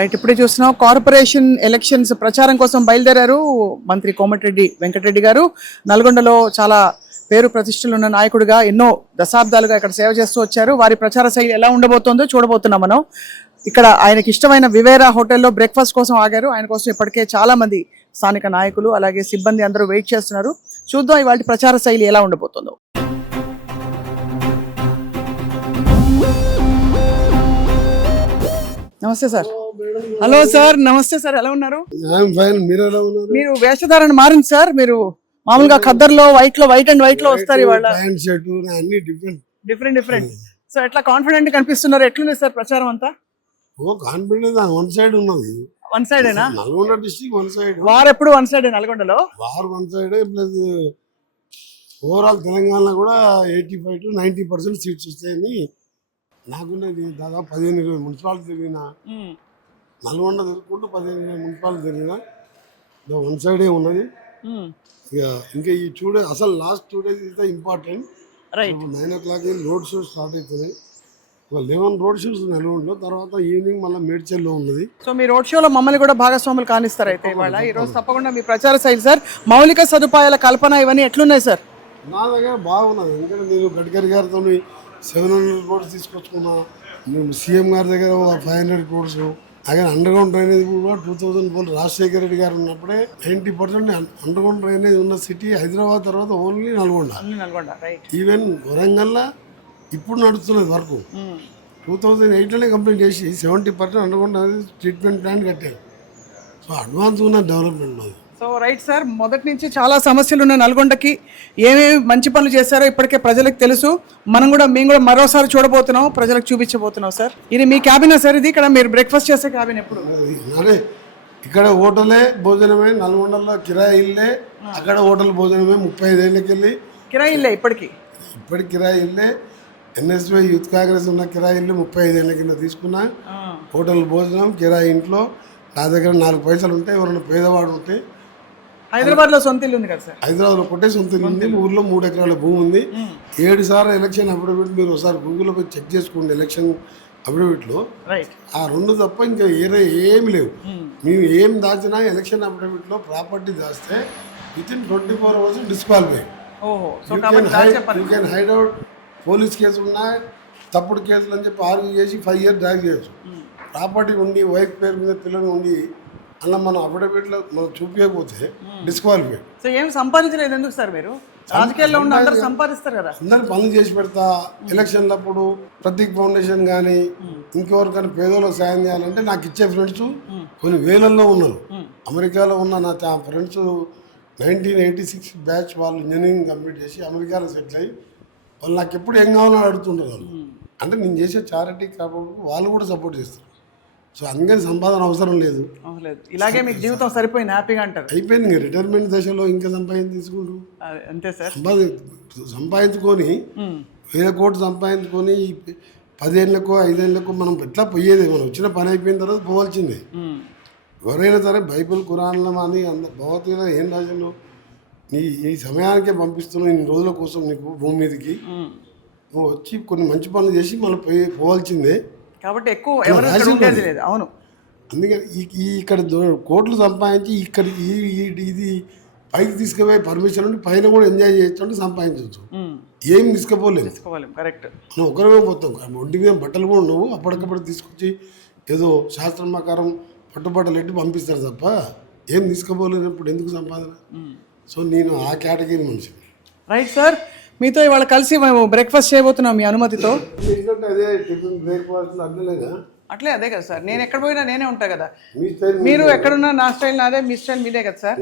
Right, ఇప్పుడే చూస్తున్నాం corporation elections ప్రచారం కోసం బయలుదేరారు మంత్రి కోమటిరెడ్డి వెంకటరెడ్డి గారు. నల్గొండలో చాలా పేరు ప్రతిష్టలు ఉన్న నాయకుడిగా ఎన్నో దశాబ్దాలుగా ఇక్కడ సేవ చేస్తూ వచ్చారు. వారి ప్రచార శైలి ఎలా ఉండబోతోందో చూడబోతున్నాం మనం. ఇక్కడ ఆయనకి ఇష్టమైన వివేరా హోటల్లో బ్రేక్ఫాస్ట్ కోసం ఆగారు. ఆయన కోసం ఇప్పటికే చాలా మంది స్థానిక నాయకులు అలాగే సిబ్బంది అందరూ వెయిట్ చేస్తున్నారు. చూద్దాం ఇవాళ ప్రచార శైలి ఎలా ఉండబోతుందో. నమస్తే సార్. హలో సార్, నమస్తే సార్, ఎలా ఉన్నారు? మీరు వేషధారణ మారింది సార్. మీరు మామూలుగా ఖద్దర్లో వైట్ అండ్ వైట్ లో వస్తారు, ఇవాళ డిఫరెంట్. సో ఎట్లా కాన్ఫిడెంట్ కనిపిస్తున్నారు? ఎట్లుంది సార్ ప్రచారం అంతా? వన్ సైడ్ ఉన్నది. వన్ సైడేనా? Nalgonda district one side. వారు ఎప్పుడు వన్ సైడ్ నల్గొండలో? వారు వన్ సైడ్ ప్లస్ ఓవరాల్ తెలంగాణలో కూడా 85 to 90% సీట్స్ వస్తాయని నాకున్నది. దాదాపు 15-20 మున్సిపాలిటీ తిరిగిన, నల్గొండ తిరుగుకుంటూ 15-20 మున్సిపాలిటీ తిరిగిన, వన్ సైడే ఉన్నది. ఇక ఇంకా ఈ 2 days అసలు last 2 days is the important. 9 o'clock road shows start అవుతున్నాయి. 11 రోడ్ షోస్ నల్గొండలో, తర్వాత ఈవినింగ్ మళ్ళీ మేడ్చల్లో ఉన్నది. సో మీ రోడ్ షోలో మమ్మల్ని కూడా భాగస్వాములు కానిస్తారు అయితే ఇవాళ? ఈ రోజు తప్పకుండా మీ ప్రచార శైలి సార్, మౌలిక సదుపాయాల కల్పన ఇవన్నీ ఎట్లున్నాయి సార్? నా దగ్గర బాగున్నది. ఎందుకంటే నేను గడ్కరీ గారితో 700 crores తీసుకొచ్చుకున్నా. నేను సీఎం గారి దగ్గర 500 crores. అలాగే అండర్ గ్రౌండ్ డ్రైనేజ్ కూడా 2004 రాజశేఖర రెడ్డి గారు ఉన్నప్పుడే 90% అండర్ గ్రౌండ్ డ్రైనేజ్ ఉన్న సిటీ హైదరాబాద్, తర్వాత ఓన్లీ నల్గొండ. ఈవెన్ వరంగల్లో ఇప్పుడు నడుస్తున్నది వర్క్. 2008లోనే కంప్లీట్ చేసి 70% అండర్ గ్రౌండ్ ట్రీట్మెంట్ ప్లాంట్ కట్టారు. సో అడ్వాన్స్ ఉన్న డెవలప్మెంట్ మాది. సో రైట్ సార్, మొదటి నుంచి చాలా సమస్యలు ఉన్న నల్గొండకి ఏమేమి మంచి పనులు చేశారో ఇప్పటికే ప్రజలకు తెలుసు. మేము కూడా మరోసారి చూడబోతున్నాం, ప్రజలకు చూపించబోతున్నాం సార్. ఇది మీ క్యాబినా సార్? ఇది ఇక్కడ మీరు బ్రేక్ఫాస్ట్ చేసే క్యాబిన్ ఎప్పుడు? అదే ఇక్కడ హోటలే భోజనమే. నల్గొండలో కిరాయి ఇల్లే, అక్కడ హోటల్ భోజనమే. 35 ఏళ్ళకి వెళ్ళి కిరాయి ఇల్లే ఇప్పటికి కిరాయి ఇల్లే. ఎన్ఎస్వై యూత్ కాంగ్రెస్ ఉన్న కిరాయి ఇల్లు 35 ఏళ్ళ కింద తీసుకున్నా. హోటల్ భోజనం, కిరాయి ఇంట్లో. నా దగ్గర 4 పైసలు ఉంటాయి, ఎవరైనా పేదవాడు ఉంటే. హైదరాబాద్ లో సొంత ఇల్లు ఉంది కదా సార్? హైదరాబాద్ ఒకటే సొంత ఇల్లు ఉంది. ఊర్లో 3 ఎకరాల భూమి ఉంది. 7 సార్లు ఎలక్షన్ అఫిడవిట్ మీరు ఒకసారి గూగుల్లో పోయి చెక్ చేసుకోండి. ఎలక్షన్ అఫిడవిట్లో ఆ 2 తప్ప ఇంకా ఏమి లేవు. మేము ఏం దాచినా ఎలక్షన్ అఫిడవిట్లో ప్రాపర్టీ దాస్తే within 24 hours disqualify. You can hide out. Police కేసులు ఉన్నాయి, తప్పుడు కేసులు అని చెప్పి ఆర్గ్యూ చేసి 5 years డ్రాగ్ చేయొచ్చు. ప్రాపర్టీ ఉండి, వైఫ్ పేరు మీద పిల్లలు ఉండి, అలా మనం అఫిడవిట్లో మనం చూపించకపోతే డిస్క్వాలిఫై. సో ఏం సంపాదించలేదు ఎందుకు సార్? మీరు రాజకీయాల్లో ఉన్న అందరూ సంపాదిస్తారు కదా. అందరు పనులు చేసి పెడతా. ఎలక్షన్లప్పుడు ప్రతీక్ ఫౌండేషన్ కానీ ఇంకెవరికైనా పేదోళ్ళకి సాయం చేయాలంటే నాకు ఇచ్చే ఫ్రెండ్స్ కొన్ని వేలల్లో ఉన్నారు. అమెరికాలో ఉన్న నా ఫ్రెండ్స్ 1986 బ్యాచ్ వాళ్ళు ఇంజనీరింగ్ కంప్లీట్ చేసి అమెరికాలో సెటిల్ అయ్యి వాళ్ళు నాకు ఎప్పుడు ఏం కావాలని అడుగుతుంటారు. వాళ్ళు అంటే నేను చేసే చారిటీ కాబట్టి వాళ్ళు కూడా సపోర్ట్ చేస్తారు. సో అందుకని సంపాదన అవసరం లేదు. ఇలాగే మీకు జీవితం సరిపోయింది, హ్యాపీగా అంటారు? అయిపోయింది. ఇంకా రిటైర్మెంట్ దశలో ఇంకా తీసుకుంటూ అంతే సార్. సంపాదించుకొని 1000 కోట్లు సంపాదించుకొని 10 ఏళ్ళకో 5 ఏళ్ళకో మనం ఎట్లా పోయేది? మనం వచ్చిన పని అయిపోయిన తర్వాత పోవాల్సిందే. ఎవరైనా సరే బైబిల్, ఖురాన్లో అని భగవద్గీత ఏం రాసిందో, ఈ సమయానికే పంపిస్తున్నావు ఇన్ని రోజుల కోసం నీకు భూమి మీదకి. నువ్వు వచ్చి కొన్ని మంచి పనులు చేసి మళ్ళీ పోవాల్సిందే. కాబట్టి ఎక్కువ ఎవరు లేదు. అవును. అందుకని ఇక్కడ కోట్లు సంపాదించి ఇక్కడ ఇది పైకి తీసుకుపోయే పర్మిషన్ ఉండి పైన కూడా ఎంజాయ్ చేయొచ్చు అంటే సంపాదించవచ్చు. ఏం తీసుకుపోలేదు. కరెక్ట్. నువ్వు ఒకరిమే పోతాం. ఒంటి మీద బట్టలు కూడా నువ్వు అప్పటికప్పుడు తీసుకొచ్చి ఏదో శాస్త్రం ప్రకారం పట్టుబట్టలు ఎట్టి పంపిస్తారు తప్ప ఏం తీసుకుపోలేనప్పుడు ఎందుకు సంపాదన? సో నేను ఆ కేటగిరీ మనిషి. రైట్ సార్, మీతో ఇవాళ కలిసి మేము బ్రేక్ఫాస్ట్ చేయబోతున్నాం మీ అనుమతితో. అదే టిఫిన్ బ్రేక్ఫాస్ట్ అట్లే అదే కదా సార్. నేను ఎక్కడ పోయినా నేనే ఉంటా కదా. మీరు ఎక్కడున్నా నా స్టైల్ నాదే, మీ స్టైల్ మీదే కదా సార్.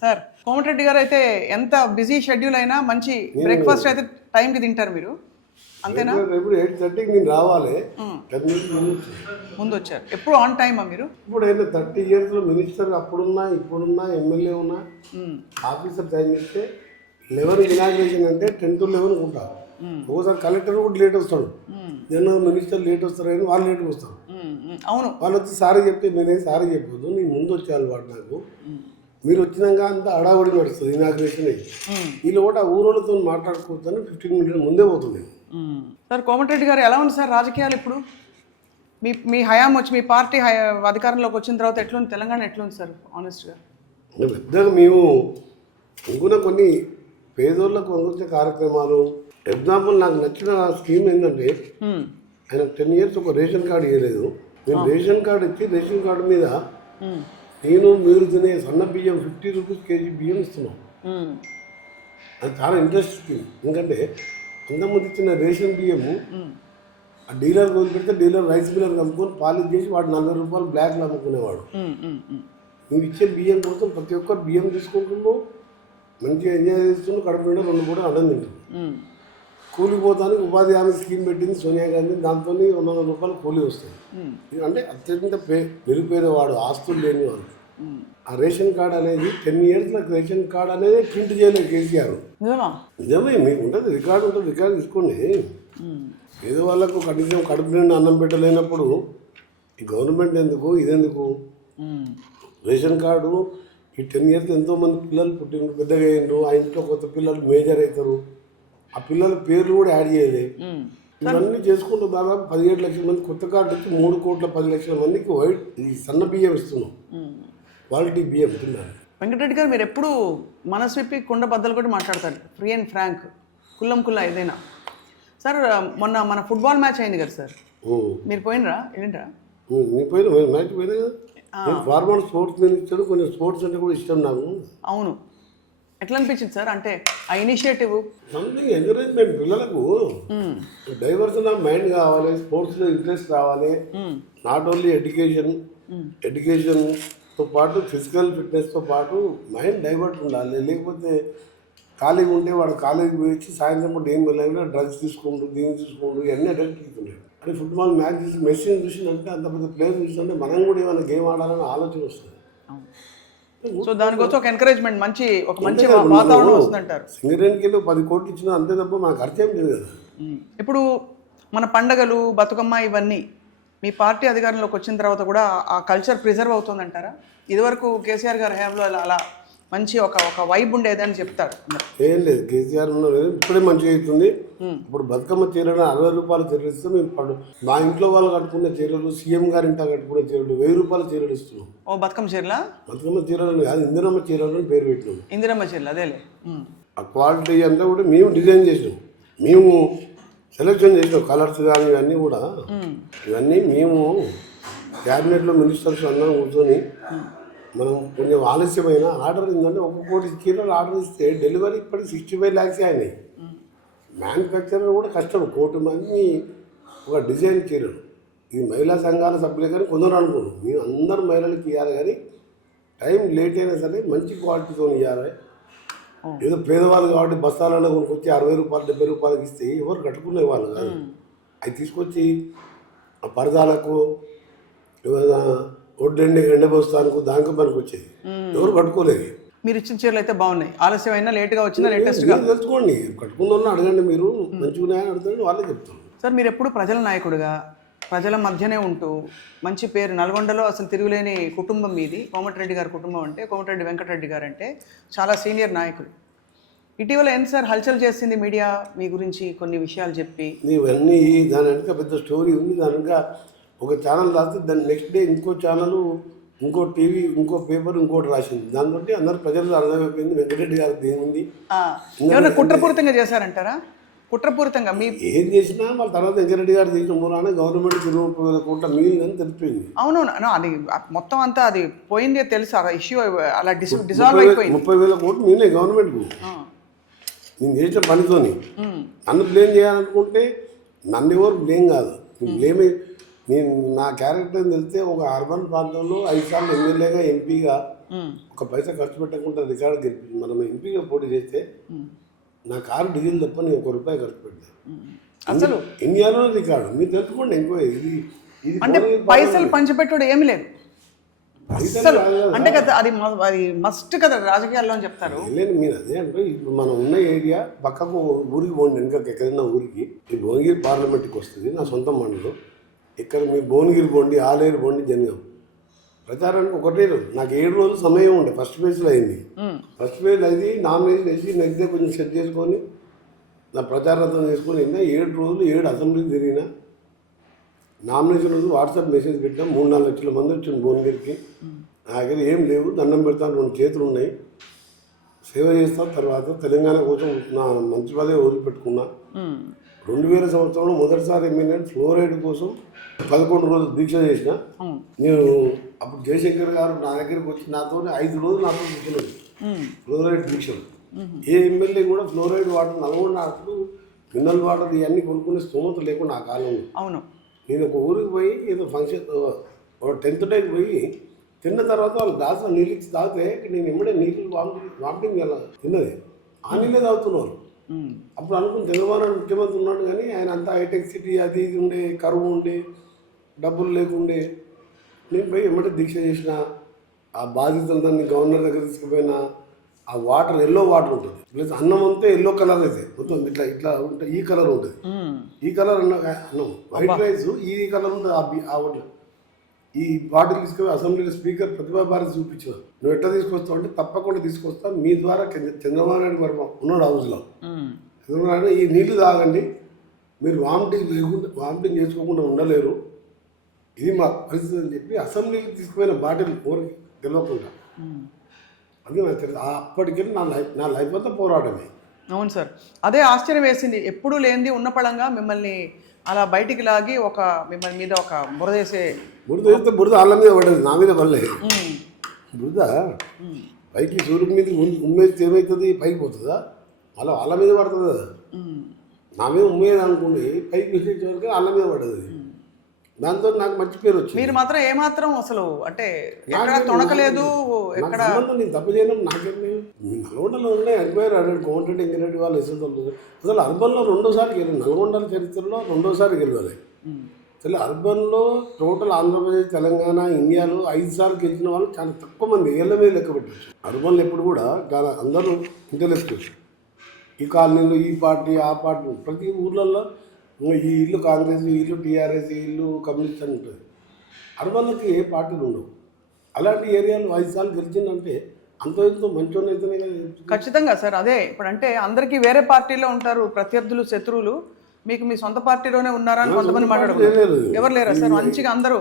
సార్ కోమటిరెడ్డి గారు అయితే ఎంత బిజీ షెడ్యూల్ అయినా మంచి బ్రేక్ఫాస్ట్ అయితే టైంకి తింటారు మీరు, అంతేనా? 8:30కి నేను రావాలి. 10 minutes ముందు వచ్చారు. ఎప్పుడు ఆన్ టైమా మీరు? ఇప్పుడు 30 years మినిస్టర్ అప్పుడున్నా ఇప్పుడున్నా ఎమ్మెల్యే ఉన్నా ఆఫీసర్ టైం ఇస్తే 11 ఇనాగ్రేషన్ అంటే 10 to 11 ఉంటారు. ఒకసారి కలెక్టర్ కూడా లేట్ వస్తాడు, జనరల్ మినిస్టర్ లేట్ వస్తారని వాళ్ళు లేట్గా వస్తారు. అవును. వాళ్ళు వచ్చి సారీ చెప్తే నేనేం సారీ చెప్పొద్దు, నేను ముందు వచ్చే అలవాటు నాకు. మీరు వచ్చినాక అంతా అడావడి నడుస్తుంది ఇనాగ్రేషన్. వీళ్ళు కూడా ఊరోళ్ళతో మాట్లాడుకోవచ్చని 15 minutes ముందే పోతుంది. సార్ కోమటిరెడ్డి గారు ఎలా ఉంది సార్ రాజకీయాలు ఇప్పుడు? మీ హయాం వచ్చి మీ పార్టీ అధికారంలోకి వచ్చిన తర్వాత ఎట్లుంది తెలంగాణ ఎట్లుంది సార్ ఆనెస్ట్గా? పెద్దగా మేము అనుకున్న కొన్ని పేదోళ్ళకు అనుకునే కార్యక్రమాలు, ఎగ్జాంపుల్ నాకు నచ్చిన స్కీమ్ ఏంటంటే ఆయన 10 years ఒక రేషన్ కార్డు ఇవ్వలేదు. మేము రేషన్ కార్డు ఇచ్చి రేషన్ కార్డు మీద మీరు తినే సన్న బియ్యం 50 rupees kg బియ్యం ఇస్తున్నాం. అది చాలా ఇంట్రెస్ట్ స్కీమ్. ఎందుకంటే అంతకుముందు ఇచ్చిన రేషన్ బియ్యము ఆ డీలర్ వదిలిపెడితే డీలర్ రైస్ మిల్లర్ కలుపుకొని పాలిష్ చేసి వాడు 40 రూపాయలు బ్లాక్లో అమ్ముకునేవాడు. నువ్వు ఇచ్చే బియ్యం కోసం ప్రతి ఒక్కరు బియ్యం తీసుకుంటున్నావు, మంచిగా ఎంజాయ్ చేస్తున్నావు, కడుపు నిండా 2 పూట అన్నం తింటున్నావు. కూలిపోతానికి ఉపాధి హామీ స్కీమ్ పెట్టింది సోనియా గాంధీ, దాంతో 100 రూపాయలు కూలీ వస్తుంది. అంటే అత్యంత నిరుపేదవాడు, ఆస్తులు లేనివాడు. ఆ రేషన్ కార్డు అనేది 10 years రేషన్ కార్డు అనేది ప్రింట్ చేయలేదు కేసీఆర్. నిజమే, మీకు ఉంటుంది రికార్డు ఉంటుంది, రికార్డు తీసుకోండి. ఏదో వాళ్ళకు కనీసం కడుపు నిండా అన్నం పెట్టలేనప్పుడు ఈ గవర్నమెంట్ ఎందుకు, ఇదెందుకు? రేషన్ కార్డు ఈ 10 years ఎంతోమంది పిల్లలు పుట్టిన పెద్దగా అయ్యిండ్రు, ఆ ఇంట్లో కొత్త పిల్లలు మేజర్ అవుతారు, ఆ పిల్లల పేర్లు కూడా యాడ్ చేయలే. ఇవన్నీ చేసుకుంటూ దాదాపు 17 లక్షల మంది కొత్త కార్డు వచ్చి 3,10,00,000 మందికి వైట్ ఈ సన్న బియ్యం ఇస్తున్నాం, క్వాలిటీ బియ్యం తిన్నారు. వెంకటరెడ్డి గారు మీరు ఎప్పుడు మనసు విప్పి కుండ బద్దలు కూడా మాట్లాడతారు, ఫ్రీ అండ్ ఫ్రాంక్, కుల్లం ఏదైనా. సార్ మొన్న మన ఫుట్బాల్ మ్యాచ్ అయింది కదా సార్, మీరు పోయినరా? ఏంటరా మ్యాచ్ పోయినా కదా. ఫార్మల్ స్పోర్ట్స్ మినిస్టర్, కొంచెం స్పోర్ట్స్ అంటే కూడా ఇష్టం నాకు. అవును, ఎట్లా అనిపించింది సార్? అంటే ఆ ఇనిషియేటివ్ సంథింగ్ ఎంకరేజ్మెంట్, పిల్లలకు డైవర్షన్ ఆఫ్ మైండ్ కావాలి, స్పోర్ట్స్లో ఇంట్రెస్ట్ రావాలి. నాట్ ఓన్లీ ఎడ్యుకేషన్తో పాటు ఫిజికల్ ఫిట్నెస్తో పాటు మైండ్ డైవర్ట్ ఉండాలి. లేకపోతే ఖాళీగా ఉంటే వాడు కాలేజీకి పోయి సాయంత్రం పూట ఏం వెళ్ళాలి, డ్రగ్స్ తీసుకుంటూ దీన్ని తీసుకుంటూ ఇవన్నీ అటెక్ట్ అవుతున్నాయి. అంటే ఫుట్బాల్ మ్యాచ్ చూసి మెస్సీని చూసినంటే, అంత పెద్ద ప్లేయర్ చూసినంటే మనం కూడా ఏమైనా గేమ్ ఆడాలని ఆలోచన వస్తుంది. సో దానికోసం ఒక ఎంకరేజ్మెంట్, మంచి వాతావరణం వస్తుందంటారు. సింగరేణికి 10 కోట్లు ఇచ్చినా అంతే తప్ప మనకు ఖర్చేం లేదు కదా. ఇప్పుడు మన పండగలు, బతుకమ్మ ఇవన్నీ మీ పార్టీ అధికారంలోకి వచ్చిన తర్వాత కూడా ఆ కల్చర్ ప్రిజర్వ్ అవుతుందంటారా? ఇదివరకు కేసీఆర్ గారి హయాంలో అలా మంచి ఒక వైబ్ ఉండేదని చెప్తారు. ఏం లేదు, కేసీఆర్ ఇప్పుడే మంచిగా అవుతుంది. ఇప్పుడు బతుకమ్మ చీరలు 60 రూపాయలు చీరలు ఇస్తే మేము మా ఇంట్లో వాళ్ళు కట్టుకునే చీరలు, సీఎం గారి ఇంట్లో కట్టుకునే చీరలు 1000 రూపాయల చీరలు ఇస్తున్నాం. ఓ బతుకమ్మ చీరలా? బతుకమ్మ చీరలు కాదు, ఇందిరమ్మ చీరలు అని పేరు పెట్టినాం. ఇందిరమ్మ చీరలు అదేలే. ఆ క్వాలిటీ అంతా కూడా మేము డిజైన్ చేసినాం, మేము సెలెక్షన్ చేసినాం. కలర్స్ కానీ ఇవన్నీ కూడా, ఇవన్నీ మేము క్యాబినెట్లో మినిస్టర్స్ అందరం కూర్చొని మనం కొంచెం ఆలస్యమైన ఆర్డర్ ఏంటంటే 1 కోటి చీరలు ఆర్డర్ ఇస్తే డెలివరీ ఇప్పటికి 65 lakhs అయినాయి. మ్యానుఫ్యాక్చరర్ కూడా కష్టం, 1 కోటి మంది ఒక డిజైన్ చీరలు. ఇది మహిళా సంఘాల సభ్యులే కానీ కొందరు అనుకోను, మేము అందరు మహిళలకు ఇవ్వాలి, కానీ టైం లేట్ అయినా సరే మంచి క్వాలిటీతో ఇవ్వాలి. ఏదో పేదవాళ్ళు కాబట్టి బస్తాలలో కొనుక్కొచ్చి 60 రూపాయలు 70 రూపాయలకి ఇస్తే ఎవరు కట్టుకునే వాళ్ళు కాదు. అవి తీసుకొచ్చి ఆ పరదాలకు ఏమైనా ఒడ్డు ఎండబోస్తానికి దానికి పనికి వచ్చేది, ఎవరు కట్టుకోలేదు. మీరు ఇచ్చిన చీరలు అయితే బాగున్నాయి, ఆలస్యమైనా లేట్గా వచ్చినా లేటెస్ట్గా తెలుసుకోండి. కట్టుకున్న వాళ్ళని అడగండి, మీరు మంచిగా అడుగుతారండి, వాళ్ళే చెప్తారు. సార్ మీరు ఎప్పుడు ప్రజల నాయకుడిగా, ప్రజల మధ్యనే ఉంటూ మంచి పేరు, నల్గొండలో అసలు తిరుగులేని కుటుంబం మీది. కోమటిరెడ్డి గారి కుటుంబం అంటే, కోమటిరెడ్డి వెంకటరెడ్డి గారు అంటే చాలా సీనియర్ నాయకులు. ఇటీవల ఎంత సార్ హల్చల్ చేసింది మీడియా మీ గురించి కొన్ని విషయాలు చెప్పి? ఇవన్నీ దాని వెనుక పెద్ద స్టోరీ ఉంది. దాని వెనుక ఒక ఛానల్ రాస్తే దాని నెక్స్ట్ డే ఇంకో ఛానల్, ఇంకో టీవీ, ఇంకో పేపర్ ఇంకోటి రాసింది. దాన్ని బట్టి అందరు ప్రజలు అర్థమైపోయింది వెంకటరెడ్డి గారికి ఏముంది. కుట్రపూరితంగా చేశారంటారా? కుట్రపూరితంగా మీ ఏం చేసినా వాళ్ళ తర్వాత వెంకటరెడ్డి గారు తీసిన మూలానే గవర్నమెంట్ 20,000 కోట్ల మిగిలిందని తెలిపింది. అవును, అది మొత్తం అంతా అది పోయిందే తెలుసు, ఆ ఇష్యూ అలా డిజాల్వ్ అయిపోయింది. 30,000 కోట్లు నేనే గవర్నమెంట్కు నేను చేసిన పనితోని. నన్ను బ్లేమ్ చేయాలనుకుంటే నన్ను ఎవరు బ్లేమ్ కాదు, బ్లేమ్ నేను నా క్యారెక్టర్ తెలిస్తే ఒక అర్బన్ ప్రాంతంలో 5 సార్లు ఎమ్మెల్యేగా, ఎంపీగా ఒక పైసా ఖర్చు పెట్టకుండా రికార్డు గెలిపించి మనం ఎంపీగా పోటీ చేస్తే నా కారు డీజిల్ తప్ప నేను 1 రూపాయి ఖర్చు పెట్టాను. అసలు ఇండియాలో రికార్డు మీరు తెలుసుకోండి. ఇంకో ఇది అంటే పైసలు పంచిపెట్టుడు ఏమి లేదు అంటే కదా, అది మస్ట్ కదా రాజకీయాల్లో అని చెప్తారు. లేదు, మీరు అదే అంటే ఇప్పుడు మనం ఉన్న ఏరియా పక్కకు ఊరికి పోండి, ఇంకా ఎక్కడైనా ఊరికి. ఈ భువనగిరి పార్లమెంట్కి వస్తుంది, నా సొంత మండలం. ఇక్కడ మీ భువనగిరి పోండి, ఆలేరు పోండి, జనగాం ప్రచారానికి ఒకటే రోజు. నాకు 7 రోజులు సమయం ఉండే. ఫస్ట్ ఫేజ్లో అయింది. ఫస్ట్ ఫేజ్ అది నామినేషన్ వేసి నెక్స్ట్ డే కొంచెం సెట్ చేసుకొని నా ప్రచారతం చేసుకొని 7 రోజులు 7 అసెంబ్లీలు తిరిగినా. నామినేషన్ రోజు వాట్సాప్ మెసేజ్ పెట్టాం 3-4 లక్షల మంది వచ్చింది భువనగిరికి. నా దగ్గర ఏం లేవు, దండం పెడతాను, 2 చేతులు ఉన్నాయి, సేవ చేస్తా, తర్వాత తెలంగాణ కోసం నా మంచి పదవి వదిలిపెట్టుకున్నా. 2000 సంవత్సరంలో మొదటిసారి ఎమ్మెల్యే ఫ్లోరైడ్ కోసం 11 రోజులు దీక్ష చేసిన. నేను అప్పుడు జయశంకర్ గారు నా దగ్గరికి వచ్చి నాతో 5 రోజులు నాతో కూర్చున్నాడు ఫ్లోరైడ్ దీక్షలు. ఏ ఎమ్మెల్యే కూడా ఫ్లోరైడ్ వాటర్ నల్గొండ అప్పుడు మినరల్ వాటర్ ఇవన్నీ కొనుక్కునే స్తోమత లేకుండా ఆ కాలంలో. అవును. నేను ఒక ఊరికి పోయి ఏదో ఫంక్షన్ 10th డేకి పోయి తిన్న తర్వాత వాళ్ళు గ్లాసులో నీళ్ళు ఇచ్చి తాగితే నేను ఎమ్మడే నీళ్ళు వామిటింగ్ తిన్నది ఆ నీళ్ళే తాగుతున్నారు. అప్పుడు అనుకుని తెలంగాణ ముఖ్యమంత్రి ఉన్నాడు, కానీ ఆయన అంతా హైటెక్ సిటీ అది ఇది ఉండే, కరువు ఉండే, డబ్బులు లేకుండే. నేను పోయి ఎమ్మటే దీక్ష చేసిన. ఆ బాధితులందరినీ గవర్నర్ దగ్గర తీసుకుపోయినా. ఆ వాటర్ ఎల్లో వాటర్ ఉంటుంది, ప్లస్ అన్నం అంతా ఎల్లో కలర్ అయితే మొత్తం ఇట్లా ఇట్లా ఉంటుంది, ఈ కలర్ ఉంటుంది. ఈ కలర్ అన్నం వైట్ రైస్ ఈ కలర్ ఉంటుంది. ఆ వాటర్ ఈ బాటిల్ తీసుకుని అసెంబ్లీలో స్పీకర్ ప్రతిభా భారతి చూపించారు. నువ్వు ఎట్లా తీసుకొస్తావు అంటే తప్పకుండా తీసుకొస్తా, మీ ద్వారా చంద్రబాబు నాయుడు గారు ఉన్నాడు హౌస్లో, చంద్రబాబు ఈ నీళ్లు తాగండి, మీరు వామిటింగ్ చేసుకోకుండా ఉండలేరు, ఇది మా పరిస్థితి అని చెప్పి అసెంబ్లీకి తీసుకుపోయిన బాటిల్ ఊరికి తెలియకుండా. అది నాకు తెలుసు. అప్పటికెళ్ళి నా లైఫ్ అంతా పోరాటమే. అవును సార్, అదే ఆశ్చర్యం వేసింది. ఎప్పుడూ లేనిది ఉన్న పళంగా మిమ్మల్ని అలా బయటికి లాగి మిమ్మల్ని మీద ఒక బురద వేస్తే బురద వాళ్ళ మీద పడదు, నా మీద పడలేదు. బురద పైకి సూర్యుడి మీద ఉమ్మేస్తే ఏమవుతుంది, పైకి పోతుందా? అలా వాళ్ళ మీద పడుతుంది కదా. నా మీద ఉమ్మేది అనుకోండి, పైకి విసిరించే వరకు వాళ్ళ మీద పడదు. దాంతో నాకు మంచి పేరు వచ్చింది. మీరు మాత్రం ఏమాత్రం అసలు అంటే ఎక్కడ తొణకలేదు, ఎక్కడ నేను తప్పు చేయడం నాకేం లేదు. నల్గొండలో ఉండే ఎంక్వైరీ అడిగాడు కోమటిరెడ్డి వెంకటరెడ్డి వాళ్ళు ఎస్ఎల్. అసలు అర్బన్లో 2వ సారి గెలిచి నల్గొండ చరిత్రలో 2వ సారి గెలవాలి. అసలు అర్బన్లో టోటల్ ఆంధ్రప్రదేశ్ తెలంగాణ ఇండియాలో 5 సార్లు గెలిచిన వాళ్ళు చాలా తక్కువ మంది, ఏళ్ళ మీద లెక్క పెట్టచ్చు. అర్బన్లో ఎప్పుడు కూడా చాలా అందరూ ఇంటలెక్ట్, ఈ కాలనీలో ఈ పార్టీ ఆ పార్టీ, ప్రతి ఊర్లలో ఈ ఇల్లు కాంగ్రెస్, ఈ ఇల్లు టీఆర్ఎస్, ఈ ఇల్లు కమ్యూనిస్ట్ అని ఉంటుంది. అర్బన్లకి ఏ పార్టీలు ఉండవు. అలాంటి ఏరియాలో 5 సార్లు గెలిచిందంటే అంత ఎంతో మంచోళ్ళు అయితేనే కదా. ఖచ్చితంగా సార్, అదే ఇప్పుడు అంటే అందరికీ వేరే పార్టీలో ఉంటారు ప్రత్యర్థులు, శత్రువులు, మీకు మీ సొంత పార్టీలోనే ఉన్నారా అని కొంతమంది మాట్లాడుతున్నారు. ఎవరు లేరా సార్? మంచిగా అందరూ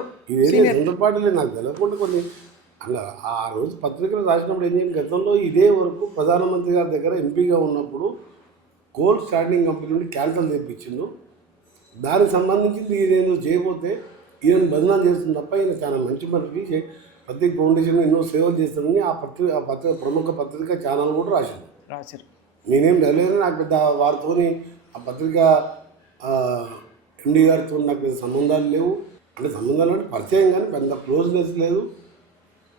సొంత పార్టీలే. నాకు తెలవకుండా కొన్ని అలా ఆ రోజు పత్రికలు రాసినప్పుడు ఏం చేయండి, గతంలో ఇదే వరకు ప్రధానమంత్రి గారి దగ్గర ఎంపీగా ఉన్నప్పుడు కోల్ స్టాండింగ్ కంపెనీ నుండి క్యాన్సల్ చేయించిండు. దానికి సంబంధించి ఈయన చేయబోతే ఈయన బదనాం చేస్తుంది తప్ప ఈయన చాలా మంచి పనికి ప్రత్యేక ఫౌండేషన్ ఎన్నో సేవలు చేస్తానని ఆ పత్రిక ప్రముఖ పత్రిక ఛానల్ కూడా రాశారు. నేనేం లేదు, నాకు పెద్ద వారితోని ఆ పత్రిక ఎండి గారితో నాకు పెద్ద సంబంధాలు లేవు. అంటే సంబంధాలు అంటే పరిచయం, కానీ పెద్ద క్లోజ్నెస్ లేదు.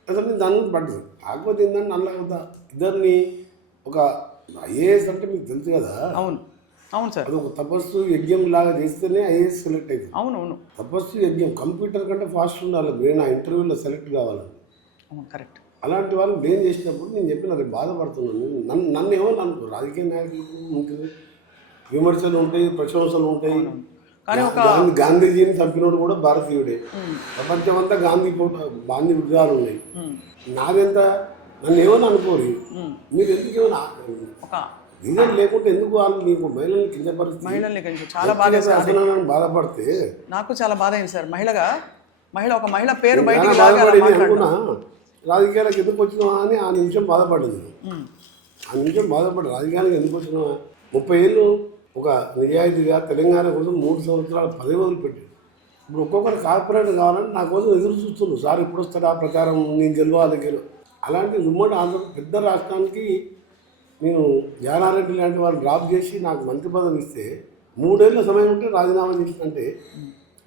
అసలు నేను దాని గురించి పడ్డది. కాకపోతే ఏంటంటే నల్ల ఇద్దరిని ఒక ఐఏఎస్ అంటే మీకు తెలుసు కదా. అవును అవును సార్, అది ఒక తపస్సు యజ్ఞం లాగా చేస్తేనే ఐఏఎస్ సెలెక్ట్ అవుతుంది. అవును తపస్సు యజ్ఞం కంప్యూటర్ కంటే ఫాస్ట్ ఉండాలి నేను ఆ ఇంటర్వ్యూలో సెలెక్ట్ కావాలని. కరెక్ట్. అలాంటి వాళ్ళు నేను చేసినప్పుడు నేను చెప్పిన అది బాధపడుతున్నాను. నన్ను ఏమో అనుకో, రాజకీయ నాయకులు ఉంటుంది, విమర్శలు ఉంటాయి, ప్రశంసలు ఉంటాయి. గాంధీజీని చంపినోడు కూడా భారతీయుడే. ప్రపంచం అంతా గాంధీ విగ్రహాలు ఉన్నాయి. నాదెంత నన్ను ఏమని అనుకోరు. మీరు ఎందుకు ఏమన్నా రీజన్ లేకుంటే ఎందుకు వాళ్ళు నీకు మహిళల్ని కింద పరిస్థితి చాలా బాగా బాధపడితే నాకు చాలా బాధ అయింది సార్. ఒక మహిళ పేరు బయటికి అనుకున్నా రాజకీయాలకు ఎందుకు వచ్చినావా అని ఆ నిమిషం బాధపడింది. రాజకీయాలకు ఎందుకు వచ్చినావా? 30 ఏళ్ళు ఒక నిజాయితీగా తెలంగాణ కోసం 3 సంవత్సరాలు పదవి వదిలిపెట్టాడు. ఇప్పుడు ఒక్కొక్కరు కార్పొరేట్ కావాలని నా కోసం ఎదురు చూస్తున్నారు. సార్ ఇప్పుడు వస్తాడా ప్రచారం, నేను గెలవాలి. అలాంటి ఉమ్మడి ఆంధ్ర పెద్ద రాష్ట్రానికి నేను జానారెడ్డి లాంటి వాళ్ళు డ్రాప్ చేసి నాకు మంత్రి పదవి ఇస్తే 3 ఏళ్ళ సమయం ఉంటే రాజీనామా చేసిందంటే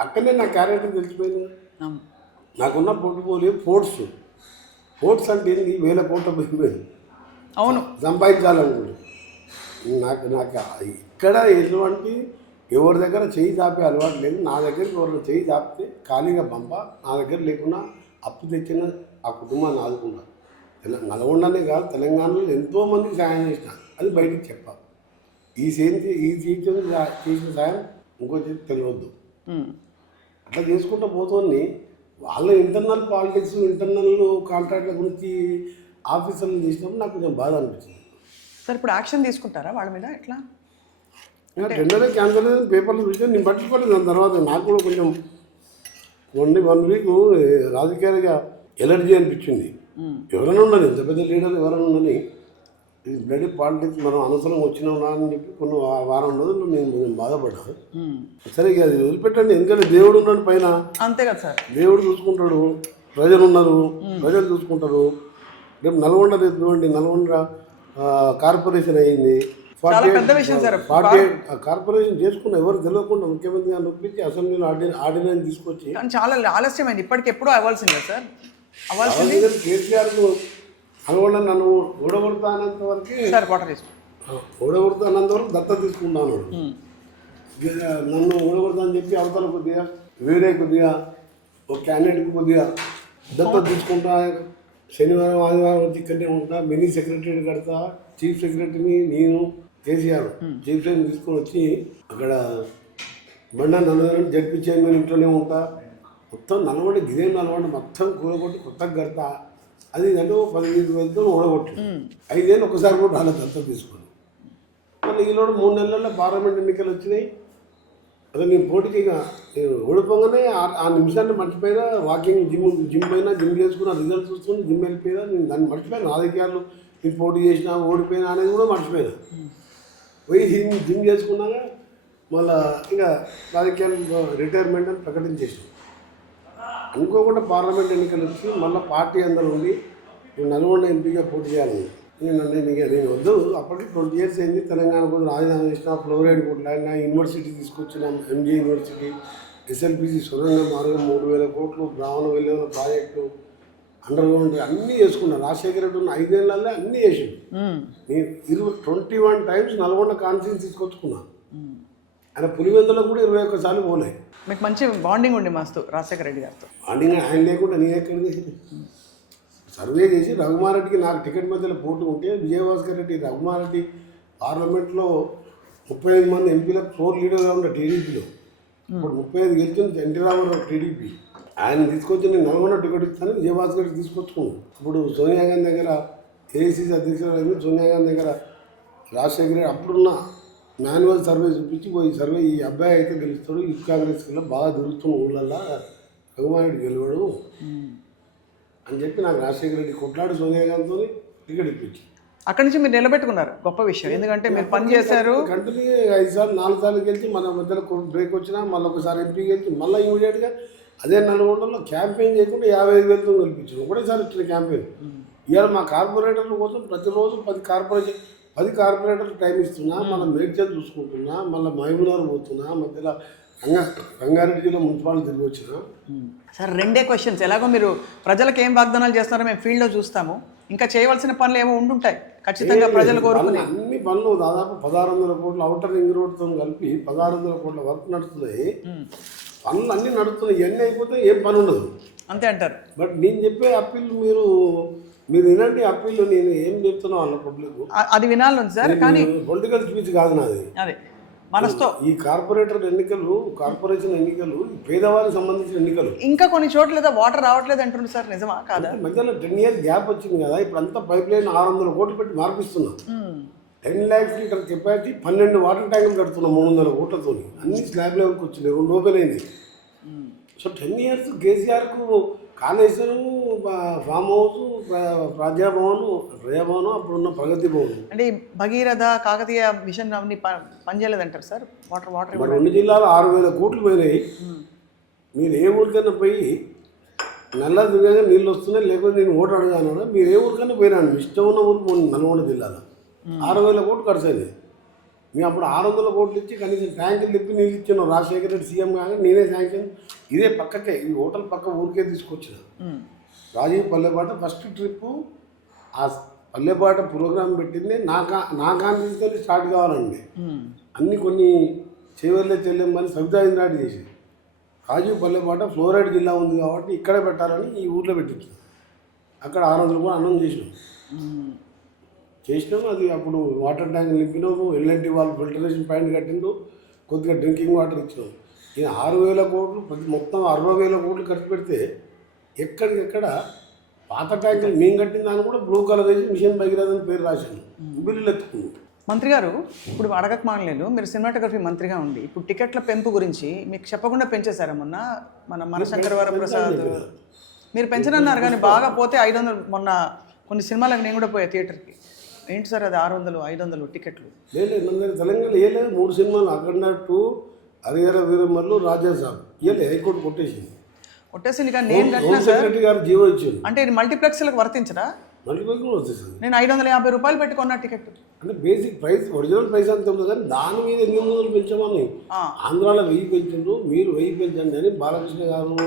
అక్కడనే నా క్యారెక్టర్ తెలిసిపోయింది. నాకున్న పోర్ట్ఫోలియో ఫోర్ట్స్ అంటే ఏంది, 1000 కోట్ల పోయిపోయింది. అవును, సంపాదించాలనుకుంటే నాకు ఇక్కడ ఎటువంటి ఎవరి దగ్గర చేయి చాపే అలవాటు లేదు. నా దగ్గరికి ఎవరిని చేయి చాపితే ఖాళీగా పంప, నా దగ్గర లేకుండా అప్పు తెచ్చిన ఆ కుటుంబాన్ని ఆదుకున్నా. నల్గొండనే కాదు, తెలంగాణలో ఎంతోమందికి సాయం చేసిన, అది బయటికి చెప్పాలి. ఈ చేసిన సాయం ఇంకో తెలియవద్దు. అట్లా చేసుకుంటూ పోతుంది. వాళ్ళ ఇంటర్నల్ పాలిటిక్స్, ఇంటర్నల్ కాంట్రాక్ట్ల గురించి ఆఫీసర్లు చేసినప్పుడు నాకు కొంచెం బాధ అనిపించింది. సార్ ఇప్పుడు యాక్షన్ తీసుకుంటారా వాళ్ళ మీద? ఎట్లా టెండరే క్యాన్సల్ పేపర్లు చూస్తే నేను పట్టించుకోలేదు. దాని తర్వాత నాకు కూడా కొంచెం వన్ వీక్ రాజకీయాలుగా ఎలర్జీ అనిపించింది. ఎవరైనా ఉండని, ఇంత పెద్ద లీడర్ ఎవరైనా ఉండని, ఇది బ్లడీ పాలిటిక్స్ మనం అనవసరం వచ్చినాం అని చెప్పి కొన్ని వారం రోజులు నేను బాధపడ్డా. సరే ఇక అది వదిలిపెట్టండి, ఎందుకంటే దేవుడు ఉన్నాడు పైన. అంతే కదా సార్, దేవుడు చూసుకుంటాడు, ప్రజలు ఉన్నారు, ప్రజలు చూసుకుంటారు. రేపు నల్గొండ తెచ్చుకోండి, నల్గొండ కార్పొరేషన్ అయ్యింది. 48 కార్పొరేషన్ చేసుకున్న ఎవరు తెలియకుండా ముఖ్యమంత్రి గారిని ఒప్పించి అసెంబ్లీలో ఆర్డినెన్స్ తీసుకొచ్చి చాలా ఆలస్యమైంది. ఇప్పటికి ఎప్పుడూ అవ్వాల్సిందే సార్, అవ్వాల్సింది. కేసీఆర్ నల్గొండ నన్ను ఓడగొడతానంత వరకు సార్ వాటర్ ఓడగొడతానంత వరకు దత్త తీసుకుంటాను. నన్ను ఓడగొడతానని చెప్పి అవతల కొద్దిగా వేరే కొద్దిగా ఒక క్యాండిడేట్కి కొద్దిగా దత్త తీసుకుంటా. శనివారం ఆదివారం వచ్చి ఇక్కడనే ఉంటా. మినీ సెక్రటరీ కడతా. చీఫ్ సెక్రటరీని నేను కేసీఆర్ చీఫ్ సెక్రటరీ తీసుకొని వచ్చి అక్కడ బండా నల్గొండ జడ్పీ చైర్మన్ ఇంట్లోనే ఉంటా. మొత్తం నల్గొండ గిదే నల్గొండ మొత్తం కూలగొట్టి కొత్తగా కడతా. అది అంటే 15 వేలతో ఓడగొట్టు. 5 ఏళ్ళు ఒకసారి కూడా రాలేదు అంతా తీసుకొని. మళ్ళీ ఈలోడు 3 నెలల్లో పార్లమెంట్ ఎన్నికలు వచ్చినాయి. అదే నేను పోటీకి నేను ఓడిపోగానే ఆ నిమిషాన్ని మర్చిపోయినా. వాకింగ్ జిమ్ పైన జిమ్ చేసుకున్న రిజల్ట్ చూసుకుని జిమ్ వెళ్ళిపోయినా. నేను దాన్ని మర్చిపోయాను. రాజకీయాలు నేను పోటీ చేసినా ఓడిపోయినా అనేది కూడా మర్చిపోయినా. పోయి జిమ్ చేసుకున్నాక మళ్ళీ ఇక రాజకీయాలు రిటైర్మెంట్ అని ప్రకటించేసాను. అనుకోకుండా పార్లమెంట్ ఎన్నికలు వచ్చి మళ్ళీ పార్టీ అందరూ ఉండి నేను నల్గొండ ఎంపీగా పోటీ చేయాలని నేను వద్దు. అప్పటికి 20 years అయింది. తెలంగాణ కోసం రాజీనామా చేసిన, ఫ్లోరైడ్ కొట్లాడినా, యూనివర్సిటీ తీసుకొచ్చిన, ఎంజీ యూనివర్సిటీ, ఎస్ఎల్పిసి సొరంగ మార్గం 3000 కోట్లు, బ్రాహ్మణ వెళ్ళిన ప్రాజెక్టు, అండర్ గ్రౌండ్ అన్నీ చేసుకున్నాను. రాజశేఖర రెడ్డి ఉన్న 5 ఏళ్ళల్లో అన్నీ చేసిండు. నేను 21 times నల్గొండ కాన్ఫరెన్స్ తీసుకొచ్చుకున్నాను. ఆయన పులివెందులో కూడా 21 సార్లు పోలే. మీకు మంచి బాండింగ్ ఉండి మస్తు రాజశేఖర రెడ్డి గారితో. బాండింగ్ ఆయన లేకుండా నేను ఎక్కడ చేసింది. సర్వే చేసి రఘుమారెడ్డికి నాకు టికెట్ మధ్యలో పోటీ ఉంటే విజయభాస్కర్ రెడ్డి రఘుమారెడ్డి పార్లమెంట్లో 35 మంది ఎంపీలకు 4 లీడర్గా ఉండే టీడీపీలో. ఇప్పుడు 35 గెలిచింది ఎన్టీ రామారావు టీడీపీ. ఆయన తీసుకొచ్చి నేను నల్గొండ టికెట్ ఇస్తాను విజయభాస్కర్ రెడ్డి తీసుకొచ్చుకున్నాను. ఇప్పుడు సోనియా గాంధీ దగ్గర ఏఐసీసీ అధ్యక్షుడు సోనియా గాంధీ దగ్గర రాజశేఖర రెడ్డి అప్పుడున్న మాన్యువల్ సర్వే చూపించి పోయి సర్వే ఈ అబ్బాయి అయితే గెలుస్తాడు, యూత్ కాంగ్రెస్ కింద బాగా దొరుకుతున్న ఊళ్ళల్లో రఘుమారెడ్డి గెలవాడు అని చెప్పి నాకు రాజశేఖర రెడ్డి కొట్లాడి సోనియా గాంధీతో టికెట్ ఇప్పించి అక్కడి నుంచి మీరు నిలబెట్టుకున్నారు. గొప్ప విషయం, ఎందుకంటే మీరు పని చేశారు. కంటిన్యూ 5 సార్లు 4 సార్లు గెలిచి మన మధ్యలో బ్రేక్ వచ్చినా మళ్ళీ ఒకసారి ఎంపీ గెలిచి మళ్ళీ ఇమీడియట్గా అదే నల్గొండలో క్యాంపెయిన్ చేయకుండా 55 వేలతో గెలిపించాను. ఒకటేసారి వచ్చిన క్యాంపెయిన్. ఇవాళ మా కార్పొరేటర్ల కోసం ప్రతిరోజు 10 కార్పొరేటర్లు టైం ఇస్తున్నా, మళ్ళీ మేడ్చల్ చూసుకుంటున్నా, మళ్ళీ మహబూబ్నగర్ పోతున్నా, మధ్యలో రంగారెడ్డి జిల్లా మున్సిపాలిటీ తిరిగి వచ్చిన. Sir 2 questions. ఎలాగో మీరు ప్రజలకు ఏం వాగ్దానాలు చేస్తారో మేము ఫీల్డ్లో చూస్తాము. ఇంకా చేయవలసిన పనులు ఏమో ఉండుంటాయి ఖచ్చితంగా ప్రజలు కోరుకునే. అన్ని పనులు దాదాపు 1600 కోట్ల అవుటర్ రింగ్ రోడ్తో కలిపి 1600 కోట్ల వర్క్ నడుస్తున్నాయి. పనులు అన్నీ నడుస్తున్నాయి. ఇవన్నీ అయిపోతే ఏం పని ఉండదు, అంతే అంటారు. బట్ నేను చెప్పే అప్పీల్ మీరు వినండి. అప్పీల్ నేను ఏం చెప్తున్నా వాళ్ళ పబ్లిక్ అది వినాలి సార్. కానీ పొలిటికల్ స్పీచ్ కాదు నాది. అదే మనసుతో ఈ కార్పొరేషన్ ఎన్నికలు పేదవారికి సంబంధించిన ఎన్నికలు. ఇంకా కొన్ని చోట్ల వాటర్ రావట్లేదు అంటున్నారు సార్, నిజమా కాదా? మధ్యలో 10 years గ్యాప్ వచ్చింది కదా. ఇప్పుడు అంతా పైప్ లైన్ 600 కోట్లు పెట్టి మార్పిస్తున్నాం. 10 lakhs లీటర్ కెపాసిటీ 12 వాటర్ ట్యాంకులు కడుతున్నాం 300 కోట్లతో. అన్ని స్లాబ్ లెవెల్కి వచ్చినాయి, 2 ఓపెన్ అయినాయి. సో 10 years కేసీఆర్కు కాళేశ్వరం, ఫామ్ హౌస్, ప్రజాభవన్, అప్పుడున్న ప్రగతి భవన్ అంటే భగీరథ, కాకతీయ మిషన్ అవన్నీ పనిచేయలేదంటారు సార్. వాటర్ 2 జిల్లాలు 6000 కోట్లు పోయినాయి. మీరు ఏ ఊరికైనా పోయి నల్ల దిగగా నీళ్ళు వస్తున్నాయి, లేకపోతే నేను ఓటు అడగాను. మీరు ఏ ఊరికైనా పోయినాను, ఇష్టం ఉన్న ఊరికి నల్గొండ జిల్లాలో 6000 కోట్లు ఖర్చు అయింది. మేము అప్పుడు 600 కోట్లు ఇచ్చి కనీసం ట్యాంకులు తిప్పి నీళ్ళు ఇచ్చాను. రాజశేఖర రెడ్డి సీఎం కాగా నేనే శాంక్షన్ ఇదే పక్కకే, ఈ హోటల్ పక్క ఊరికే తీసుకొచ్చిన. రాజీవ్ పల్లెపాట ఫస్ట్ ట్రిప్పు ఆ పల్లెపాట ప్రోగ్రాం పెట్టింది నా కాన్ఫరెన్స్తో స్టార్ట్ కావాలండి. అన్ని కొన్ని చెల్లెమ్మని సవితా ఇంద్రాటి చేసింది. రాజీవ్ పల్లెపాట ఫ్లోరైడ్ జిల్లా ఉంది కాబట్టి ఇక్కడే పెట్టాలని ఈ ఊర్లో పెట్టించాం. అక్కడ 600 కూడా అన్నం చేసినాము. అది అప్పుడు వాటర్ ట్యాంక్ నింపినాము. ఎల్ఎన్టీ వాళ్ళు ఫిల్టరేషన్ పాయింట్ కట్టిండు, కొద్దిగా డ్రింకింగ్ వాటర్ ఇచ్చినాము. ఈ 6000 కోట్లు మొత్తం 60,000 కోట్లు ఖర్చు పెడితే ఎక్కడికెక్కడ పాత ట్యాంకులు మేము కట్టిన దాన్ని కూడా బ్లూ కలర్ వేసి మిషన్ భగీరథ అని పేరు రాశాను. బిల్లులు ఎత్తుకున్నాం. మంత్రి గారు ఇప్పుడు అడగక మానలేదు, మీరు సినిమాటోగ్రఫీ మంత్రిగా ఉండి ఇప్పుడు టికెట్ల పెంపు గురించి మీకు చెప్పకుండా పెంచేశారా మొన్న మన మనశంకర వరప్రసాద్? మీరు పెంచనన్నారు కానీ బాగా పోతే 500. మొన్న కొన్ని సినిమాలకు నేను కూడా పోయా థియేటర్కి. ఏంటి సార్ అది 600, 500 టికెట్లు? లేదు మన దగ్గర తెలంగాణ ఏలేదు 3 సినిమాలు అఖండ 2, హరిహర వీరమల్లు, రాజాసాబ్ ఇవ్వలే, హైకోర్టు కొట్టేసింది. కొట్టేసింది కానీ నేను కట్టినా హోమ్ సార్. సెక్రటరీ గారు జీవో ఇచ్చింది. అంటే ఇది మల్టీప్లెక్స్లకు వర్తించరా? మల్టీప్లెక్స్ కూడా వచ్చేసింది. నేను 550 రూపాయలు పెట్టుకున్నా టికెట్. అంటే బేసిక్ ప్రైస్ ఒరిజినల్ ప్రైస్ అంత ఉంది కానీ దాని మీద 800 పెంచామని. ఆంధ్రాలో 1000 పెంచారు, మీరు 1000 పెంచండి అని బాలకృష్ణ గారు,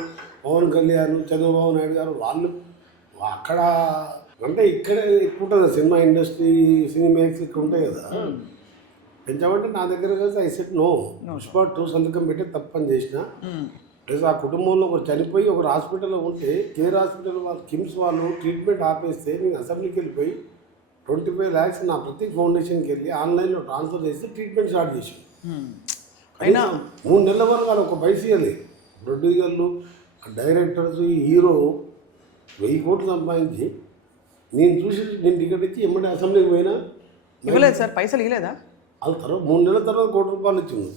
పవన్ కళ్యాణ్, చంద్రబాబు నాయుడు గారు వాళ్ళు అక్కడ అంటే ఇక్కడే ఎక్కువ ఉంటుంది సినిమా ఇండస్ట్రీ, సినిమాక్స్ ఇక్కడ ఉంటాయి కదా. పెంచామంటే నా దగ్గర కదా ఐ సెట్ నో. పుష్ప 2 సంతకం పెట్టి తప్పని చేసిన. ప్లస్ ఆ కుటుంబంలో ఒకరు చనిపోయి ఒకరు హాస్పిటల్లో ఉంటే కేర్ హాస్పిటల్ వాళ్ళు కిమ్స్ వాళ్ళు ట్రీట్మెంట్ ఆపేస్తే నేను అసెంబ్లీకి వెళ్ళిపోయి 25 lakhs నా ప్రతి ఫౌండేషన్కి వెళ్ళి ఆన్లైన్లో ట్రాన్స్ఫర్ చేసి ట్రీట్మెంట్ స్టార్ట్ చేసాను. అయినా 3 నెలల వరకు వాళ్ళు ఒక పైస ఇవ్వలేదు. ప్రొడ్యూసర్లు, డైరెక్టర్స్, ఈ హీరో 1000 కోట్లు సంపాదించి నేను చూసి నేను టికెట్ ఇచ్చి ఎమ్మటే అసెంబ్లీకి పోయినా ఇవ్వలేదు సార్, పైసలు ఇవ్వలేదా? వాళ్ళ తర్వాత 3 నెలల తర్వాత 1 కోటి రూపాయలు ఇచ్చింది.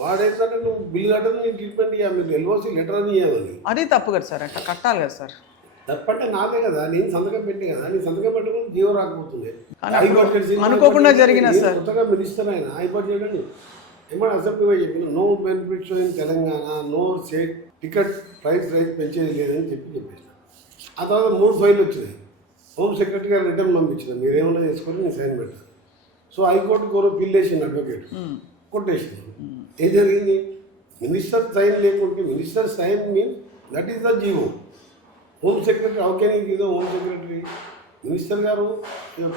వాడేంటంటే నువ్వు బిల్లు కట్టదు, నేను ట్రీట్మెంట్ ఇవ్వాలి, మీకు ఎల్ఓసి లెటర్ అని ఇవ్వాలి. అది తప్పు కదా సార్, అట్లా కట్టాలి కదా సార్. తప్పంటే నాదే కదా, నేను సంతకం పెట్టి కదా, నేను సంతకం పెట్టకుండా జీవో రాకపోతుంది. అనుకోకుండా జరిగిన సార్ కొత్తగా మినిస్టర్ అయినా హైకోర్టు చేయడండి ఏమన్నా అసెంబ్లీగా చెప్పిన no benefits in Telangana, no state ticket price పెంచేది లేదని చెప్పేసిన. ఆ తర్వాత 3 ఫైళ్ళు వచ్చినాయి. హోమ్ సెక్రటరీ గారు రిటర్న్ పంపించిన, మీరేమన్నా చేసుకొని నేను సైన్ పెట్టాను. సో హైకోర్టుకి ఎవరో బిల్ వేసింది అడ్వకేట్, కొట్టేసింది. ఏం జరిగింది? మినిస్టర్ సైన్ లేకుంటే minister sign mean that is the GO. Home secretary ఓకేనే ఇదో హోమ్ సెక్రటరీ మినిస్టర్ గారు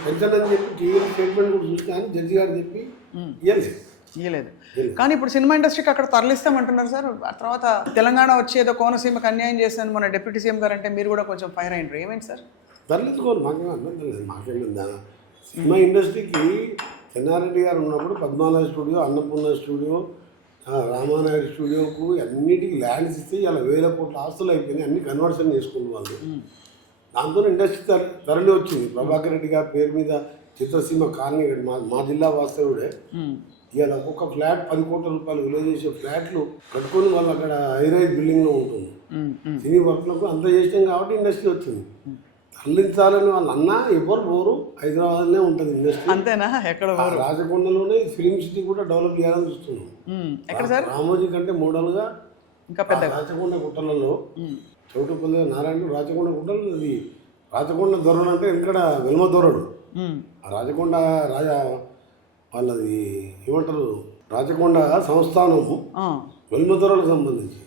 పెన్షన్ అని చెప్పి టీవీ స్టేట్మెంట్ కూడా చూసినా అని జడ్జి గారు చెప్పి ఇవ్వలేదు. కానీ ఇప్పుడు సినిమా ఇండస్ట్రీకి అక్కడ తరలిస్తామంటున్నారు సార్. ఆ తర్వాత తెలంగాణ వచ్చేదో కోనసీమకు అన్యాయం చేశాను మన డిప్యూటీ సీఎం గారు అంటే మీరు కూడా కొంచెం ఫైర్ అయినారు. ఏమైంది సార్? తరలించుకోవాలి, మాకేమో అర్థం లేదు. మాకేమిందా సినిమా ఇండస్ట్రీకి చెన్నారెడ్డి గారు ఉన్నప్పుడు పద్మాలయ స్టూడియో, అన్నపూర్ణ స్టూడియో, రామానాయుడు స్టూడియోకు అన్నిటికీ ల్యాండ్స్ ఇస్తే ఇలా 1000 కోట్ల ఆస్తులు అయిపోయినాయి, అన్ని కన్వర్షన్ చేసుకున్న వాళ్ళు. దాంతో ఇండస్ట్రీ తరలి వచ్చింది. ప్రభాకర్ రెడ్డి గారి పేరు మీద చిత్రసీమ కాలనీ మా జిల్లా వాస్తవుడే ఇవాళ ఒక్కొక్క ఫ్లాట్ 10 కోట్ల రూపాయలు విలువ చేసే ఫ్లాట్లు కట్టుకొని వాళ్ళు అక్కడ హైరైజ్ బిల్డింగ్లో ఉంటుంది. సినీ వర్క్లకు అంత చేసినాం కాబట్టి ఇండస్ట్రీ వచ్చింది. తరలించాలని వాళ్ళు అన్నా ఎవరు పోరు, హైదరాబాద్లోనే ఉంటుంది ఇండస్ట్రీ. అంతేనా? ఎక్కడ? రాజకొండలోనే ఫిలిం సిటీ కూడా డెవలప్ చేయాలని చూస్తున్నాం. ఎక్కడ సార్? రామోజీ కంటే మోడల్గా ఇంకా పెద్ద రాచకొండ గుట్టలలో చౌటుపల్లి నారాయణ రాచకొండ గుట్టలు, అది రాచకొండ దొరడు అంటే ఇక్కడ వెల్మ దొరడు. ఆ రాచకొండ రాజా వాళ్ళది ఏమంటారు రాచకొండ సంస్థానము వెల్మ దొరలకు సంబంధించి.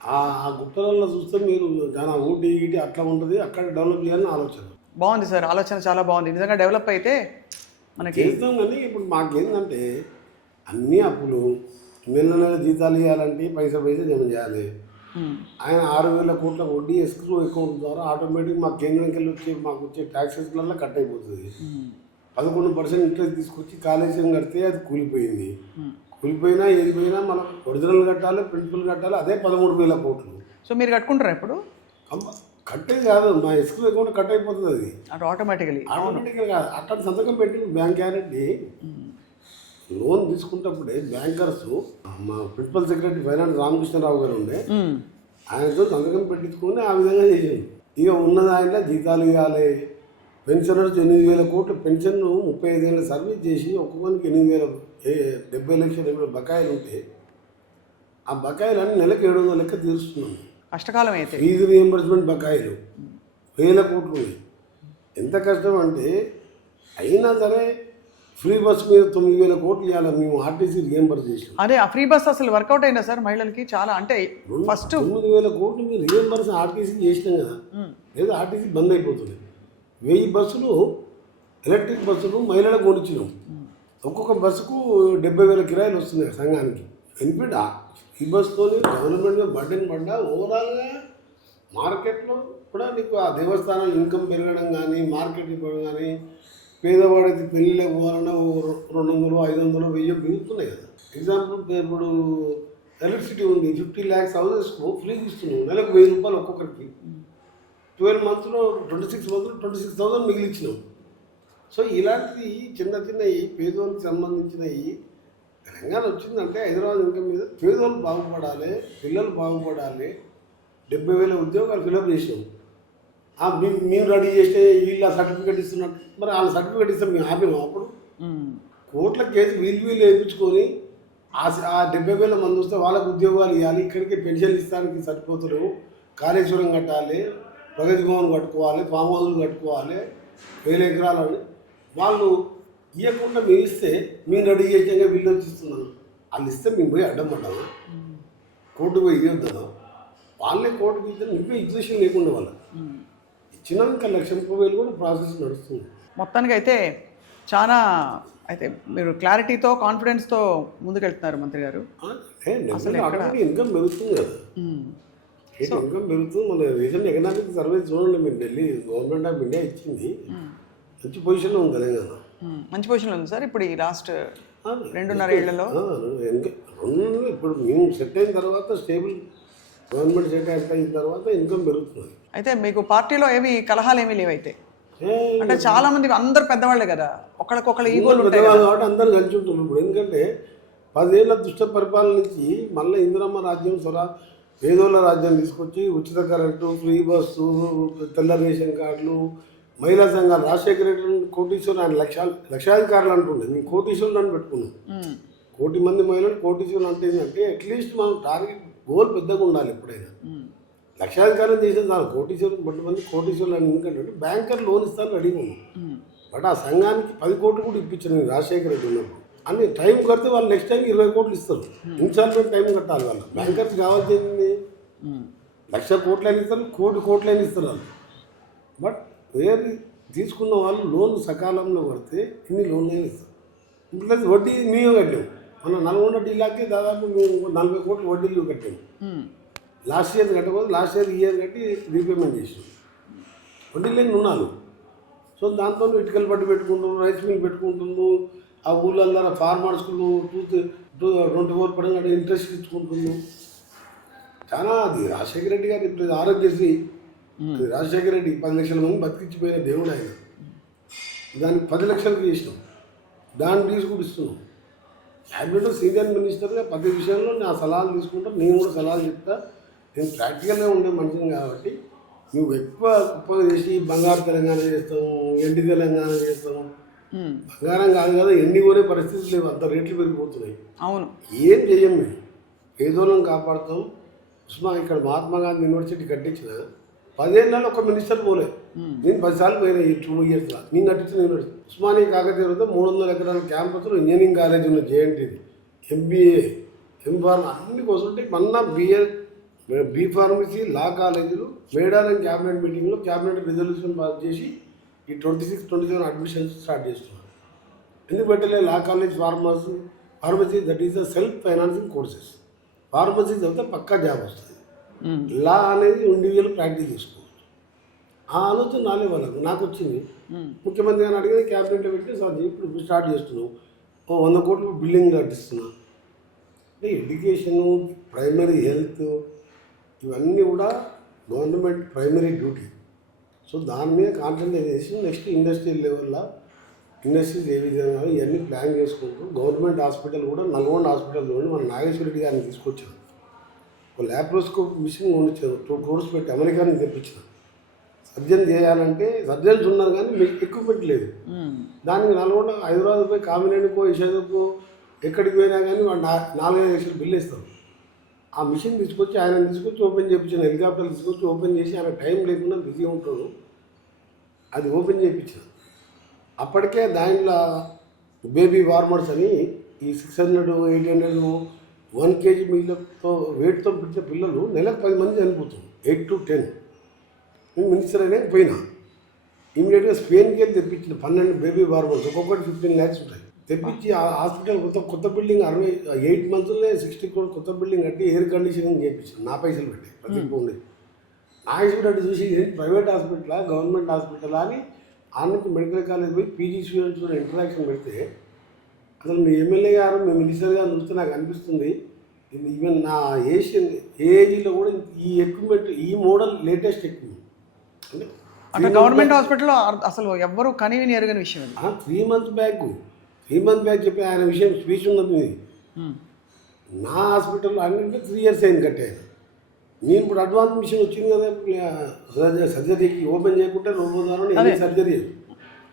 ఆ గుట్టలలో చూస్తే మీరు చాలా ఊటీ గీటి అట్లా ఉంటుంది, అక్కడ డెవలప్ చేయాలని ఆలోచన. బాగుంది సార్, ఆలోచన చాలా బాగుంది. నిజంగా డెవలప్ అయితే మనకి చేస్తాం. కానీ ఇప్పుడు మాకేంటంటే అన్నీ అప్పులు, నెల నెల జీతాలు ఇవ్వాలంటే పైసా జమ చేయాలి. ఆయన 6,000 కోట్ల వడ్డీ ఎస్క్రూ అకౌంట్ ద్వారా ఆటోమేటిక్ మా కేంద్రంకి వెళ్ళి మాకు వచ్చే ట్యాక్సెస్లలో కట్ అయిపోతుంది. 11% ఇంట్రెస్ట్ తీసుకొచ్చి కాళేశ్వరం కడితే అది కూలిపోయింది. కూలిపోయినా ఏది పోయినా మనం ఒరిజినల్ కట్టాలి, ప్రిన్సిపల్ కట్టాలి, అదే 13,000 కోట్లు. సో మీరు కట్టుకుంటారా ఇప్పుడు? కట్టేది కాదు, మా ఎస్క్రూ అకౌంట్ కట్ అయిపోతుంది. అది ఆటోమేటిక్గా కాదు, అట్లా సంతకం పెట్టి బ్యాంక్ గ్యారెంటీ లోన్ తీసుకున్నప్పుడే బ్యాంకర్స్ మా ప్రిన్సిపల్ సెక్రటరీ ఫైనాన్స్ రామకృష్ణరావు గారు ఉండే, ఆయనతో సంతకం పెట్టించుకొని ఆ విధంగా చేసాడు. ఇక ఉన్నది ఆయన జీతాలు ఇవ్వాలి. పెన్షనర్స్ 8,000 కోట్లు పెన్షన్ 35 ఏళ్ళ సర్వీస్ చేసి ఒక్కొక్కరికి 70 లక్షల బకాయిలు ఉంటే ఆ బకాయిలన్నీ నెలకు 700 లెక్క తీరుస్తున్నాం. కష్టకాలం అయితే ఫీజు రియంబర్స్మెంట్ బకాయిలు 1000 కోట్లు ఉన్నాయి. ఎంత కష్టం అంటే అయినా సరే ఫ్రీ బస్ మీద 9,000 కోట్లు ఇవ్వాలి మేము ఆర్టీసీ రియంబర్స్ చేసాం. అదే ఆ ఫ్రీ బస్ అసలు వర్కౌట్ అయిందా సార్ మహిళలకి? చాలా అంటే ఫస్ట్ 9,000 కోట్లు మీరు రియంబర్స్ ఆర్టీసీ చేసినాం కదా, లేదా ఆర్టీసీ బంద్ అయిపోతుంది. 1000 బస్సులు ఎలక్ట్రిక్ బస్సులు మహిళలకు కొనిచ్చినాం. ఒక్కొక్క బస్సుకు 70,000 కిరాయిలు వస్తున్నాయి సంఘానికి. బెనిఫిట్ ఈ బస్సుతో గవర్నమెంట్ బర్డెన్ పడ్డా ఓవరాల్గా మార్కెట్లో కూడా నీకు ఆ దేవస్థానం ఇన్కమ్ పెరగడం కానీ మార్కెట్ ఇవ్వడం కానీ పేదవాడికి పెళ్ళిళ్ళకి పోవాలన్నా 200, 500, 1000 పెరుగుతున్నాయి కదా. ఎగ్జాంపుల్ ఇప్పుడు ఎలక్ట్రిసిటీ ఉంది, 50 lakhs హౌసెస్కు ఫ్రీగా ఇస్తున్నాం. నెలకు 1000 రూపాయలు ఒక్కొక్కరికి. 12 monthsలో 26 monthsలో 26,000 మిగిలిచ్చినాం. సో ఇలాంటివి చిన్న చిన్నవి పేదోళ్ళకి సంబంధించినవి తెలంగాణ వచ్చిందంటే హైదరాబాద్ ఇంకా మీద పేదోళ్ళు బాగుపడాలి, పిల్లలు బాగుపడాలి. 70,000 ఉద్యోగాలు ఫిలప్ చేసినాం. మేము రెడీ చేస్తే వీళ్ళు సర్టిఫికేట్ ఇస్తున్నట్టు, మరి వాళ్ళ సర్టిఫికేట్ ఇస్తాం మేము ఆపినాం. అప్పుడు కోట్ల కేసు వీళ్ళు వేయించుకొని ఆ 70,000 మంది వస్తే వాళ్ళకు ఉద్యోగాలు ఇవ్వాలి, ఇక్కడికి పెన్షన్ ఇస్తానికి సరిపోతులేవు. కాళేశ్వరం కట్టాలి, ప్రగతి భవన్ కట్టుకోవాలి, ఫామ్ హౌస్లు కట్టుకోవాలి, 1,000 ఎకరాలని వాళ్ళు ఇవ్వకుండా మేము ఇస్తే మేము రెడీ చేసాక వీళ్ళు వచ్చి ఇస్తున్నాను. వాళ్ళు ఇస్తే మేము పోయి అడ్డం పడ్డాము, కోర్టు పోయి ఇవ్వద్దాం. వాళ్ళే కోర్టుకి ఇస్తే మీకు ఎగ్జిబిషన్ లేకుండా వాళ్ళు ఇచ్చినాక 1,30,000 కూడా ప్రాసెస్ నడుస్తుంది. మొత్తానికి అయితే చాలా అయితే మీరు క్లారిటీతో కాన్ఫిడెన్స్తో ముందుకెళ్తున్నారు మంత్రి గారు. ఇన్కమ్ పెరుగుతుంది కదా, ఇన్కమ్ పెరుగుతుంది. మన రీసెంట్ ఎకనామిక్ సర్వే చూడండి మీరు, ఢిల్లీ గవర్నమెంట్ ఆఫ్ ఇండియా ఇచ్చింది, మంచి పొజిషన్లో ఉంది తెలంగాణ. మంచి పొజిషన్లో ఉంది సార్. ఇప్పుడు ఈ లాస్ట్ 2.5 ఏళ్లలో ఇప్పుడు మేము సెట్ అయిన తర్వాత, స్టేబుల్ గవర్నమెంట్ సెట్ అయిన తర్వాత ఇన్కమ్ పెరుగుతుంది. అయితే మీకు పార్టీలో ఏమి కలహాలు ఏమీ లేవైతే? అంటే చాలా మంది అందరు పెద్దవాళ్ళే కదా, ఒకళ్ళకొకళ్ళు ఈగోలు ఉంటాయి కాబట్టి అందరూ కలిసి ఉంటున్నారు. ఇప్పుడు ఎందుకంటే 10 ఏళ్ల దుష్ట పరిపాలన నుంచి మళ్ళీ ఇందిరమ్మ రాజ్యం పేదోళ్ళ రాజ్యం తీసుకొచ్చి ఉచిత కరెంటు, ఫ్రీ బస్సు, తెల్ల రేషన్ కార్డులు, మహిళా సంఘాలు, రాజశేఖర రెడ్డి కోటీశ్వరులు, ఆయన లక్షాధికారులు అంటుండే. మేము కోటీశ్వరులు అని పెట్టుకున్నాం. 1 కోటి మంది మహిళలు కోటీశ్వరులు అంటే ఏంటంటే అట్లీస్ట్ మనం టార్గెట్ గోల్ పెద్దగా ఉండాలి. ఎప్పుడైనా లక్షాధికారం చేసేది చాలు, కోటీశ్వరులు 10 మంది కోటీశ్వరులు అని. ఎందుకంటే బ్యాంకర్ లోన్ ఇస్తాను రెడీగా ఉన్నాం. బట్ ఆ సంఘానికి 10 కోట్లు కూడా ఇప్పించాను రాజశేఖర రెడ్డి ఉన్నప్పుడు. అన్ని టైం కడితే వాళ్ళు నెక్స్ట్ టైం 20 కోట్లు ఇస్తారు. ఇన్స్టాల్మెంట్ టైం కట్టాలి. వాళ్ళు బ్యాంకర్స్ కావాల్సింది 1,00,000 కోట్లు అయినా ఇస్తారు, 1,00,00,000 కోట్లు అయినా ఇస్తారు వాళ్ళు. బట్ వేరే తీసుకున్న వాళ్ళు లోన్ సకాలంలో పడితే ఇన్ని లోన్లు అయినా ఇస్తారు. ప్లస్ వడ్డీ మేము కట్టాము. మన నల్గొండ జిల్లాకి దాదాపు మేము 40 కోట్లు వడ్డీలు కట్టాము. లాస్ట్ ఇయర్ కట్టకపోతే లాస్ట్ ఇయర్ కట్టి రీపేమెంట్ చేసాం. వడ్డీ లేని రుణాలు. సో దాంతో ఇటుకలు పట్టు పెట్టుకుంటున్నాం, రైస్ మిల్ పెట్టుకుంటున్నాం. ఆ ఊళ్ళల్లో ఫార్మర్స్కు 24 పడంగా ఇంట్రెస్ట్ ఇచ్చుకుంటున్నాం. చాలా అది రాజశేఖర రెడ్డి గారు ఇప్పుడు ఆరోగ్యశ్రీ, రాజశేఖర రెడ్డి 10 లక్షల మంది బతికించిపోయిన దేవుడు ఆయన. దానికి 10 లక్షలకు చేసినాం. దాన్ని తీసుకుని ఇస్తున్నాం. క్యాబినెట్లో సీనియర్ మినిస్టర్గా ప్రతి విషయంలో నా సలహాలు తీసుకుంటా, నేను కూడా సలహాలు చెప్తా. నేను ప్రాక్టికల్గా ఉండే మనిషిని కాబట్టి నువ్వు ఎక్కువ చేసి బంగారు తెలంగాణ చేస్తాము, ఎండి తెలంగాణ చేస్తాము. బంగారం కాదు కదా, ఎండి కొనే పరిస్థితులు లేవు, అంత రేట్లు పెరిగిపోతున్నాయి. అవును, ఏం చెయ్యం మేము, పేదోళ్ళని కాపాడుతాం. ఇక్కడ మహాత్మా గాంధీ యూనివర్సిటీ కట్టించిన 10 ఏళ్ళలో ఒక మినిస్టర్ పోలే. నేను 10 సార్లు పోయినా ఈ 2 ఇయర్స్లో. నేను కట్టించిన యూనివర్సిటీ ఉస్మానియా కాకతీయతో 300 ఎకరాల క్యాంపస్లో ఇంజనీరింగ్ కాలేజ్ ఉన్న, జేఎన్టీది, ఎంబీఏ, ఎంఫార్మ్ అన్ని కోసం. మొన్న బీ ఫార్మసీ, లా కాలేజీలు మేడారం క్యాబినెట్ మీటింగ్లో క్యాబినెట్ రిజల్యూషన్ పాస్ చేసి ఈ 26-27 అడ్మిషన్స్ స్టార్ట్ చేస్తున్నారు. ఎందుకు పెట్టలే? Law college, pharmacy that is the self financing courses. Pharmacy చదివితే పక్కా జాబ్ వస్తుంది. లా అనేది ఇండివిజువల్ ప్రాక్టీస్ చేసుకోవచ్చు. ఆ ఆలోచన నాలే వాళ్ళకు, నాకు వచ్చింది. ముఖ్యమంత్రి గారిని అడిగిన క్యాబినెట్లో పెట్టి సార్ ఇప్పుడు స్టార్ట్ చేస్తున్నాం, 100 కోట్లు బిల్డింగ్ కట్టిస్తున్నా. అంటే ఎడ్యుకేషను, ప్రైమరీ హెల్త్, ఇవన్నీ కూడా గవర్నమెంట్ ప్రైమరీ డ్యూటీ. సో దాని మీద కాన్సన్ట్రేట్ చేసి నెక్స్ట్ ఇండస్ట్రియల్ లెవెల్లో ఇండస్ట్రీస్ ఏ విధంగా ఇవన్నీ ప్లాన్ చేసుకుంటూ గవర్నమెంట్ హాస్పిటల్ కూడా నల్గొండ హాస్పిటల్లోని మన నాగేశ్వర రెడ్డి గారిని తీసుకొచ్చాను. ఒక ల్యాప్రోస్కోప్ మిషన్ కొనిచ్చాను, 2 crores పెట్టి అమెరికా నుంచి తెప్పించిన. సర్జన్ చేయాలంటే సర్జన్స్ ఉన్నారు కానీ మీకు ఎక్విప్మెంట్ లేదు. దానికి నల్గొండ, హైదరాబాద్ పోయి కామినేనికో, యశోదకో ఎక్కడికి పోయినా కానీ వాడు 4-5 లక్షలు బిల్లు ఇస్తారు. ఆ మిషన్ తీసుకొచ్చి ఆయన తీసుకొచ్చి ఓపెన్ చేయించిన, హెలికాప్టర్ తీసుకొచ్చి ఓపెన్ చేసి, ఆయన టైం లేకుండా బిజీ ఉంటాడు, అది ఓపెన్ చేయించిన. అప్పటికే దాంట్లో బేబీ వార్మర్స్ అని ఈ 600, 800, 1 kg మీలతో వెయిట్తో పెట్టిన పిల్లలు నెలకు 10 మంది చనిపోతుంది, 8 to 10. నేను మినిస్టర్ అయినా పోయినా ఇమీడియట్గా స్పెయిన్కి వెళ్ళి తెప్పించిన 12 బేబీ వార్మర్స్, ఒక్కొక్కటి 15 lakhs ఉంటాయి. తెప్పించి ఆ హాస్పిటల్ కొత్త బిల్డింగ్ 8 monthsలో 60 crores కొత్త బిల్డింగ్ కట్టి ఎయిర్ కండిషనింగ్ చేయించాను, నా పైసలు పెట్టి. ప్రతి ఉండే నా హాస్పిటల్ చూసి ప్రైవేట్ హాస్పిటలా గవర్నమెంట్ హాస్పిటలా అని ఆనంద్ మెడికల్ కాలేజ్ పోయి పీజీ స్టూడెంట్స్తో ఇంటరాక్షన్ పెడితే అసలు మీ ఎమ్మెల్యే గారు, మీ మినిస్టర్ గారు చూస్తే నాకు అనిపిస్తుంది ఈవెన్ నా ఏజిలో కూడా ఈ ఎక్విప్మెంట్, ఈ మోడల్ లేటెస్ట్ ఎక్విప్మెంట్. అక్కడ గవర్నమెంట్ హాస్పిటల్లో అసలు ఎవ్వరూ కనివిని ఎరగని విషయం అది. 3 months బ్యాక్ చెప్పి ఆయన విషయం స్పీచ్ ఉన్నది మీది. నా హాస్పిటల్లో అన్నింటిలో 3 years అయింది కట్టాను. నేను ఇప్పుడు అడ్వాన్స్ మిషన్ వచ్చింది కదా సర్జరీకి, ఓపెన్ చేయకుంటే రోజు ఎన్ని సర్జరీ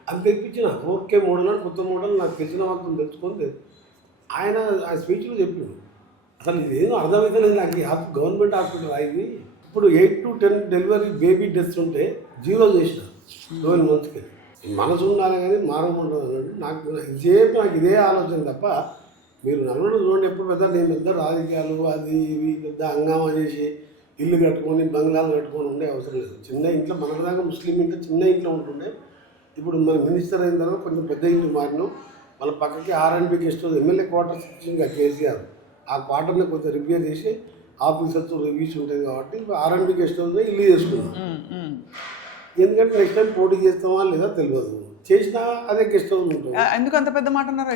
అది తెప్పించిన 4K మోడల్ అని కొత్త మోడల్ నాకు తెలిసిన వాళ్ళతో తెలుసుకొని ఆయన ఆ స్పీచ్లో చెప్పిండు. అసలు ఇదేదో అర్థమవుతలేదు నాకు. గవర్నమెంట్ హాస్పిటల్ అయింది. ఇప్పుడు 8 to 10 డెలివరీ బేబీ డెత్స్ ఉంటే 0 చేసిన 12 monthsకి. మనసు ఉండాలి కానీ మారకుండా నాకు ఇదే ఆలోచన తప్ప మీరు నలుగురు చూడండి ఎప్పుడు పెద్ద నేను పెద్ద రాజకీయాలు అది ఇవి పెద్ద హంగామా చేసి ఇల్లు కట్టుకొని బంగ్లాలు కట్టుకొని ఉండే అవసరం లేదు. చిన్న ఇంట్లో మన దాకా ముస్లిం ఇంట్లో చిన్న ఇంట్లో ఉంటుండే. ఇప్పుడు మన మినిస్టర్ అయిన తర్వాత కొంచెం పెద్ద ఇంట్లో మారినాం. వాళ్ళ పక్కకి R&B guest house MLA quarters ఇచ్చింది కేసీఆర్. ఆ క్వార్టర్ని కొంచెం రిపేర్ చేసి ఆఫీసర్స్ రివ్యూస్ ఉంటుంది కాబట్టి R&B గెస్ట్ హౌస్లో ఇల్లు చేసుకున్నాం. ఎందుకంటే నెక్స్ట్ టైం పోటీ చేస్తామా లేదా తెలియదు. చేసినా అదే గెస్ట్ హౌస్ ఉంటుంది. ఎందుకు అంత పెద్ద మాట అన్నారు?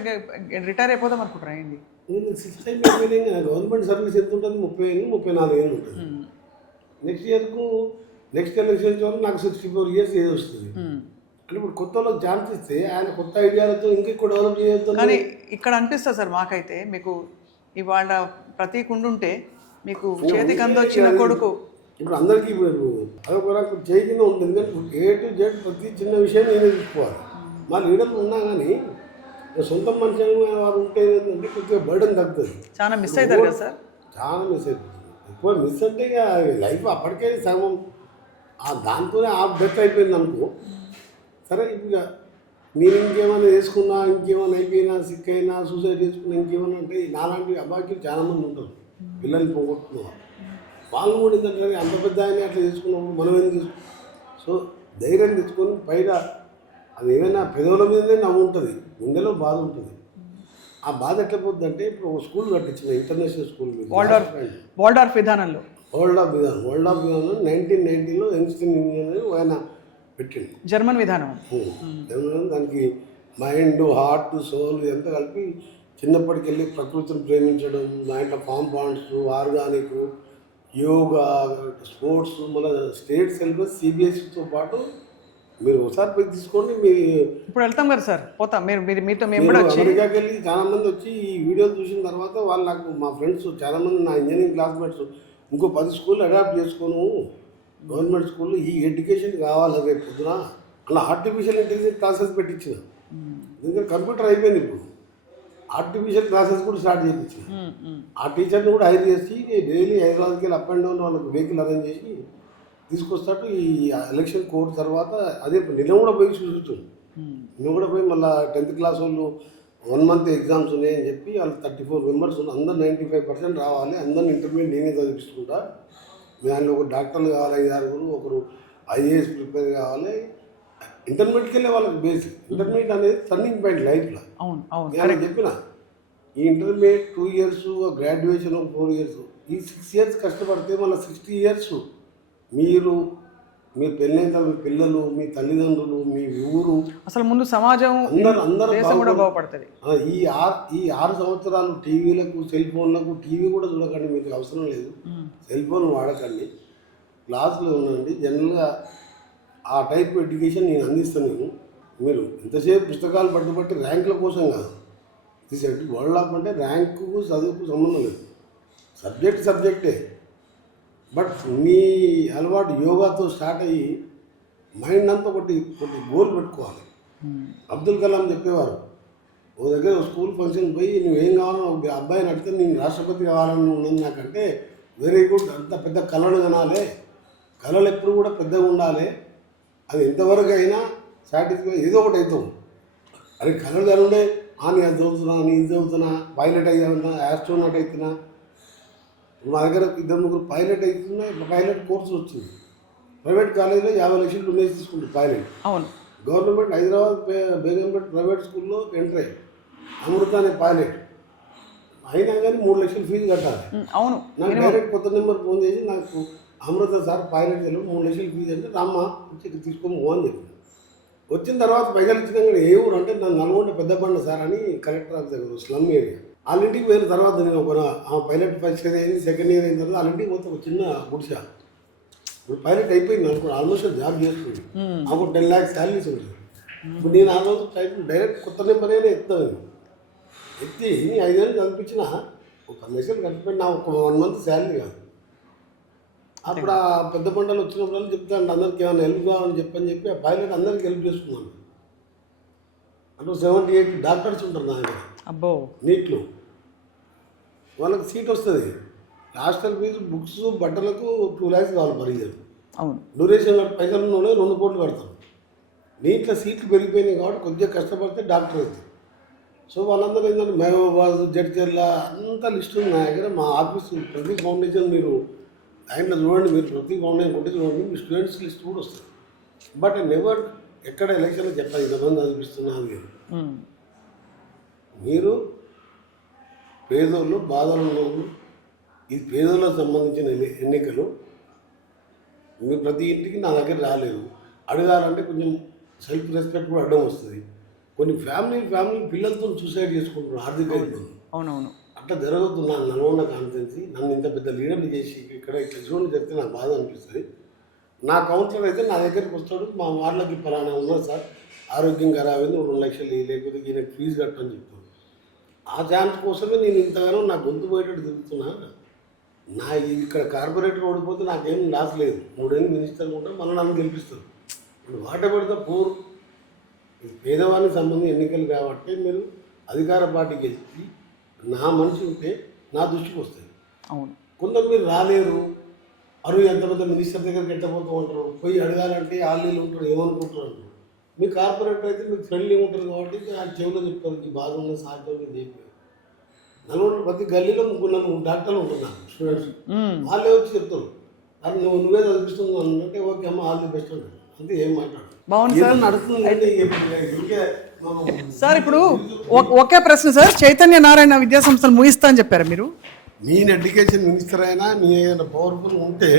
రిటైర్ అయిపోదాం అనుకుంటారా? అయింది 6 టైం అయిపోయింది. గవర్నమెంట్ సర్వీస్ ఎంత ఉంటుంది? 30 ఏళ్ళు 34 ఏళ్ళు ఉంటుంది. నెక్స్ట్ ఎలక్షన్స్ వల్ల నాకు 64 years ఏజ్ వస్తుంది. అంటే ఇప్పుడు కొత్త వాళ్ళకి ఛాన్స్ ఇస్తే ఆయన కొత్త ఐడియాలతో ఇంకెక్కువ డెవలప్ చేయొద్దు. కానీ ఇక్కడ అనిపిస్తుంది సార్ మాకైతే, మీకు ఇవాళ ప్రతీక్ ఉండుంటే మీకు చేతికి అందొచ్చిన కొడుకు ఇప్పుడు అందరికీ ఇప్పుడు అదొక చేయి కింద ఉంటుంది. ఎందుకంటే A to Z ప్రతి చిన్న విషయం నేనే చూసుకోవాలి. మా లీడర్లు ఉన్నా కానీ సొంత మనిషి వారు ఉంటే ఏంటంటే కొద్దిగా బర్డెన్ తగ్గుతుంది. చాలా మిస్ అవుతారు కదా సార్? చాలా మిస్ అయిపోతుంది. ఎక్కువ మిస్ అంటే ఇక లైఫ్ అప్పటికే సగం దాంతోనే డెత్ అయిపోయింది అనుకో. సరే ఇప్పుడు నేను ఇంకేమైనా వేసుకున్నా, ఇంకేమైనా అయిపోయినా, సిక్ అయినా, సూసైడ్ చేసుకున్నా, ఇంకేమైనా అంటే నాలాంటి అబ్బాయికి చాలామంది ఉంటారు పిల్లల్ని పోగొట్టుకున్నారు. వాళ్ళు కూడా ఏంటంటే అంత పెద్ద ఆయన అట్లా చేసుకున్నప్పుడు మనం ఏం చేసుకున్నాం. సో ధైర్యం తెచ్చుకొని పైన అది ఏమైనా పెదవుల మీదనే నవ్వు ఉంటుంది, గుండెలో బాధ ఉంటుంది. ఆ బాధ ఎట్లా పోతుంది అంటే ఇప్పుడు ఒక స్కూల్ కట్టించిన ఇంటర్నేషనల్ స్కూల్ మీద వరల్డ్ విధానంలో 1990లో యంగ్స్టన్ ఇంజనీర్ ఆయన పెట్టిండు. జర్మన్ విధానం. దానికి మైండ్, హార్ట్, సోల్ ఎంత కలిపి చిన్నప్పటికెళ్ళి ప్రకృతిని ప్రేమించడం, దాంట్లో farm points, organic, yoga, sports, మన స్టేట్ సిలబస్ CBSEతో పాటు మీరు ఒకసారి పోయి తీసుకోండి. మీ ఇప్పుడు వెళ్తాం కదా సార్, పోతాం. మీతో మేము కూడా అమెరికాకి వెళ్ళి చాలామంది వచ్చి ఈ వీడియో చూసిన తర్వాత వాళ్ళు నాకు మా ఫ్రెండ్స్ చాలామంది నా ఇంజనీరింగ్ క్లాస్మేట్స్ ఇంకో 10 స్కూళ్ళు అడాప్ట్ చేసుకోను, గవర్నమెంట్ స్కూల్లో ఈ ఎడ్యుకేషన్ కావాలి రేపు పొద్దున అలా ఆర్టిఫిషియల్ ఇంటెలిజెన్స్ క్లాసెస్ పెట్టించిన. ఎందుకంటే కంప్యూటర్ అయిపోయింది. ఇప్పుడు ఆర్టిఫిషియల్ క్లాసెస్ కూడా స్టార్ట్ చేయించిన. ఆ టీచర్ని కూడా హైర్ చేసి డైలీ హైదరాబాద్కి వెళ్ళి అప్ అండ్ డౌన్ వాళ్ళకి వెహికల్ అరేంజ్ చేసి తీసుకొస్తాడు. ఈ ఎలక్షన్ కోడ్ తర్వాత అదే నిన్న కూడా పోయి చూసుకుంటాం. నిన్న కూడా పోయి మళ్ళీ 10th క్లాస్ వాళ్ళు 1 month ఎగ్జామ్స్ ఉన్నాయని చెప్పి వాళ్ళు 34 members ఉన్నారు. అందరూ 95% రావాలి, అందరిని ఇంటర్మీడియట్ నేనే చదివిస్తుంటా. దానిలో ఒక డాక్టర్లు కావాలి 5-6, ఒకరు IAS ప్రిపేర్ కావాలి. ఇంటర్మీడియట్కి వెళ్ళే వాళ్ళకి బేసిక్. ఇంటర్మీడియట్ అనేది టర్నింగ్ పాయింట్ లైఫ్లో. నేను చెప్పిన ఈ ఇంటర్మీడియట్ 2 years, గ్రాడ్యుయేషన్ 4 years, ఈ 6 years కష్టపడితే మళ్ళీ 60 years మీరు మీ పెళ్ళైన మీ పిల్లలు, మీ తల్లిదండ్రులు, మీ ఊరు, అసలు ముందు సమాజం అందరూ కూడా బాగుపడుతుంది. ఈ 6 సంవత్సరాలు టీవీలకు, సెల్ ఫోన్లకు, టీవీ కూడా చూడకండి, మీకు అవసరం లేదు. సెల్ ఫోన్ వాడకండి, క్లాసులో ఉండండి. జనరల్గా ఆ టైప్ ఎడ్యుకేషన్ నేను అందిస్తాను. మీరు ఎంతసేపు పుస్తకాలు పట్టుబట్టి ర్యాంకుల కోసం కాదు. వరల్డ్ ఆఫ్ అంటే ర్యాంకు చదువుకు సంబంధం లేదు. సబ్జెక్టే. బట్ మీ అలవాటు యోగాతో స్టార్ట్ అయ్యి మైండ్ అంతా ఒకటి గోల్ పెట్టుకోవాలి. అబ్దుల్ కలాం చెప్పేవారు, ఓ దగ్గర స్కూల్ ఫంక్షన్ పోయి నువ్వేం కావాలో ఒక అబ్బాయిని అడిగితే నేను రాష్ట్రపతి కావాలని ఉన్నది నాకంటే, వెరీ గుడ్, అంత పెద్ద కళలు కనాలి, కళలు ఎప్పుడు కూడా పెద్దగా ఉండాలి, అది ఎంతవరకు అయినా సాటిస్ఫై ఏదో ఒకటి అవుతాం. అరే కళలు కనుండే నేను అది చదువుతున్నా, నేను ఇది చదువుతున్నా, పైలట్ అయ్యావుతున్నా, ఆస్ట్రోనాట్ అవుతున్నా. మా దగ్గర 2-3 పైలట్ అవుతున్నా. పైలట్ కోర్సు వచ్చింది. ప్రైవేట్ కాలేజీలో 50 లక్షలు డొనేషన్ తీసుకుంటారు పైలట్. అవును. గవర్నమెంట్ హైదరాబాద్ బేగంపేట ప్రైవేట్ స్కూల్లో ఎంటర్ అయ్యి అమృత అనే పైలట్ అయినా కానీ 3 లక్షలు ఫీజు కట్టాలి. అవును. నాకు డైరెక్ట్ కొత్త నెంబర్ ఫోన్ చేసి నాకు అమృత సార్ పైలట్ తెలియదు 3 లక్షలు ఫీజు అంటే రామ్మ వచ్చి తీసుకొని అని చెప్పి వచ్చిన తర్వాత పైసలు ఇచ్చిన ఏ ఊరు అంటే నన్ను నల్గొండ పెద్దబండ సార్ అని కలెక్టర్ ఆఫీస్ దగ్గర స్లమ్ ఏరియా. వాళ్ళ ఇంటికి పోయిన తర్వాత నేను ఒక పైలట్ ఫస్ట్ ఇయర్ అయింది, సెకండ్ ఇయర్ అయిన తర్వాత వాళ్ళ ఇంటికి పోతే ఒక చిన్న గుడిసె. ఇప్పుడు పైలట్ అయిపోయింది అనుకో, ఆల్మోస్ట్ జాబ్ చేస్తుంది, అప్పుడు 10 lakhs శాలరీస్ ఉంటుంది. ఇప్పుడు నేను ఆ రోజు టైప్ డైరెక్ట్ కొత్త నెంబర్ అయినా ఎత్తాను, నేను ఎత్తి 5 ఏళ్ళు కనిపించిన ఒక 10 లక్షలు కనిపించిన ఒక 1 month శాలరీ కాదు. అప్పుడు ఆ పెద్ద పంటలు వచ్చినప్పుడు చెప్తాను అందరికి ఏమైనా హెల్ప్ కావాలని చెప్పి ఆ పైలట్ అందరికి హెల్ప్ చేస్తున్నాను. అంటే 70-80 డాక్టర్స్ ఉంటారు నా దగ్గర. అబ్బో, నీట్లో వాళ్ళకి సీట్ వస్తుంది. హాస్టల్ ఫీజు, బుక్స్, బట్టలకు 2 lakhs కావాలి పర్ ఇయర్. అవును, డ్యూరేషన్ పైసలు ఉన్న 2 కోట్లు కడతారు. నీట్లో సీట్లు పెరిగిపోయినాయి కాబట్టి కొద్దిగా కష్టపడితే డాక్టర్ అవుతుంది. సో వాళ్ళందరూ ఏంటంటే మహబూబాబాద్, జడ్చర్ల అంతా లిస్ట్ ఉంది నా దగ్గర. మా ఆఫీస్ ప్రతి ఫౌండేషన్ మీరు ఆయనలో చూడండి, మీరు ప్రతి ఫౌండేషన్ కొట్టి చూడండి, మీ స్టూడెంట్స్ లిస్ట్ కూడా వస్తుంది. బట్ నెవర్ ఎక్కడ ఎలక్షన్లో చెప్పాలి ఇంతమంది చదివిస్తున్నాను మీరు. మీరు పేదోళ్ళు, బాధలు ఉన్నోళ్ళు, ఈ పేదోళ్ళకు సంబంధించిన ఎన్నికలు మీరు ప్రతి ఇంటికి నా దగ్గర రాలేదు. అడగాలంటే కొంచెం సెల్ఫ్ రెస్పెక్ట్ కూడా అడ్డం వస్తుంది. కొన్ని ఫ్యామిలీ పిల్లలతో సూసైడ్ చేసుకుంటున్నారు ఆర్థిక ఇబ్బంది. అవునవును, అట్లా జరగద్దు. నా నల్గొండ కాన్ఫరెన్సీ నన్ను ఇంత పెద్ద లీడర్ని చేసి ఇక్కడ ఇట్లా చూడండి చెప్తే నాకు బాధ అనిపిస్తుంది. నా కౌన్సిలర్ అయితే నా దగ్గరికి వస్తాడు, మా వాళ్ళకి పలానా ఉన్నా సార్ ఆరోగ్యం ఖరాబ్ అయింది, 2 లక్షలు లేకపోతే ఈయనకి ఫీజు కట్టని చెప్తాను. ఆ ఛాన్స్ కోసమే నేను ఇంతగానో నా గొంతు పోయేటట్టు తిరుగుతున్నా. నా ఇక్కడ కార్పొరేటర్ ఓడిపోతే నాకేం లాస్ లేదు. 3 ఏళ్ళు మినిస్టర్గా ఉంటారు, మళ్ళీ నన్ను గెలిపిస్తారు. వాట పెడితే పూర్ పేదవానికి సంబంధించి ఎన్నికలు కాబట్టి మీరు అధికార పార్టీకి గెలిచి నా మనిషి ఉంటే నా దృష్టికి వస్తాయి. అవును, కొందరు మీరు రాలేరు, అరువు ఎంత పెద్ద మినిస్టర్ దగ్గరికి ఎట్టపోతూ ఉంటారు, పోయి అడగాలంటే వాళ్ళు ఉంటారు, ఏమనుకుంటారు అంటారు. మీ కార్పొరేటర్ అయితే మీకు ఫ్రెండ్లీ ఉంటుంది కాబట్టి ఆ చెవులో చెప్తారు, ఈ బాధ ఉన్న సాధ్యం చెప్పి. నల్గొండ ప్రతి గల్లీలో 3 డాక్టర్లు ఉంటున్నారు స్టూడెంట్స్. వాళ్ళే వచ్చి చెప్తారు, అది నువ్వే చదివిస్తున్నావు అంటే ఓకే అమ్మ ఆల్ ది బెస్ట్ అంటారు. అంతే, ఏం మాట్లాడు. బాగుంది సార్. నడుస్తుంది సార్ ఇప్పుడు ఒకే ప్రశ్న సార్, చైతన్య నారాయణ విద్యా సంస్థలు ముగిస్తా అని చెప్పారు మీరు. నేను ఎడ్యుకేషన్ మినిస్టర్ అయినా నీ ఏదైనా పవర్ఫుల్ ఉంటే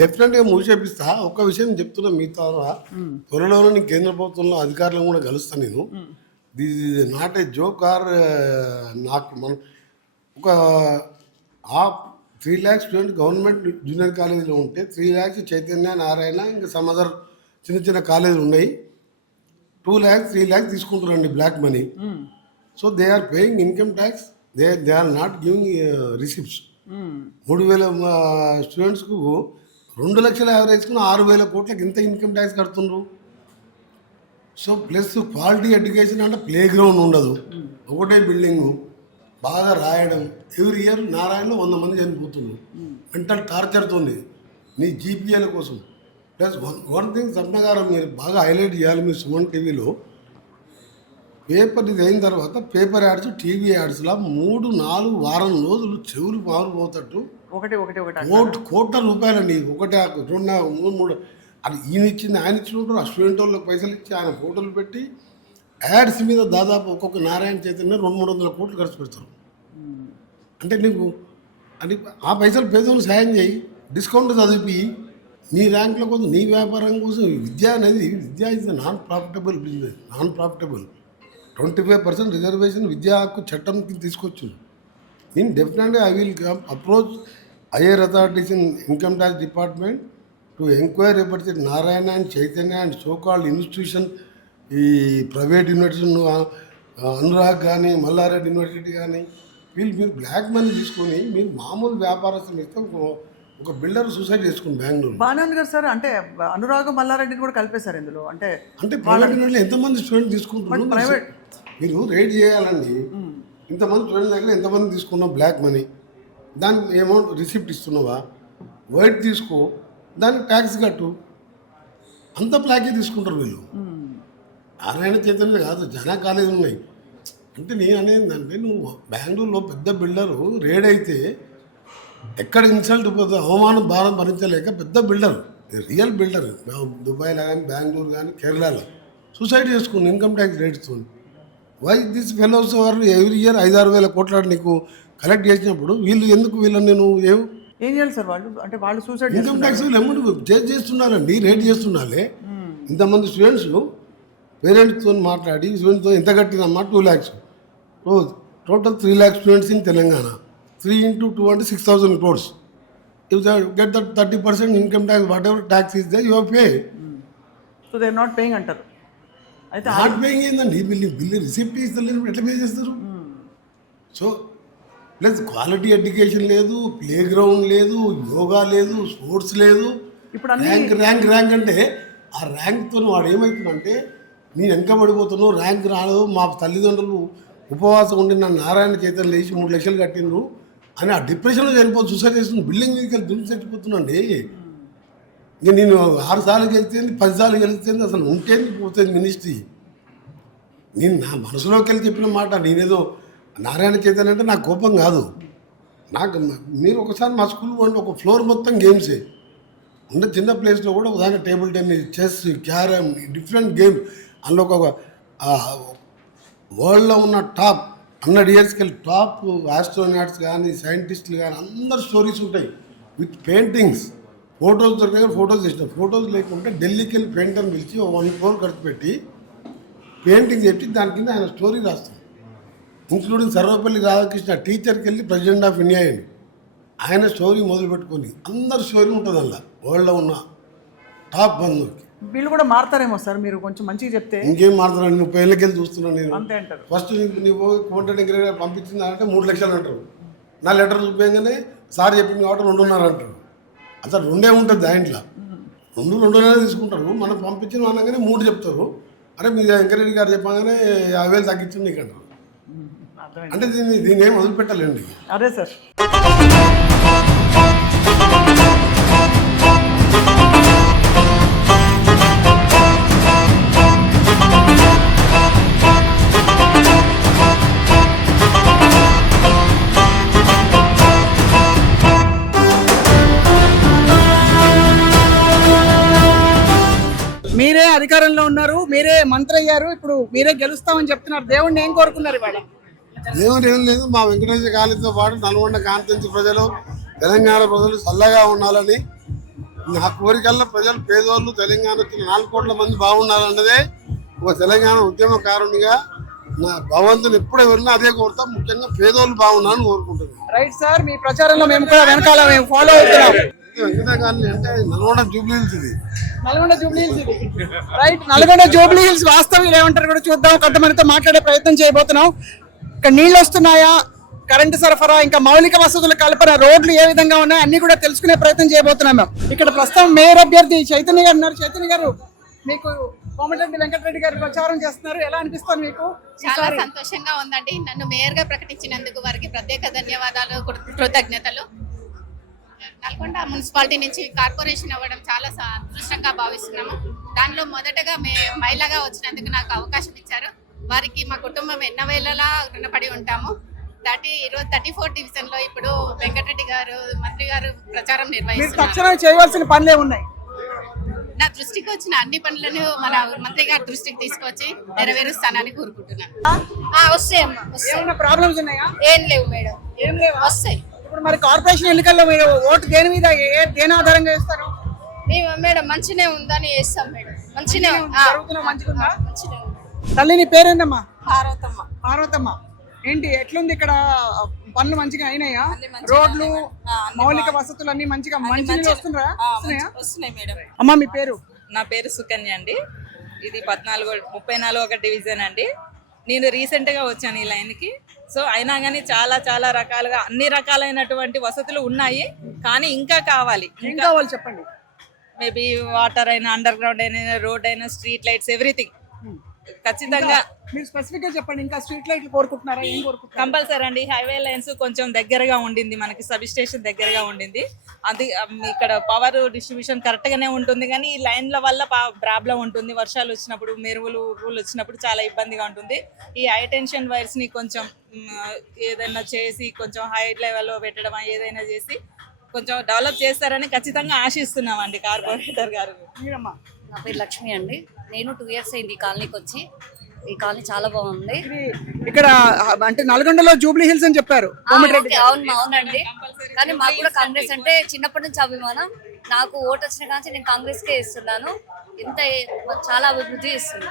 డెఫినెట్గా మూసేపిస్తా. ఒక్క విషయం చెప్తున్నా, మీ ద్వారా త్వరలోనే నేను కేంద్ర ప్రభుత్వంలో అధికారులను కూడా కలుస్తాను. నేను this is not a joke or నాకు మనం ఒక 3 lakhs స్టూడెంట్ గవర్నమెంట్ జూనియర్ కాలేజీలో ఉంటే 3 lakhs చైతన్య నారాయణ ఇంకా సమ్ అదర్ చిన్న కాలేజీలు ఉన్నాయి. 2 lakhs 3 lakhs తీసుకుంటారండి black money. So they are paying income tax, they are not giving receipts. 3,000 స్టూడెంట్స్కు 2 లక్షల యావరేజ్కు 6,000 కోట్లకి ఎంత ఇన్కమ్ ట్యాక్స్ కడుతున్నారు. సో ప్లస్ క్వాలిటీ ఎడ్యుకేషన్ అంటే ప్లే గ్రౌండ్ ఉండదు, ఒకటే బిల్డింగు, బాగా రాయడం. ఎవ్రీ ఇయర్ నారాయణలో 100 మంది చనిపోతున్నారు మెంటల్ టార్చర్తో నీ జీపీఏల కోసం. ప్లస్ వన్ థింగ్ సప్న గారు మీరు బాగా హైలైట్ చేయాలి, మీరు సుమన్ టీవీలో పేపర్ ఇది అయిన తర్వాత పేపర్ యాడ్స్, టీవీ యాడ్స్లా 3-4 వారం రోజులు చెవులు మారిపోతట్టు కోట్ల రూపాయలండి. ఒకటే 2-3 అది ఈయన ఇచ్చింది ఆయన ఇచ్చినట్టు ఆ స్టూడెంట్ వాళ్ళకి పైసలు ఇచ్చి ఆయన ఫోటోలు పెట్టి యాడ్స్ మీద దాదాపు ఒక్కొక్క నారాయణ చైతన్య 200-300 కోట్లు ఖర్చు పెడతారు. అంటే నీకు అంటే ఆ పైసలు పేదోళ్ళు సాయం చేయి, డిస్కౌంట్ చదివి నీ ర్యాంకుల కోసం, నీ వ్యాపారం కోసం. విద్య అనేది is non profitable business, non profitable. 25% reservation విద్యా హక్కు చట్టం తీసుకొచ్చు. నేను డెఫినెట్గా I will approach higher authorities in income tax department to enquiry about the Narayana and Chaitanya and so called institution. ఈ ప్రైవేట్ యూనివర్సిటీ అనురాగ్ కానీ మల్లారెడ్డి యూనివర్సిటీ కానీ వీళ్ళు మీరు బ్లాక్ మనీ తీసుకొని మీరు మామూలు వ్యాపారస్తులు ఇస్తే ఒక బిల్డర్ సూసైడ్ చేసుకుని బెంగళూరు. బాగానే ఉంది కదా సార్, అంటే అనురాగ్ మల్లారెడ్డిని కూడా కలిపేశారు ఇందులో. అంటే ప్రైవేట్ యూనివర్సిటీ ఎంతమంది స్టూడెంట్ తీసుకుంటున్నారు ప్రైవేట్ మీరు రేట్ చేయాలండి. ఇంతమంది స్టూడెంట్ దగ్గర ఎంతమంది తీసుకున్నావు బ్లాక్ మనీ, దానికి అమౌంట్ రిసిప్ట్ ఇస్తున్నావా, వైట్ తీసుకో, దానికి ట్యాక్స్ కట్టు. అంత బ్లాకే తీసుకుంటారు వీళ్ళు. నారాయణ చైతన్య కాదు, జనా కాలేజీ ఉన్నాయి. అంటే నేను అనేది అంటే నువ్వు బెంగళూరులో పెద్ద బిల్డరు రేడ్ అయితే ఎక్కడ ఇన్సల్ట్ పోతే అవమానం భారం భరించలేక పెద్ద బిల్డర్, రియల్ బిల్డర్ దుబాయ్లో కానీ బెంగళూరు కానీ కేరళలో సూసైడ్ చేసుకుని ఇన్కమ్ ట్యాక్స్ రేట్స్తో. వై దిస్ ఫెలోస్ వారు ఎవ్రీ ఇయర్ 5-6 వేల కోట్ల నీకు కలెక్ట్ చేసినప్పుడు వీళ్ళు ఎందుకు వీళ్ళని నేను ఏం చేయాలి సార్ వాళ్ళు? అంటే వాళ్ళు సూసైడ్ ఇన్కమ్ ట్యాక్స్ ఎమౌంట్ చేస్తున్నారండి, రేట్ చేస్తున్నారే. ఇంతమంది స్టూడెంట్స్ పేరెంట్స్తో మాట్లాడి స్టూడెంట్స్తో ఎంత కట్టినమ్మా 2 lakhs. Total 3 lakh students in Telangana. 3 into 2 అంటే 6,000 crores. If they get the 30% income tax, whatever tax is there, you have to pay. So they are not paying అంటారు. అయితే not paying ఏందండి, బిల్లు రిసిప్ట్ ఇస్తలేదు, ఎట్లా pay చేస్తారు? So plus quality education లేదు, playground లేదు, యోగా లేదు, sports లేదు. ఇప్పుడు ర్యాంక్ అంటే ఆ ర్యాంక్తో వాడు ఏమవుతుందంటే, నేను వెనకబడిపోతున్నావు, ర్యాంక్ రాలేదు, మా తల్లిదండ్రులు ఉపవాసం ఉండి నన్ను నారాయణ చైతన్య లేచి 3 లక్షలు కట్టిండ్రు అని ఆ డిప్రెషన్లో చనిపోయి సూసైడ్ చేస్తుంది. బిల్డింగ్ మీదకి వెళ్ళి దుమ్ము చచ్చిపోతున్నాండి. ఇక నేను 6 సార్లు గెలిచేది, 10 సార్లు గెలిచేది, అసలు ఉంటేంది పోతుంది మినిస్ట్రీ. నేను నా మనసులోకి వెళ్ళి చెప్పిన మాట, నేనేదో నారాయణ చైతన్య అంటే నాకు కోపం కాదు. నాకు మీరు ఒకసారి మా స్కూల్ పోండి, ఒక ఫ్లోర్ మొత్తం గేమ్సే ఉన్న చిన్న ప్లేస్లో కూడా ఉదాహరణ table tennis, chess, carrom, different game. అందులో ఒక వరల్డ్లో ఉన్న టాప్ 100 ఇయర్స్కి వెళ్ళి టాప్ ఆస్ట్రోనాట్స్ కానీ సైంటిస్టులు కానీ అందరు స్టోరీస్ ఉంటాయి విత్ పెయింటింగ్స్. ఫొటోస్ దొరికిన ఫొటోస్ ఇష్టం. ఫొటోస్ లేకుంటే ఢిల్లీకి వెళ్ళి పెయింటర్ని పిలిచి 1 crore ఖర్చు పెట్టి పెయింటింగ్ చెప్పి దాని కింద ఆయన స్టోరీ రాస్తాం. ఇంక్లూడింగ్ సర్వపల్లి రాధాకృష్ణ టీచర్కి వెళ్ళి ప్రెసిడెంట్ ఆఫ్ ఇండియా అయ్యింది. ఆయన స్టోరీ మొదలు పెట్టుకొని అందరు స్టోరీ ఉంటుంది అలా వరల్డ్లో ఉన్న టాప్ 100. వీళ్ళు కూడా మారుతారేమో సార్, మీరు కొంచెం మంచిగా చెప్తే. ఇంకేం మారుతున్నాను, 30 ఏళ్ళకి వెళ్ళి చూస్తున్నాను నేను. అంతే అంటారు. ఫస్ట్ నువ్వు కోమటిరెడ్డి వెంకటరెడ్డి పంపించింది అంటే 3 లక్షలు అంటారు. నా లెటర్ చూపించగానే సార్ చెప్పింది కాబట్టి 2.5 అంటారు. అసలు 2 ఉంటుంది దాంట్లో, 2.5 తీసుకుంటారు. మనం పంపించిన అనగానే 3 చెప్తారు. అరే మీ వెంకటరెడ్డి గారు చెప్పగానే 50,000 తగ్గించండి నీకు అంటారు. అంటే దీన్ని ఏం వదిలిపెట్టాలండి. అదే సార్. మీరే అధికారంలో ఉన్నారు, మీరే మంత్రి అయ్యారు, ఇప్పుడు మీరే గెలుస్తామని చెప్తున్నారు. దేవుణ్ణి ఏం కోరుకున్నారు ఇవాళ? దేవుడు ఏం లేదు, మా వెంకటేశ్వర కాలేజీతో పాటు నల్గొండ కాన్స్టిట్యూన్సీ ప్రజలు, తెలంగాణ ప్రజలు చల్లగా ఉండాలని. నా కోరికల్లో ప్రజలు పేదోళ్ళు తెలంగాణ వచ్చిన 4 కోట్ల మంది బాగుండాలన్నదే ఒక తెలంగాణ ఉద్యమకారునిగా నా భగవంతుని ఎప్పుడు ఎవరినా అదే కోరుతాం. ముఖ్యంగా పేదోళ్ళు బాగుండాలని కోరుకుంటున్నాను. రైట్ సార్, మీ ప్రచారంలో మేము కూడా వెనకాల మేము ఫాలో అవుతున్నాం. వెంకటేశ్వర కాలనీ అంటే నల్గొండ జూబ్లీ హిల్స్ ఇది. నల్గొండ జూబ్లీ హిల్స్ ఇది. రైట్, నల్గొండ జూబ్లీ హిల్స్ వాస్తవం ఏమంటారు కూడా చూద్దాం. కొంతమందితో మాట్లాడే ప్రయత్నం చేయబోతున్నాం. ఇక్కడ నీళ్ళు వస్తున్నాయా, కరెంటు సరఫరా, ఇంకా మౌలిక వసతుల కల్పన, రోడ్లు ఏ విధంగా ఉన్నాయి అన్ని కూడా తెలుసుకునే ప్రయత్నం చేయబోతున్నాం మేము. ఇక్కడ ప్రస్తుతం మేయర్ అభ్యర్థి చైతన్య గారు ఉన్నారు. చైతన్య గారు, మీకు కోమటిరెడ్డి వెంకటరెడ్డి గారు ప్రచారం చేస్తున్నారు, ఎలా అనిపిస్తుంది మీకు? చాలా సంతోషంగా ఉందండి. నన్ను మేయర్ గా ప్రకటించినందుకు వారికి ప్రత్యేక ధన్యవాదాలు, కృతజ్ఞతలు. నల్గొండ మున్సిపాలిటీ నుంచి కార్పొరేషన్ అవ్వడం చాలా అదృష్టంగా భావిస్తున్నాము. దానిలో మొదటగా మహిళగా వచ్చినందుకు నాకు అవకాశం ఇచ్చారు. వారికి మా కుటుంబం ఎన్నవేళలా రుణపడి ఉంటాము. 34 డివిజన్ లో ఇప్పుడు వెంకటరెడ్డి గారు మంత్రి గారు ప్రచారం నిర్వహిస్తున్నారు. చేయవలసిన పనులే ఉన్నాయి. నా దృష్టికి వచ్చిన అన్ని పనులను మన మంత్రి గారి దృష్టికి తీసుకొచ్చి నెరవేరుస్తానని కోరుకుంటున్నాను. వస్తాయమ్మా. ప్రాబ్లమ్స్ ఉన్నాయా? ఏం లేవు మేడం, ఏం లేవు. వస్తాయి. ఇప్పుడు మరి కార్పొరేషన్ ఎన్నికల్లో మీరు ఓటు దేని మీద దేని ఆధారంగా వేస్తారు? మేడం మంచినే ఉందని వేస్తాం మేడం. మంచినే మంచిగా మంచినే. తల్లి నీ పేరేందమ్మా? పార్వతమ్మ. పార్వతమ్మ, ఏంటి ఎట్లుంది ఇక్కడ? పనులు మంచిగా అయినాయా? రోడ్లు, మౌలిక వసతులు అన్ని మంచిగా మంచిగా వస్తున్నాయా? వస్తున్నాయి మేడం. అమ్మా మీ పేరు? నా పేరు సుకన్య అండి. ఇది 34వ డివిజన్ అండి. నేను రీసెంట్గా వచ్చాను ఈ లైన్కి. సో అయినా కానీ చాలా రకాలుగా అన్ని రకాలైనటువంటి వసతులు ఉన్నాయి, కానీ ఇంకా కావాలి. ఇంకా కావాలి చెప్పండి. మేబీ వాటర్ అయినా, అండర్ గ్రౌండ్ అయినా, రోడ్ అయినా, స్ట్రీట్ లైట్స్, ఎవ్రీథింగ్ ఖచ్చితంగా. మీరు స్పెసిఫిక్ గా చెప్పండి, ఇంకా స్ట్రీట్ లైట్లు కోరుకుంటున్నారా? ఏం కోరుకుంటున్నారు? కంపల్సరీ అండి. హైవే లైన్స్ కొంచెం దగ్గరగా ఉండింది, మనకి సబ్ స్టేషన్ దగ్గరగా ఉండింది. అది ఇక్కడ పవర్ డిస్ట్రిబ్యూషన్ కరెక్ట్ గానే ఉంటుంది, కానీ ఈ లైన్ల వల్ల ప్రాబ్లం ఉంటుంది. వర్షాలు వచ్చినప్పుడు, మెరువులు వచ్చినప్పుడు చాలా ఇబ్బందిగా ఉంటుంది. ఈ హై టెన్షన్ వైర్స్ ని కొంచెం ఏదైనా చేసి కొంచెం హై లెవెల్లో పెట్టడం, ఏదైనా చేసి కొంచెం డెవలప్ చేస్తారని ఖచ్చితంగా ఆశిస్తున్నామండి కార్పొరేటర్ గారు. నా పేరు లక్ష్మి అండి. నేను 2 years అయింది ఈ కాలనీకి వచ్చి. ఈ కాలనీ చాలా బాగుంది. ఇక్కడ అంటే నల్గొండలో జూబ్లీ హిల్స్ అని చెప్పారు. అవునండి, కానీ మాకు కూడా కాంగ్రెస్ అంటే చిన్నప్పటి నుంచి అభిమానం. నాకు ఓటు వచ్చిన కానీ నేను కాంగ్రెస్ కే ఇస్తున్నాను. ఇంత చాలా అభివృద్ధి ఇస్తుంది.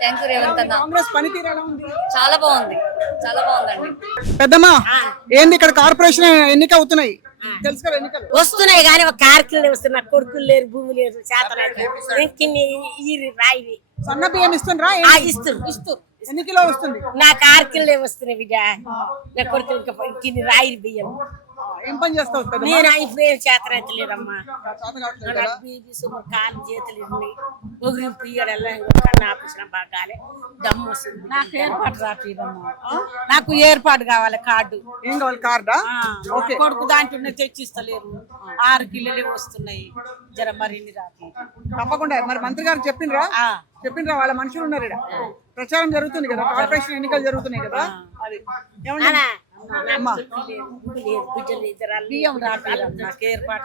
థ్యాంక్ యూ రేవంత్ అన్న. కాంగ్రెస్ పనితీరు ఎలా ఉంది? చాలా బాగుంది, చాలా బాగుందండి. పెద్దమ్మా, ఏంది ఇక్కడ కార్పొరేషన్ ఎన్నిక అవుతున్నాయి, తెలుసు కదా ఎన్నికలు వస్తున్నాయి కానీ ఒక కార్కిళ్ళు వస్తున్నా కొడుకులు లేరు భూమి లేదు చేతనైతే ఈ రాయి సన్న బియ్యం ఇస్తుండ్రా ఇస్తారు ఎన్ని కిలో వస్తుంది నా కార్కిళ్ళే వస్తున్నాయి బిడ్డ నా కొడుకులు ఇంకా కిన్ని రాయి బియ్యం ఏం పని చేస్తావు పెద్దమ్మ? నేను ఇప్పుడు ఏం చేతనైతే లేదమ్మా చేత కావట్లేదు కదా? బీబీ సుమర్ కాలు చేతులు ఉన్నాయి ఒగిలింపు ఇయ్యడల్లా కన్నా ఆపరేషన్ బాగాలే దమ్ము వస్తుంది నాకు ఏర్పాటు రాపిదమ్మా నాకు ఏర్పాటు కావాలి కార్డు ఏం కావాలి కార్డా ఓకే కొడుకు దాంట్లో తెచ్చిస్తలేరు 6 కిలోలే వస్తున్నాయి జర మరిన్ని రాపి తప్పకుండా మరి మంత్రి గారు చెప్పిండ్రా వాళ్ళ మనుషులు ఉన్నారు ఈడ. ప్రచారం జరుగుతుంది కదా కార్పొరేషన్ ఎన్నికలు జరుగుతున్నాయి కదా అది ఏమండి అమ్మా బియ్యం రాపిదమ్మా నాకు ఏర్పాటు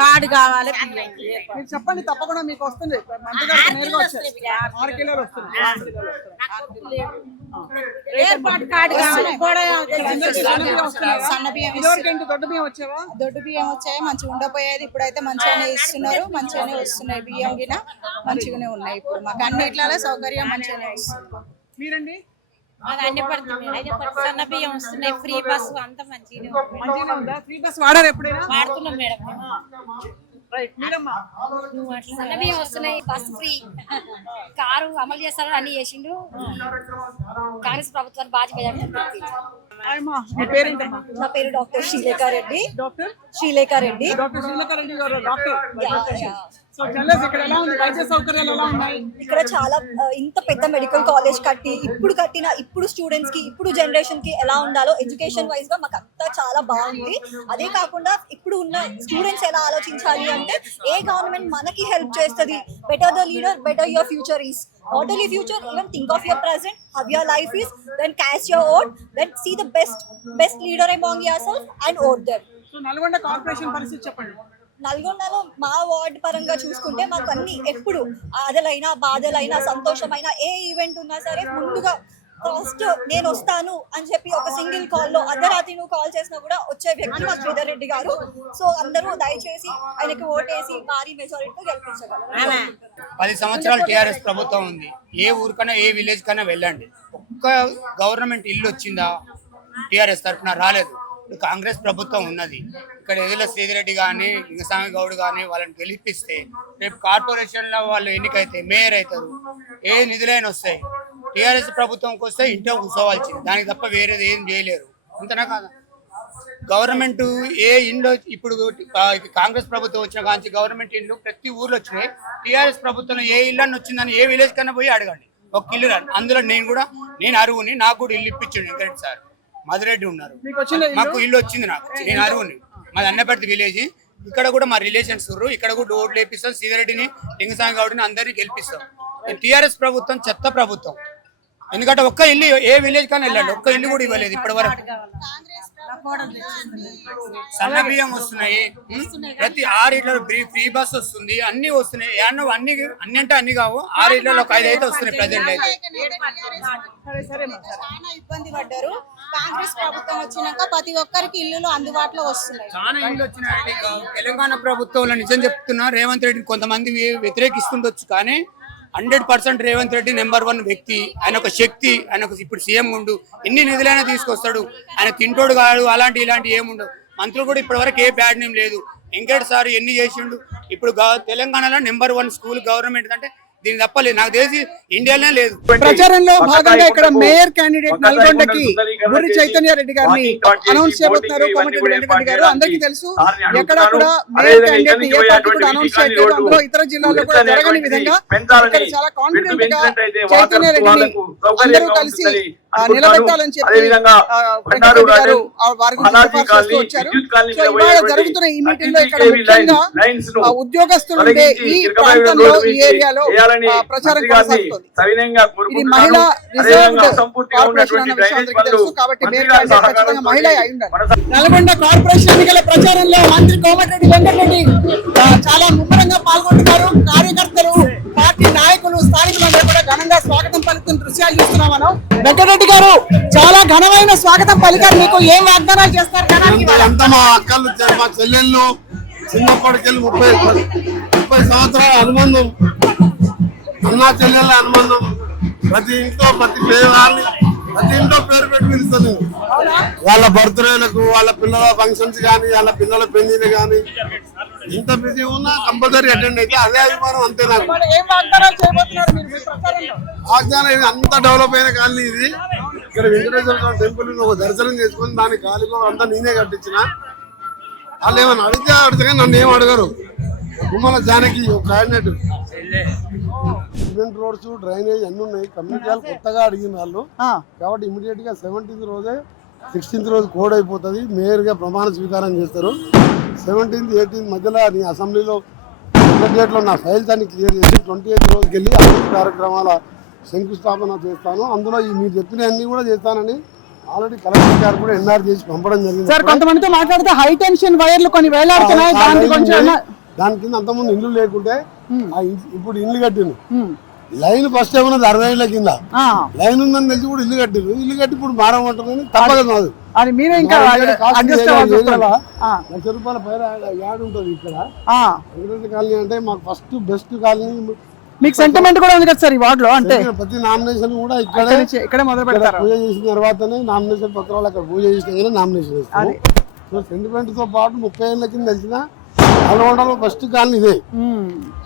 కార్డు కావాలి మీరు చెప్పండి తప్పకుండా మీకు వస్తుంది మంత్రి గారు నేరుగా వచ్చారు 6 కిలోలు వస్తుంది 6 కిలోలు వస్తుంది. ఏర్పాటు కార్డు కావాలి సన్న బియ్యం ఇదివరకేంటి దొడ్డు బియ్యం వచ్చావా దొడ్డు బియ్యం వచ్చాయి మంచిగా ఉండపోయేది ఇప్పుడైతే మంచిగానే ఇస్తున్నారు మంచిగానే వస్తున్నాయి బియ్యం గిన మంచిగానే ఉన్నాయి ఇప్పుడు మాకు అన్నిట్లలో సౌకర్యం మంచిగానే వస్తుంది మీరండి అన్ని పడుతుంది సన్న బియ్యం వస్తున్నాయి ఫ్రీ బస్సు అంత మంచిగానే ఉందా ఫ్రీ బస్ వాడారు ఎప్పుడైనా వాడుతున్నాం మేడం రైట్ మీరమ్మా సన్న బియ్యం వస్తున్నాయి, బస్ ఫ్రీ, కారు అమలు చేస్తారు, అన్ని చేసిండు. కాంగ్రెస్ ప్రభుత్వాన్ని బాధ్యత ఆయమ్మా మీ పేరేంటమ్మా నా పేరు డాక్టర్ శ్రీలేఖారెడ్డి డాక్టర్ శ్రీలేఖారెడ్డి డాక్టర్ శ్రీలేఖారెడ్డి గారు డాక్టర్ సో చెల్లెస్ ఇక్కడ ఎలా ఉంది వైద్య సౌకర్యాలు ఎలా ఉన్నాయి ఇక్కడ చాలా ఇంత పెద్ద మెడికల్ కాలేజ్ ఇప్పుడు స్టూడెంట్స్ కి ఇప్పుడు జనరేషన్ కి ఎలా ఉండాలో ఎడ్యుకేషన్ వైజ్ గా మాకు అంతా చాలా బాగుంది. అదే కాకుండా ఇప్పుడు ఉన్న స్టూడెంట్స్ ఎలా ఆలోచించాలి అంటే ఏ గవర్నమెంట్ మనకి హెల్ప్ చేస్తుంది, better the leader better your future is, not only future, even think of your present, how your life is, then cast your vote, then see the best leader among yourself and vote them. So Nalgonda corporation పరిస్థితి చెప్పండి. నల్గొండలో మా ward పరంగా చూసుకుంటే మాకు అన్ని ఎప్పుడు ఆదలైనా బాధలైనా సంతోషమైనా ఏ event ఉన్నా సరే ముందుగా ఫస్ట్ నేను వస్తాను అని చెప్పి ఒక సింగిల్ కాల్లో అర్ధరాత్రి నువ్వు కాల్ చేసినా కూడా వచ్చే వ్యక్తి మా శ్రీధర్ రెడ్డి గారు. సో అందరూ దయచేసి ఆయనకి ఓటేసి భారీ మెజారిటీతో గెలిపించగలరు. 10 సంవత్సరాలు టీఆర్ఎస్ ప్రభుత్వం ఉంది. ఏ ఊరికైనా ఏ విలేజ్ కైనా వెళ్ళండి, ఒక్క గవర్నమెంట్ ఇల్లు వచ్చిందా టీఆర్ఎస్ తరఫున? రాలేదు. ఇప్పుడు కాంగ్రెస్ ప్రభుత్వం ఉన్నది. ఇక్కడ ఎదుల శ్రీధరెడ్డి కానీ లింగస్వామి గౌడ్ కానీ వాళ్ళని గెలిపిస్తే రేపు కార్పొరేషన్లో వాళ్ళు ఎన్నికైతే మేయర్ అవుతారు, ఏ నిధులైనా వస్తాయి. టీఆర్ఎస్ ప్రభుత్వంకి వస్తే ఇంట్లో కూర్చోవాల్సింది, దానికి తప్ప వేరేది ఏం చేయలేరు. అంతనా కాదా? గవర్నమెంట్ ఏ ఇండ్లు ఇప్పుడు కాంగ్రెస్ ప్రభుత్వం వచ్చిన కానీ గవర్నమెంట్ ఇండ్లు ప్రతి ఊర్లో వచ్చినాయి. టీఆర్ఎస్ ప్రభుత్వం ఏ ఇల్లు అని వచ్చిందని ఏ విలేజ్ కన్నా పోయి అడగండి, ఒక ఇల్లు రాదు. అందులో నేను అరువుని, నాకు కూడా ఇల్లు ఇప్పించండి. వెంకరెడ్డి సార్ మధురెడ్డి ఉన్నారు, మాకు ఇల్లు వచ్చింది, నేను అరువుని, మాది అన్నపర్తి విలేజ్. ఇక్కడ కూడా మా రిలేషన్స్ ఉన్నారు, ఇక్కడ కూడా ఓట్లు వేపిస్తాం. శ్రీధరెడ్డిని, లింగస్వామి గౌడ్ని అందరినీ గెలిపిస్తాం. టీఆర్ఎస్ ప్రభుత్వం చెత్త ప్రభుత్వం. ఎందుకంటే ఒక్క ఇల్లు ఏ విలేజ్ కానీ వెళ్ళండి, ఒక్క ఇల్లు కూడా ఇవ్వలేదు ఇప్పటి వరకు. సన్న బియ్యం వస్తున్నాయి, ప్రతి 6 ఇళ్లలో ఫ్రీ బస్ వస్తుంది, అన్ని వస్తున్నాయి. అన్ని అంటే అన్ని కావు, 6 ఇళ్లలో ఒక 5 అయితే వస్తున్నాయి ప్రజెంట్ అయితే. చాలా ఇబ్బంది పడ్డారు. కాంగ్రెస్ ప్రభుత్వం వచ్చినాక ప్రతి ఒక్కరికి ఇల్లులు అందుబాటులో వస్తున్నాయి. చాలా ఇల్లు వచ్చినాయండి. తెలంగాణ ప్రభుత్వంలో నిజం చెప్తున్నా, రేవంత్ రెడ్డిని కొంతమంది వ్యతిరేకిస్తుండొచ్చు, కానీ 100% రేవంత్ రెడ్డి నెంబర్ 1 వ్యక్తి. ఆయన ఒక శక్తి, ఆయన ఇప్పుడు సీఎం ఉండు, ఎన్ని నిధులైనా తీసుకొస్తాడు. ఆయన తింటోడు కాదు, అలాంటి ఇలాంటి ఏముండవు. మంత్రులు కూడా ఇప్పటి వరకు ఏ బ్యాడ్ నేమ్ లేదు. వెంకట్ సార్ ఎన్ని చేసిండు. ఇప్పుడు తెలంగాణలో నెంబర్ 1 స్కూల్ గవర్నమెంట్ అంటే దీని తప్పలేదు, నాకు తెలిసి ఇండియాలోనే లేదు. ప్రచారంలో భాగంగా ఇక్కడ మేయర్ క్యాండిడేట్ నల్గొండకి బుర్రి చైతన్య రెడ్డి గారిని అనౌన్స్ చేయబోతున్నారు కోమటిరెడ్డి వెంకటరెడ్డి గారు. అందరికీ తెలుసు, ఎక్కడ కూడా మేయర్ క్యాండిడేట్ ఏ పార్టీ కూడా అనౌన్స్ చేయలేదు. అందులో ఇతర జిల్లాల్లో కూడా జరగని విధంగా ఇక్కడ చాలా కాన్ఫిడెంట్ గా చైతన్య రెడ్డిని అందరూ కలిసి నిలబెట్టాలని చెప్పి వెంకటరెడ్డి గారు వారి గురించి సిఫార్సు చేస్తూ వచ్చారు. సో ఇవాళ జరుగుతున్న ఈ మీటింగ్ లో ఇక్కడ ముఖ్యంగా ఉద్యోగస్తులు ఉండే ఈ ప్రాంతంలో, ఈ ఏరియాలో ప్రచారం కొనసాగుతోంది. ఇది మహిళా రిజర్వ్డ్ కార్పొరేషన్ అన్న విషయం అందరికీ తెలుసు, కాబట్టి మేయర్ క్యాండిడేట్ ఖచ్చితంగా మహిళ అయి ఉండాలి. నల్గొండ కార్పొరేషన్ ఎన్నికల ప్రచారంలో మంత్రి కోమటిరెడ్డి వెంకటరెడ్డి చాలా ముమ్మరంగా పాల్గొంటున్నారు. కార్యకర్తలు, పార్టీ నాయకులు, స్థానికులందరూ కూడా ఘనంగా స్వాగతం పలుకుతున్న దృశ్యాలు చూస్తున్నాం మనం. వెంకటరెడ్డి గారు చాలా ఘనమైన స్వాగతం పలికారు. మీకు ఏం వాగ్దానాలు చేస్తారు? మా అక్కలు, మా చెల్లెళ్ళు చిన్నప్పటికెళ్ళి 30 సంవత్సరాల అనుబంధం, అన్నా చెల్లెళ్ళ అనుబంధం. ప్రతి ఇంట్లో ప్రతి పేదవాళ్ళని ప్రతి ఇంట్లో పేరు పెట్టి పిలుస్తాను నేను. వాళ్ళ బర్త్డేలకు, వాళ్ళ పిల్లల ఫంక్షన్స్ కానీ, వాళ్ళ పిల్లల పెళ్లిలు కానీ, ఎంత బిజీ ఉన్నా కంపల్సరీ అటెండ్ అయితే అదే అభిమానం అంతే నాకు. ఏం వాగ్దానాలు చేయబోతున్నారు మీరు మీ ప్రచారంలో? వాగ్దానం ఇది అంత డెవలప్ అయిన కాలనీ ఇది. ఇక్కడ వెంకటేశ్వర స్వామి టెంపుల్ ఒక దర్శనం చేసుకుని దాని కాలికో అంతా నేనే కట్టించిన. వాళ్ళు ఏమన్నా అడిగితే కానీ నన్ను ఏం అడగరు. గుమ్మల జానకి ఒక క్యాండిడేట్ సిమెంట్ రోడ్స్, డ్రైనేజ్ అన్ని ఉన్నాయి. కమ్యూనిటీ హాల్ కొత్తగా అడిగిన వాళ్ళు కాబట్టి ఇమీడియట్ గా 17th రోజే 16th రోజు కోడ్ అయిపోతుంది. మేయర్ గా ప్రమాణ స్వీకారం చేస్తారు. 17th 18th మధ్యలో నీ అసెంబ్లీలో సెక్రటరియట్లో నా ఫైల్స్ అన్ని క్లియర్ చేసి 28th రోజుకి వెళ్ళి అభివృద్ధి కార్యక్రమాల శంకుస్థాపన చేస్తాను. అందులో ఈ మీరు చెప్పిన అన్ని కూడా చేస్తానని ఆల్రెడీ కలెక్టర్ గారు కూడా ఎన్ఆర్ చేసి పంపడం జరిగింది. సార్ కొంతమందితో మాట్లాడితే హై టెన్షన్ వైర్లు కొన్ని వేలాడుతున్నాయి, దాని కింద అంతకుముందు ఇల్లు లేకుంటే ఇప్పుడు ఇల్లు కట్టిండు. లైన్ ఫస్ట్ ఏమన్నది 60 ఏళ్ల కింద లైన్ ఉందని తెలిసి కూడా ఇల్లు కట్టిండు. ఇల్లు కట్టి ఇప్పుడు మారమంటుందని తప్పదు కాదు. ₹1,00,000 పైన యాడ్ ఉంటుంది ఇక్కడ వెంకటేశ్వర కాలనీ. అంటే మాకు ఫస్ట్ బెస్ట్ కాలనీ. మీకు సెంటిమెంట్ కూడా ఉంది కదా సార్ ఈ వార్డ్ లో? అంటే ప్రతి నామినేషన్ కూడా ఇక్కడే మొదలు పెడతారు. పూజ చేసిన తర్వాతనే నామినేషన్ పత్రాలు అక్కడ పూజ చేసిన నామినేషన్ ఇస్తారు. సో సెంటిమెంట్ తో పాటు 30 ఏళ్ల కింద తెలిసిన నల్గొండలో ఫస్ట్ కాలనీ ఇదే.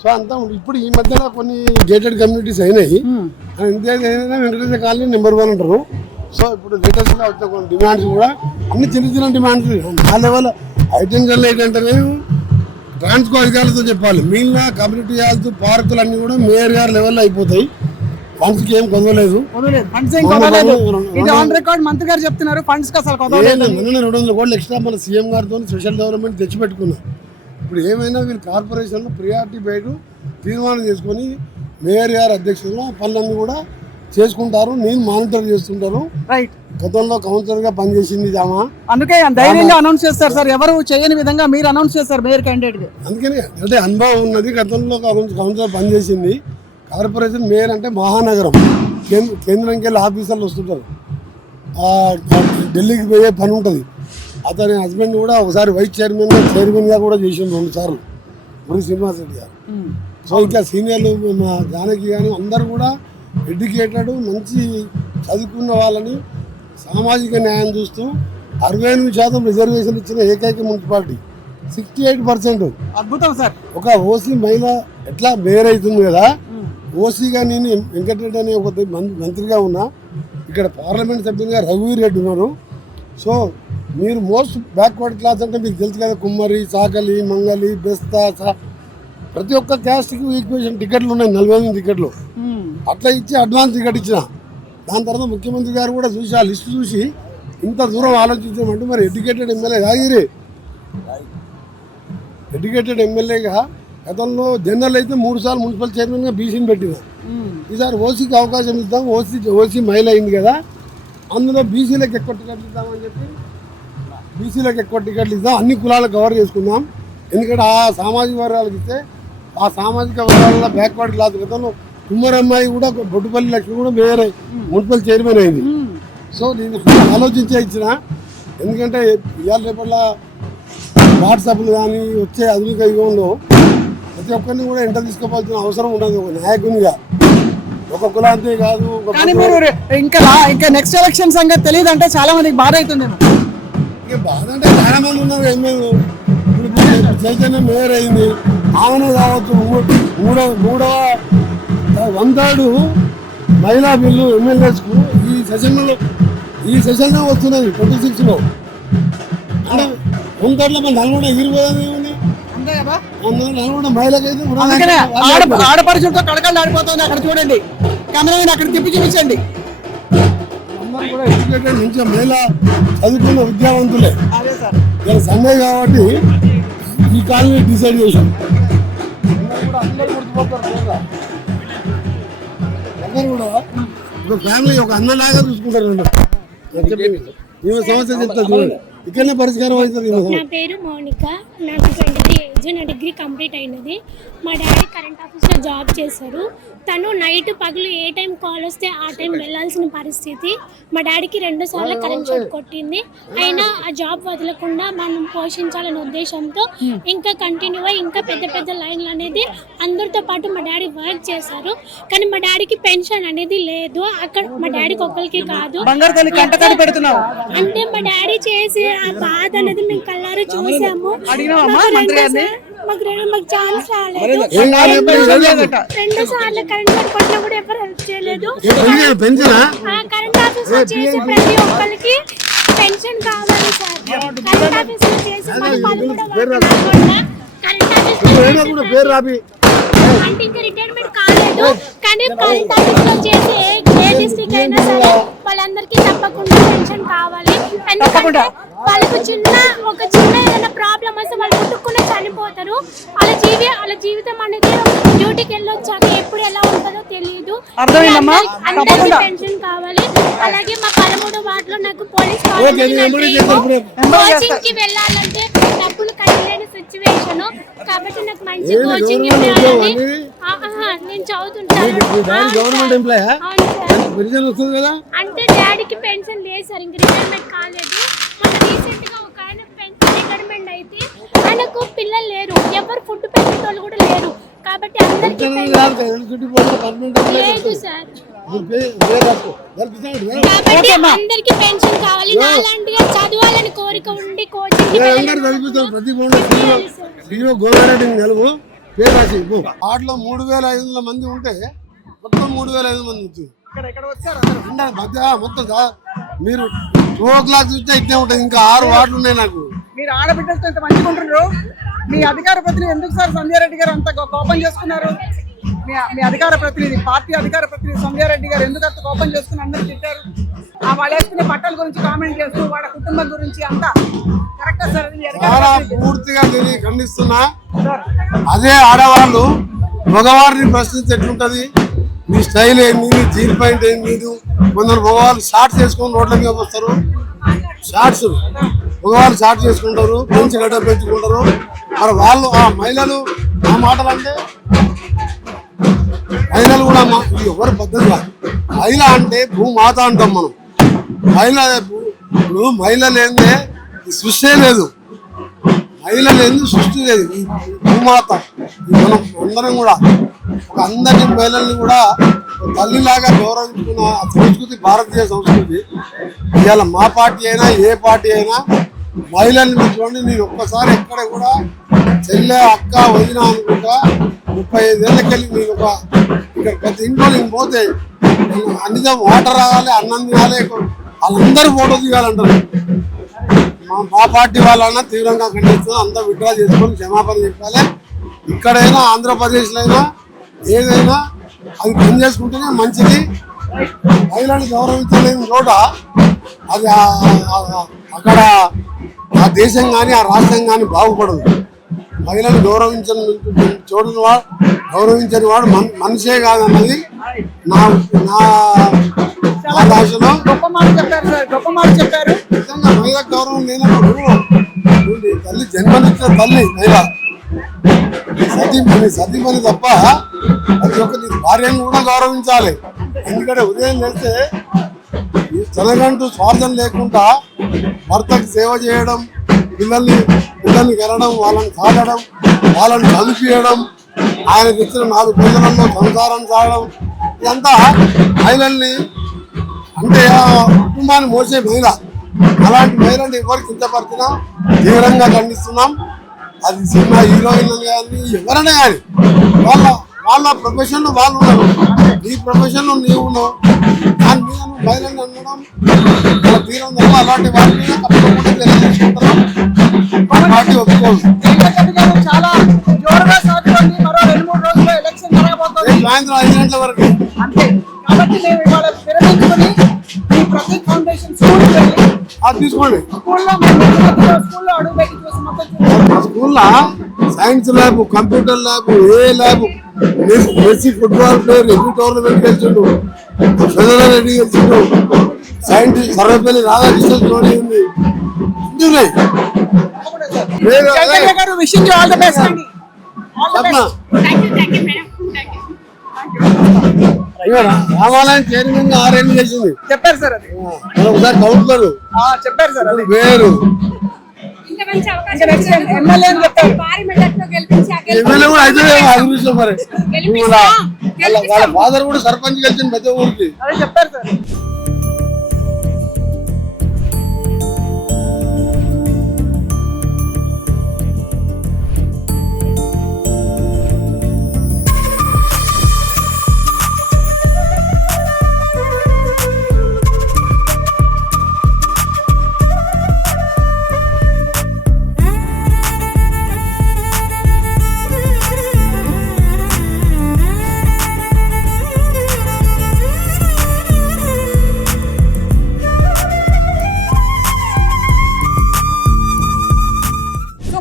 సో అంతా ఇప్పుడు ఈ మధ్యలో కొన్ని గేటెడ్ కమ్యూనిటీస్ అయినాయి. ఇంకేదైనా వెంకటేశ్వర కాలనీ నెంబర్ 1 అంటారు. సో ఇప్పుడు లేటెస్ట్ గా వచ్చిన కొన్ని డిమాండ్స్ కూడా అన్ని చిన్న చిన్న డిమాండ్స్ ఆ లెవెల్ ఐటెన్షన్ ఏంటంటే ట్రాన్స్కో అధికారులతో చెప్పాలి. మిగిలిన కమ్యూనిటీ హాల్స్, పార్కులు అన్ని కూడా మేయర్ గారి లెవెల్లో అయిపోతాయి. ఫండ్స్ కి ఏం కొదవలేదు. మంత్రి గారు చెప్తున్నారు ఫండ్స్ 200 కోట్లు ఎక్స్ట్రా మన సీఎం గారితో స్పెషల్ డెవలప్మెంట్ తెచ్చిపెట్టుకున్నారు. ఇప్పుడు ఏమైనా వీళ్ళు కార్పొరేషన్లో ప్రియారిటీ బయట తీర్మానం చేసుకొని మేయర్ గారి అధ్యక్షతలో పనులన్నీ కూడా చేసుకుంటారు. నేను మానిటర్ చేస్తుంటారు. గతంలో కౌన్సిలర్ గా పనిచేసింది ఆమె. అందుకే ధైర్యంగా అనౌన్స్ చేస్తారు సార్. ఎవరు చేయని విధంగా మీరు అనౌన్స్ చేస్తారు మేయర్ క్యాండిడేట్. అందుకని అంటే అనుభవం ఉన్నది. గతంలో కౌన్సిలర్ పనిచేసింది. కార్పొరేషన్ మేయర్ అంటే మహానగరం. కేంద్రంకి వెళ్ళి ఆఫీసర్లు వస్తుంటారు. ఢిల్లీకి పోయే పని ఉంటుంది. అతని హస్బెండ్ కూడా ఒకసారి వైస్ చైర్మన్ గా కూడా చేసిండు 2 సార్లు మురి శ్రీనివాస్ రెడ్డి గారు. సో ఇంకా సీనియర్లు మా జానకి కానీ అందరూ కూడా ఎడ్యుకేటెడ్, మంచి చదువుకున్న వాళ్ళని సామాజిక న్యాయం చూస్తూ 68% రిజర్వేషన్ ఇచ్చిన ఏకైక మున్సిపాలిటీ. 68%. అద్భుతం సార్. ఒక ఓసీ మహిళ ఎట్లా మేయర్ అవుతుంది కదా, ఓసీగా నేను వెంకటరెడ్డి అనే ఒక మంత్రిగా ఉన్నా. ఇక్కడ పార్లమెంట్ సభ్యులుగా రఘువీర్ రెడ్డి ఉన్నారు. సో మీరు మోస్ట్ బ్యాక్వర్డ్ క్లాస్ అంటే మీకు తెలుసు కదా, కుమ్మరి, చాకలి, మంగలి, బెస్తా, ప్రతి ఒక్క క్యాస్ట్కి ఈక్వేషన్ టికెట్లు ఉన్నాయి. 48 టికెట్లు అట్లా ఇచ్చి అడ్వాన్స్ టికెట్ ఇచ్చిన. దాని తర్వాత ముఖ్యమంత్రి గారు కూడా చూసి ఆ లిస్టు చూసి ఇంత దూరం ఆలోచించామంటే మరి ఎడ్యుకేటెడ్ ఎమ్మెల్యే కాగిరే. ఎడ్యుకేటెడ్ ఎమ్మెల్యేగా గతంలో జనరల్ అయితే 3 సార్లు మున్సిపల్ చైర్మన్గా బీసీని పెట్టిన. ఈసారి ఓసీకి అవకాశం ఇద్దాం, ఓసీ మహిళ అయింది కదా, అందులో బీసీలకు ఎక్కువ టికెట్లు ఇద్దామని చెప్పి బీసీలకు ఎక్కువ టికెట్లు ఇద్దాం, అన్ని కులాలకు కవర్ చేసుకుందాం. ఎందుకంటే ఆ సామాజిక వర్గాలకు ఇస్తే ఆ సామాజిక వర్గాల బ్యాక్వర్డ్ క్లాస్. గతంలో కుమ్మరమ్మాయి కూడా బొట్టుపల్లి లక్ష్మి కూడా మేయర్ మున్సిపల్ చైర్మన్ అయింది. సో నేను ఆలోచించే ఇచ్చిన. ఎందుకంటే ఇవాళ రేపట్ల వాట్సాప్లు కానీ వచ్చే ఆధునిక యుగంలో ప్రతి ఒక్కరిని కూడా ఎంట తీసుకోవాల్సిన అవసరం ఉండదు. ఒక నాయకునిగా ఒక కులాంతే కాదు. ఇంకా నెక్స్ట్ ఎలక్షన్ సంగతి తెలియదు అంటే చాలా మందికి బాధ అవుతుంది. ఇంకా బాధ అంటే చాలా మంది ఉన్నారు. ఎమ్మెల్యే చైతన్య మేయర్ అయింది, ఆమెను కావచ్చు. మూడవ 1/3 మహిళా బిల్లు ఎమ్మెల్యేస్కు ఈ సెషన్లో వస్తున్నది 26లో. అంటే 1/3 మన నల్గొండ ఎగిరిపోయింది. నల్గొండ మహిళకైతే ఆడపడుచులతో కడకలు ఆడిపోతుంది. అక్కడ చూడండి, కెమెరా అక్కడ తిప్పి చూపించండి. అందరూ కూడా ఎడ్యుకేటెడ్, మంచిగా మహిళ చదువుకున్న విద్యావంతులే. ఇలా సండే కాబట్టి ఈ కాలనీ డిసైడ్ చేశాం. అందరూ గుర్తుపోతారు. అందరూ కూడా ఒక ఫ్యామిలీ, ఒక అన్నలాగా చూసుకుంటారు. ఈమె సమస్య చెప్తా చూడండి, ఇక్కడనే పరిష్కారం అవుతుంది. నా పేరు మౌనిక, నాకు 23 ఏజ్, నా డిగ్రీ కంప్లీట్ అయినది. మా డాడీ కరెంట్ ఆఫీస్లో జాబ్ చేశారు. తను నైట్ పగలు ఏ టైం కాల్ వస్తే ఆ టైం వెళ్ళాల్సిన పరిస్థితి. మా డాడీకి 2 సార్లు కరెంట్ షాక్ కొట్టింది. అయినా ఆ జాబ్ వదలకుండా మనం పోషించాలనే ఉద్దేశంతో ఇంకా కంటిన్యూ అయ్యి ఇంకా పెద్ద పెద్ద లైన్లు అనేది అందరితో పాటు మా డాడీ వర్క్ చేశారు. కానీ మా డాడీకి పెన్షన్ అనేది లేదు. అక్కడ మా డాడీకి ఒక్కరికి కాదు, అంటే మా డాడీ చేసి ఆ బాధ అనేది మేము కళ్ళారా చూసాము. మాకు ఛాన్స్ రాలేదు. 2 సార్లు కరెంట్ షాక్ కొట్టినా కూడా ఎవరు హెల్ప్ చేయలేదు. ఆ కరెంట్ ఆఫీస్ లో చేసి ప్రతి ఒక్కరికి పెన్షన్ కావాలి సార్. కరెంట్ ఆఫీస్ లో చేసి మన కరెంట్ ఆఫీస్ అంటే ఇంకా రిటైర్మెంట్ కాలేదు. కానీ కరెంట్ ఆఫీస్ లో చేసి ఏ డిస్ట్రిక్ట్ అయినా సరే వాళ్ళందరికీ తప్పకుండా పెన్షన్ కావాలి. ఎందుకంటే వాళ్ళకు ఒక చిన్న ఏదైనా ప్రాబ్లం వస్తే వాళ్ళు పుట్టుకునే చనిపోతారు. వాళ్ళ జీవితం అనేది డ్యూటీకి వెళ్ళొచ్చాక ఎప్పుడు ఎలా ఉంటుందో తెలియదు. అందరికీ పెన్షన్ కావాలి. అలాగే మా 13 వార్డులో నాకు పోలీస్ కోచింగ్ కి వెళ్ళాలంటే డబ్బులు కట్టలేని సిచ్యువేషన్. కాబట్టి నాకు మంచి కోచింగ్ ఇవ్వాలని నేను చదువుతుంటాను. అంటే డాడీకి పెన్షన్ లేదు సార్, ఇంక రిటైర్మెంట్ కాలేదు. మన రీసెంట్ గా ఒక ఆయన పెన్షన్ రిటైర్మెంట్ అయితే ఆయనకు పిల్లలు లేరు, ఎవరు ఫుడ్ పెట్టేటోళ్ళు కూడా లేరు. కాబట్టి అందరికీ లేదు సార్. కాబట్టి అందరికి పెన్షన్ కావాలి. నాలాంటి చదవాలని కోరిక ఉండి కోచింగ్ ఆటలో 3500 మంది ఉంటే మొత్తం 3500 మంది వచ్చింది. మొత్తం మీరు 2 o'clock చూస్తే ఇట్లే ఉంటుంది. ఇంకా 6 వార్డులు ఉన్నాయి నాకు. మీరు ఆడబిడ్డలతో ఇంత మంచిగా ఉంటున్నారు. మీ అధికార ప్రతినిధి ఎందుకు సార్ సంధ్యారెడ్డి గారు అంత కోపం చేసుకున్నారు? మీ అధికార ప్రతినిధి, పార్టీ అధికార ప్రతినిధి సంధ్యారెడ్డి గారు ఎందుకు అంత కోపం చేసుకుని అందరూ తిట్టారు? వాళ్ళు వేసుకునే బట్టల గురించి కామెంట్ చేస్తూ వాళ్ళ కుటుంబం గురించి అంతా కరెక్టా సార్? చాలా పూర్తిగా దీన్ని ఖండిస్తున్నా. అదే ఆడవాళ్ళు మగవారిని ప్రశ్నించి ఎట్లుంటది? మీ స్టైల్ ఏంది, మీ జీన్ పాయింట్ ఏంది? కొందరు మగవాళ్ళు షార్ట్స్ వేసుకొని రోడ్ల మీద వస్తారు. షార్ట్స్ మగవాళ్ళు షార్ట్ చేసుకుంటారు, పెంచి గడ్డ పెంచుకుంటారు. మరి వాళ్ళు ఆ మహిళలు ఆ మాటలు అంటే మహిళలు కూడా ఎవరు పద్ధతి కాదు. మహిళ అంటే భూమాత అంటాం మనం. ఇప్పుడు మహిళ లేదే సృష్టి లేదు, మహిళ లేని సృష్టి లేదు. ఈ భూమాత మనం అందరం కూడా అందరి మహిళల్ని కూడా తల్లిలాగా గౌరవించుకున్న సంస్కృతి భారతీయ సంస్కృతి. ఇవాళ మా పార్టీ అయినా ఏ పార్టీ అయినా మహిళల్ని చూడండి. నేను ఒక్కసారి ఎక్కడ కూడా చెల్లె అక్క వదిన అనుకుంటా 35 ఏళ్ళకెళ్ళి నేను ఇక్కడ ప్రతి ఇంట్లో నేను పోతే అన్నిజం వాటర్ రావాలి, అన్నం తినాలి, వాళ్ళందరూ ఫోటో దిగాలంటారు. మా పార్టీ వాళ్ళన్నా తీవ్రంగా ఖండిస్తుంది. అంతా విత్డ్రా చేసుకొని క్షమాపణ చెప్పాలి. ఇక్కడైనా ఆంధ్రప్రదేశ్లో అయినా ఏదైనా అది పని చేసుకుంటేనే మంచిది. మహిళని గౌరవించలేని చోట అది అక్కడ ఆ దేశం కానీ ఆ రాష్ట్రం కానీ బాగుపడదు. మహిళను గౌరవించని వాడు మనిషే కాదన్నది నా భాషలో. నిజంగా మహిళ గౌరవం లేనప్పుడు తల్లి జన్మనిచ్చిన తల్లి మహిళ సతీమణి తప్ప ప్రతి ఒక్కరి భార్యను కూడా గౌరవించాలి. ఎందుకంటే ఉదయం చేస్తే తనకంటూ స్వార్థం లేకుండా భర్తకు సేవ చేయడం, పిల్లల్ని కనడం, వాళ్ళని సాగడం, వాళ్ళని చదివించడం, ఆయనకు ఇచ్చిన 4 పిల్లలలో సంసారం సాగడం, ఇదంతా మహిళల్ని అంటే కుటుంబాన్ని మోసే మహిళ. అలాంటి మహిళని ఎవరు కించపరిచినా తీవ్రంగా ఖండిస్తున్నాం. అది సినిమా హీరోయిన్లు కానీ ఎవరైనా కానీ వాళ్ళ ప్రొఫెషన్లో వాళ్ళు ఉన్నారు. నీ ప్రొఫెషన్లో నీవు ఉన్నావు, దాని మీద నువ్వు మహిళని అనడం తీరం తప్ప అలాంటి వాటి మీద తప్పకుండా తెలియజేసుకుంటున్నాం. పార్టీ ఒప్పుకోదు. సాయంత్రం 5 గంటల వరకు. తీసుకోండి. స్కూల్లో సైన్స్ ల్యాబ్, కంప్యూటర్ ల్యాబ్, ఏ ల్యాబ్, మెస్సీ ఫుట్బాల్ ప్లేయర్ ఎన్ని టోర్నమెంట్ గెలిచిండు, ఫెడరల్ రెడ్డి గెలిచిండు, సైంటిస్ట్ సర్వేపల్లి రాధాకృష్ణ జోడీ ఉంది. Thank you madam thank you. రామాలయం చైర్మన్ గా 6 ఏళ్ళు చేసింది. చెప్పారు సార్ అది. ఒకసారి కౌన్సిలర్ చెప్పారు సార్ అది. వేరు ఇంకా మంచి ఇంకా అవకాశం నెక్స్ట్ ఎమ్మెల్యే అని చెప్పారు. భారీ మెజార్టీతో గెలిపించి ఎమ్మెల్యే కూడా అయితే అభివృద్ధిలో మరి వాళ్ళ ఫాదర్ కూడా సర్పంచ్ గెలిచిన పెద్ద ఊరికి. అదే చెప్పారు సార్.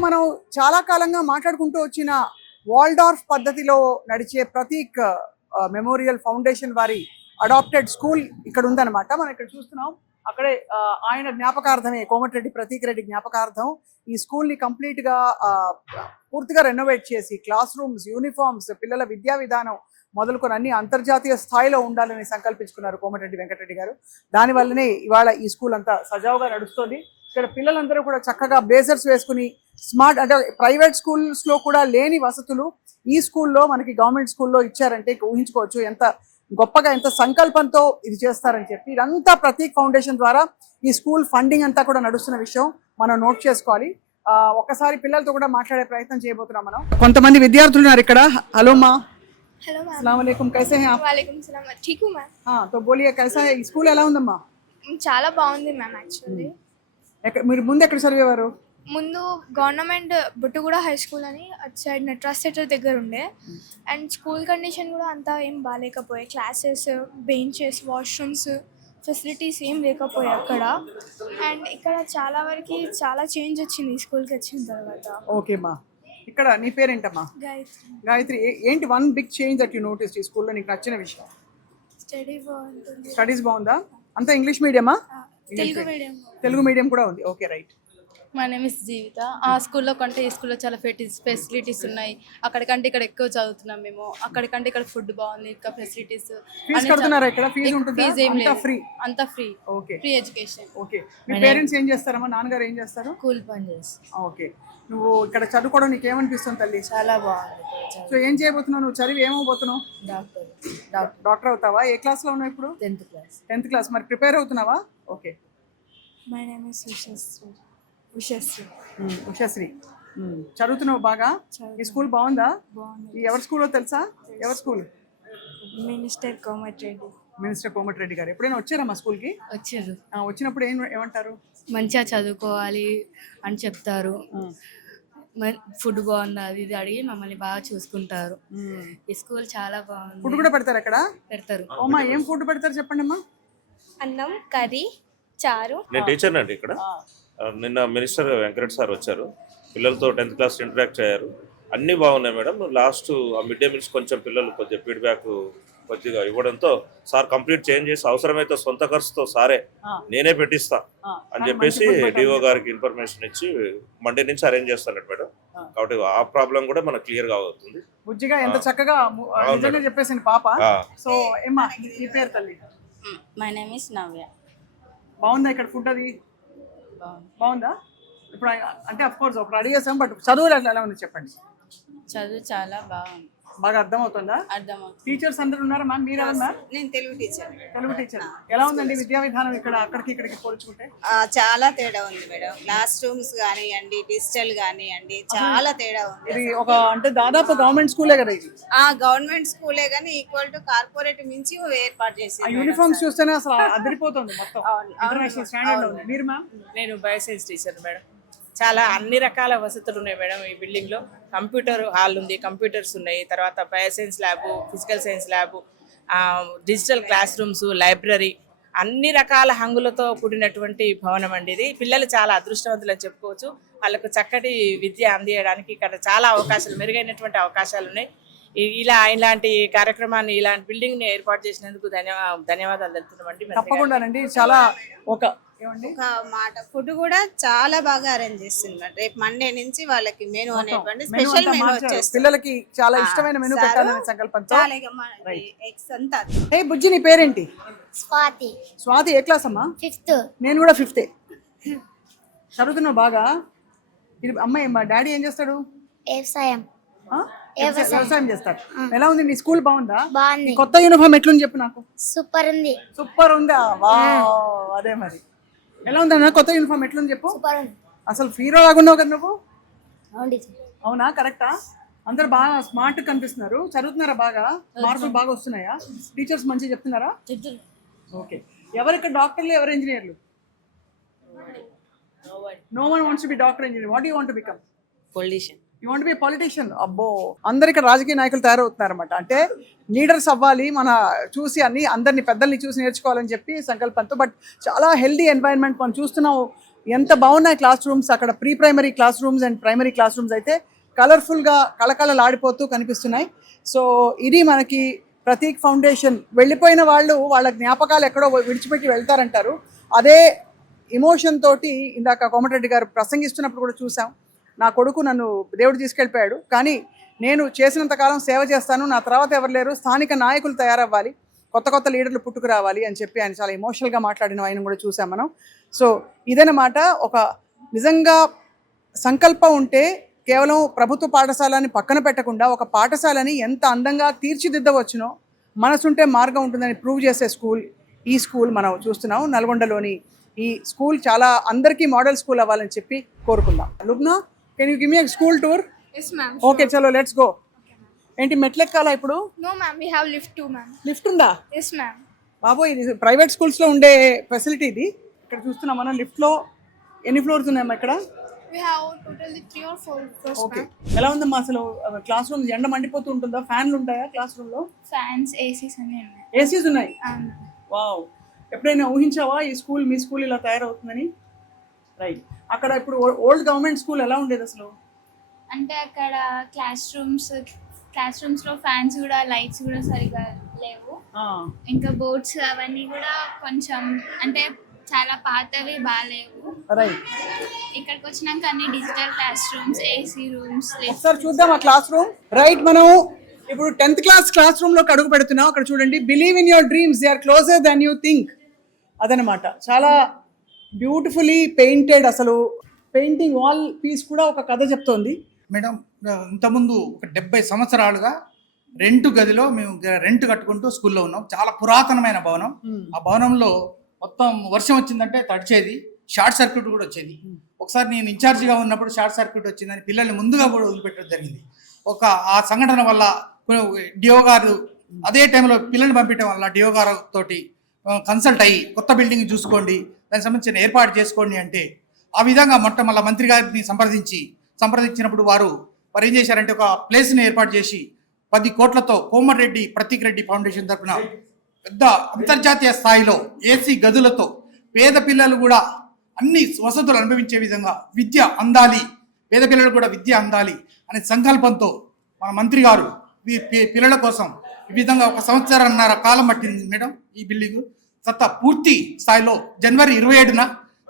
మనం చాలా కాలంగా మాట్లాడుకుంటూ వచ్చిన వాల్డార్ఫ్ పద్ధతిలో నడిచే ప్రతీక్ మెమోరియల్ ఫౌండేషన్ వారి అడాప్టెడ్ స్కూల్ ఇక్కడ ఉందన్నమాట. మనం ఇక్కడ చూస్తున్నాం. అక్కడే ఆయన జ్ఞాపకార్థమే కోమటిరెడ్డి ప్రతీక్ రెడ్డి జ్ఞాపకార్థం ఈ స్కూల్ని కంప్లీట్గా పూర్తిగా రెనోవేట్ చేసి క్లాస్ రూమ్స్, యూనిఫామ్స్, పిల్లల విద్యా విధానం మొదలుకొని అన్ని అంతర్జాతీయ స్థాయిలో ఉండాలని సంకల్పించుకున్నారు కోమటిరెడ్డి వెంకటరెడ్డి గారు. దానివల్లనే ఇవాళ ఈ స్కూల్ అంతా సజావుగా నడుస్తుంది. ఇక్కడ పిల్లలందరూ కూడా చక్కగా బ్లేజర్స్ వేసుకుని స్మార్ట్, అంటే ప్రైవేట్ స్కూల్స్లో కూడా లేని వసతులు ఈ స్కూల్లో మనకి గవర్నమెంట్ స్కూల్లో ఇచ్చారంటే ఊహించుకోవచ్చు ఎంత గొప్పగా, ఎంత సంకల్పంతో ఇది చేస్తారని చెప్పి. ఇదంతా ప్రతీక్ ఫౌండేషన్ ద్వారా ఈ స్కూల్ ఫండింగ్ అంతా కూడా నడుస్తున్న విషయం మనం నోట్ చేసుకోవాలి. ఒక్కసారి పిల్లలతో కూడా మాట్లాడే ప్రయత్నం చేయబోతున్నాం మనం. కొంతమంది విద్యార్థులు ఉన్నారు ఇక్కడ. హలో మా. Hello ma'am. अस्सलाम वालेकुम, कैसे हैं आप? वालेकुम सलाम, ठीक हूँ मैम। हाँ, तो बोलिए कैसा है स्कूल? ఎలా ఉందమ్మా? చాలా బాగుంది మ్యామ్. యాక్చువల్లీ మీరు ముందు ఎక్కడ చదివేవారు? ముందు గవర్నమెంట్ బుట్టుగూడ హై స్కూల్ అని అటు సైడ్ నట్రాజ్ థియేటర్ దగ్గర ఉండే. అండ్ స్కూల్ కండిషన్ కూడా అంతా ఏం బాగాలేకపోయాయి. క్లాసెస్, బెంచెస్, వాష్రూమ్స్, ఫెసిలిటీస్ ఏం లేకపోయాయి అక్కడ. అండ్ ఇక్కడ చాలా వరకు చాలా చేంజ్ వచ్చింది ఈ స్కూల్కి వచ్చిన తర్వాత. ఓకే మా. ఇక్కడ నీ పేరేంటమ్మా? గాయత్రి. గాయత్రి, ఏంటి one big change that you noticed ఈ స్కూల్లో నీకు నచ్చిన విషయం? స్టడీ బాగుంటుంది. స్టడీస్ బాగుందా? అంతా ఇంగ్లీష్ మీడియమా? తెలుగు మీడియం. తెలుగు మీడియం కూడా ఉంది. Okay, right. మా నేమ్ ఇస్ జీవిత. ఆ స్కూల్లో కంటే ఈ స్కూల్లో చాలా ఫెసిలిటీస్ ఉన్నాయి. అక్కడికంటే ఇక్కడ ఎక్కువ చదువుతున్నాం మేము. అక్కడికంటే ఇక్కడ ఫుడ్ బాగుంది, ఇంకా ఫెసిలిటీస్. ఫీజు కడుతున్నారా ఇక్కడ? ఫీజు ఉంటుందా? ఫీజు ఏం లేదు, ఫ్రీ. అంతా free. Okay, free education. Okay. మీ పేరెంట్స్ ఏం చేస్తారమ్మా? నాన్నగారు ఏం చేస్తారు? కూల్ పని చేస్తాం. ఓకే. నువ్వు ఇక్కడ చదువుకోవడం నీకు ఏమనిపిస్తుంది తల్లి? చాలా బాగుంది. సో ఏం చేయబోతున్నావు నువ్వు? చదివి ఏమవుతున్నావు? డాక్టర్ అవుతావా? ఏ క్లాస్లో ఉన్నావు ఇప్పుడు? 10th class. 10th class. మరి ప్రిపేర్ అవుతున్నావా? Okay. My name is Ushasri. Ushasri, చదువుతున్నావు బాగా? ఈ స్కూల్ బాగుందా? ఈ ఎవరి స్కూల్లో తెలుసా? ఎవరి school? Minister Komatireddy. Minister Komatireddy గారు. ఎప్పుడైనా వచ్చారా మా స్కూల్కి? వచ్చారు. వచ్చినప్పుడు ఏమంటారు? మంచిగా చదువుకోవాలి అని చెప్తారు. ఫుడ్ బాగుంది అది ఇది అడిగి మమ్మల్ని బాగా చూసుకుంటారు. ఈ స్కూల్ చాలా బాగుంది. ఫుడ్ కూడా పెడతారు అక్కడ? పెడతారు. అమ్మా, ఏం ఫుడ్ పెడతారు చెప్పండి అమ్మా. అన్నం, కర్రీ, చారు. నేను టీచర్ అండి ఇక్కడ. నిన్న మినిస్టర్ వెంకరెడ్డి సార్ వచ్చారు, పిల్లలతో 10th క్లాస్ ఇంటరాక్ట్ అయ్యారు. అన్నీ బాగున్నాయి మేడం. లాస్ట్ ఆ మిడ్ డే మీల్స్ కొంచెం పిల్లలు కొద్దిగా ఫీడ్బ్యాక్ కొద్దిగా ఇవ్వడంతో సార్ కంప్లీట్ చేంజ్ చేసి అవసరమైతే సొంత ఖర్చుతో సారే నేనే పెట్టిస్తా అని చెప్పేసి డిఓ గారికి ఇన్ఫర్మేషన్ ఇచ్చి మండే నుంచి అరేంజ్ చేస్తాను మేడం. కాబట్టి ఆ ప్రాబ్లం కూడా మనకు క్లియర్ గా అవుతుంది. బుజ్జిగా ఎంత చక్కగా నిజంగా చెప్పేసింది పాప. సో ఏమ్మా ఈ పేరు తల్లి? మై నేమ్ ఇస్ నవ్య. బాగుందా ఇక్కడ ఫుడ్? అది బాగుందా? ఇప్పుడు అంటే అఫ్ కోర్స్ ఒకటి అడిగేసాం, బట్ చదువు ఎలా ఉంది చెప్పండి. చదువు చాలా బాగుంది. బాగా అర్థమవుతుందా? అర్థమవుతుంది. టీచర్స్ అందరూ ఉన్నారా మ్యామ్? మీరు ఎవరన్నా? నేను తెలుగు టీచర్. తెలుగు టీచర్. ఎలా ఉందండి విద్యా విధానం ఇక్కడ అక్కడికి ఇక్కడికి పోల్చుకుంటే? చాలా తేడా ఉంది మేడం. క్లాస్ రూమ్స్ కానివ్వండి, డిజిటల్ కానివ్వండి, చాలా తేడా ఉంది. ఇది ఒక అంటే దాదాపు గవర్నమెంట్ స్కూలే కదా ఇది? గవర్నమెంట్ స్కూలే కానీ ఈక్వల్ టు కార్పొరేట్ మించి ఏర్పాటు చేసి యూనిఫామ్స్ చూస్తేనే అసలు అదిరిపోతుంది మొత్తం. ఇంటర్నేషనల్ స్టాండర్డ్ ఉంది. మీరు మ్యామ్? నేను బయోసైన్స్ టీచర్ మేడం. చాలా అన్ని రకాల వసతులు ఉన్నాయి మేడం ఈ బిల్డింగ్లో. కంప్యూటర్ హాల్ ఉంది, కంప్యూటర్స్ ఉన్నాయి, తర్వాత bioscience lab, physical science lab, digital class rooms, library, అన్ని రకాల హంగులతో కూడినటువంటి భవనం అండి ఇది. పిల్లలు చాలా అదృష్టవంతులు అని చెప్పుకోవచ్చు. వాళ్ళకు చక్కటి విద్య అందించడానికి ఇక్కడ చాలా అవకాశాలు, మెరుగైనటువంటి అవకాశాలు ఉన్నాయి. ఇలాంటి కార్యక్రమాన్ని, ఇలాంటి బిల్డింగ్ని ఏర్పాటు చేసినందుకు ధన్యవాదాలు తెలుపుతున్నామండి. తప్పకుండానండి. చాలా ఒక ఏమండి ఒక మాట ఫుడ్ కూడా చాలా బాగా అరేంజ్ చేస్తున్నారు. రేపు మండే నుంచి వాళ్ళకి మెనూ అనేటువంటి మెనూ స్పెషల్ అంతా మెనూ మార్చారు. వచ్చేస్తుంది. పిల్లలకి చాలా ఆ, ఇష్టమైన మెనూ సారు పెట్టాలనే సంకల్పంతో. చాలా ఇక ఎగ్స్ అంతా హే బుజ్జి, నీ పేరేంటి? స్వాతి స్వాతి. ఏ క్లాస్ అమ్మా? 5th. నేను కూడా 5th. చదువుతున్నావు బాగా? ఇది అమ్మాయి, మా డాడీ ఏం చేస్తాడు? వ్యవసాయం. ఆ? వ్యవసాయం చేస్తాడు. ఎలా ఉంది నీ స్కూల్? బాగుందా? బాగుంది. నీ కొత్త యూనిఫామ్ ఎట్లుంది చెప్పు నాకు. సూపర్ ఉంది. సూపర్ ఉందా? వావ్, అదే మరి. ఎలా ఉందన్నా కొత్త యూనిఫామ్ ఎట్లుంది చెప్పు. సూపర్ ఉంది. అసలు హీరో లాగున్నావు కదా నువ్వు. అవును. అవునా? కరెక్టా? అందరు బాగా స్మార్ట్ కనిపిస్తున్నారు. చదువుతున్నారా బాగా? మార్కులు బాగా వస్తున్నాయా? టీచర్స్ మంచిగా చెప్తున్నారా? ఓకే. ఎవరు ఇక్కడ డాక్టర్లు, ఎవరు ఇంజనీర్లు? No one wants to be doctor, engineer. What do you want to become? Politician. You want to be a politician? అబ్బో, అందరు ఇక్కడ రాజకీయ నాయకులు తయారవుతున్నారు అనమాట. అంటే లీడర్స్ అవ్వాలి, మన చూసి అందరిని పెద్దల్ని చూసి నేర్చుకోవాలని చెప్పి సంకల్పంతో. బట్ చాలా హెల్దీ ఎన్వైరన్మెంట్ మనం చూస్తున్నాం. ఎంత బాగున్నాయి క్లాస్ రూమ్స్. అక్కడ pre primary class rooms and primary class rooms అయితే కలర్ఫుల్గా కళకళలాడిపోతూ కనిపిస్తున్నాయి. సో ఇది మనకి ప్రతీక్ ఫౌండేషన్. వెళ్ళిపోయిన వాళ్ళు వాళ్ళ జ్ఞాపకాలు ఎక్కడో విడిచిపెట్టి వెళ్తారంటారు. అదే ఎమోషన్ తోటి ఇందాక కోమటిరెడ్డి గారు ప్రసంగిస్తున్నప్పుడు కూడా చూసాం. నా కొడుకు నన్ను దేవుడు తీసుకెళ్ళిపోయాడు, కానీ నేను చేసినంతకాలం సేవ చేస్తాను, నా తర్వాత ఎవరు లేరు, స్థానిక నాయకులు తయారవ్వాలి, కొత్త కొత్త లీడర్లు పుట్టుకు రావాలి అని చెప్పి ఆయన చాలా ఎమోషనల్గా మాట్లాడిన ఆయన కూడా చూసాం మనం. సో ఇదన్నమాట. ఒక నిజంగా సంకల్పం ఉంటే కేవలం ప్రభుత్వ పాఠశాలని పక్కన పెట్టకుండా ఒక పాఠశాలని ఎంత అందంగా తీర్చిదిద్దవచ్చునో, మనసుంటే మార్గం ఉంటుందని ప్రూవ్ చేసే స్కూల్ ఈ స్కూల్ మనం చూస్తున్నాం. నల్గొండలోని ఈ స్కూల్ చాలా అందరికీ మోడల్ స్కూల్ అవ్వాలని చెప్పి కోరుకుందాం. Lubna, can you give me school tour? Yes ma'am. Okay, చలో లెట్స్ గో. ఏంటి మెట్లు ఎక్కాలా ఇప్పుడు? No ma'am, we have lift too ma'am. Lift ఉందా? Yes ma'am. బాబో, ఇది ప్రైవేట్ స్కూల్స్లో ఉండే ఫెసిలిటీ ఇది. ఇక్కడ చూస్తున్నాం మనం. లిఫ్ట్లో ఎన్ని ఫ్లోర్స్ ఉన్నాయమ్మా ఇక్కడ? We have totally 3 or 4 floors okay. ma'am. ఎలా ఉందమ్మా అసలు క్లాస్ రూమ్? ఎండ మండిపోతూ ఉంటుందా? ఫ్యాన్లు ఉంటాయా క్లాస్ రూమ్లో? Fans, ACs అన్నీ ఉన్నాయి. ఏసీస్ ఉన్నాయి. వావ్. ఎప్పుడైనా ఊహించావా ఈ స్కూల్, మీ స్కూల్ ఇలా తయారవుతుందని? రైట్. అక్కడ ఇప్పుడు ఓల్డ్ గవర్నమెంట్ స్కూల్ ఎలా ఉండేది అసలు? అంటే అక్కడ క్లాస్ రూమ్స్ లో ఫ్యాన్స్ కూడా, లైట్స్ కూడా సరిగా లేవు. ఇంకా బోర్డ్స్ అవన్నీ కూడా కొంచెం అంటే చాలా పాతవి, బాగాలేవు. రైట్. ఇక్కడికి వచ్చినాక అన్ని digital class rooms, AC rooms. ఒకసారి చూద్దాం ఆ క్లాస్ రూమ్. రైట్, మనం ఇప్పుడు 10th క్లాస్ రూమ్ లోకి అడుగు పెడుతున్నాం. అక్కడ చూడండి, believe in your dreams, they are closer than you think. అదనమాట. చాలా బ్యూటిఫుల్లీ పెయింటెడ్. అసలు పెయింటింగ్ వాల్ పీస్ కూడా ఒక కథ చెప్తోంది. మేడం, ఇంతకుముందు ఒక 70 సంవత్సరాలుగా రెంట్ గదిలో మేము రెంట్ కట్టుకుంటూ స్కూల్లో ఉన్నాం. చాలా పురాతనమైన భవనం. ఆ భవనంలో మొత్తం వర్షం వచ్చిందంటే తడిచేది, షార్ట్ సర్క్యూట్ కూడా వచ్చేది. ఒకసారి నేను ఇన్ఛార్జిగా ఉన్నప్పుడు షార్ట్ సర్క్యూట్ వచ్చిందని పిల్లల్ని ముందుగా కూడా వదిలిపెట్టడం జరిగింది. ఆ సంఘటన వల్ల డిఓ గారు అదే టైంలో పిల్లల్ని పంపించడం వల్ల డిఓ గారు తోటి కన్సల్ట్ అయ్యి కొత్త బిల్డింగ్ చూసుకోండి, దానికి సంబంధించిన ఏర్పాటు చేసుకోండి అంటే ఆ విధంగా మళ్ళీ మంత్రి గారిని సంప్రదించినప్పుడు వారు ఏం చేశారంటే ఒక ప్లేస్ని ఏర్పాటు చేసి 10 కోట్లతో కోమటిరెడ్డి ప్రతీక్ రెడ్డి ఫౌండేషన్ తరఫున పెద్ద అంతర్జాతీయ స్థాయిలో ఏసీ గదులతో పేద పిల్లలు కూడా అన్ని వసతులు అనుభవించే విధంగా విద్య అందాలి, పేద పిల్లలు కూడా విద్య అందాలి అనే సంకల్పంతో మన మంత్రి గారు పిల్లల కోసం ఈ విధంగా 1 సంవత్సరాన్నర కాలం పట్టింది మేడం. ఈ బిల్డింగ్ పూర్తి స్థాయిలో జనవరి 27న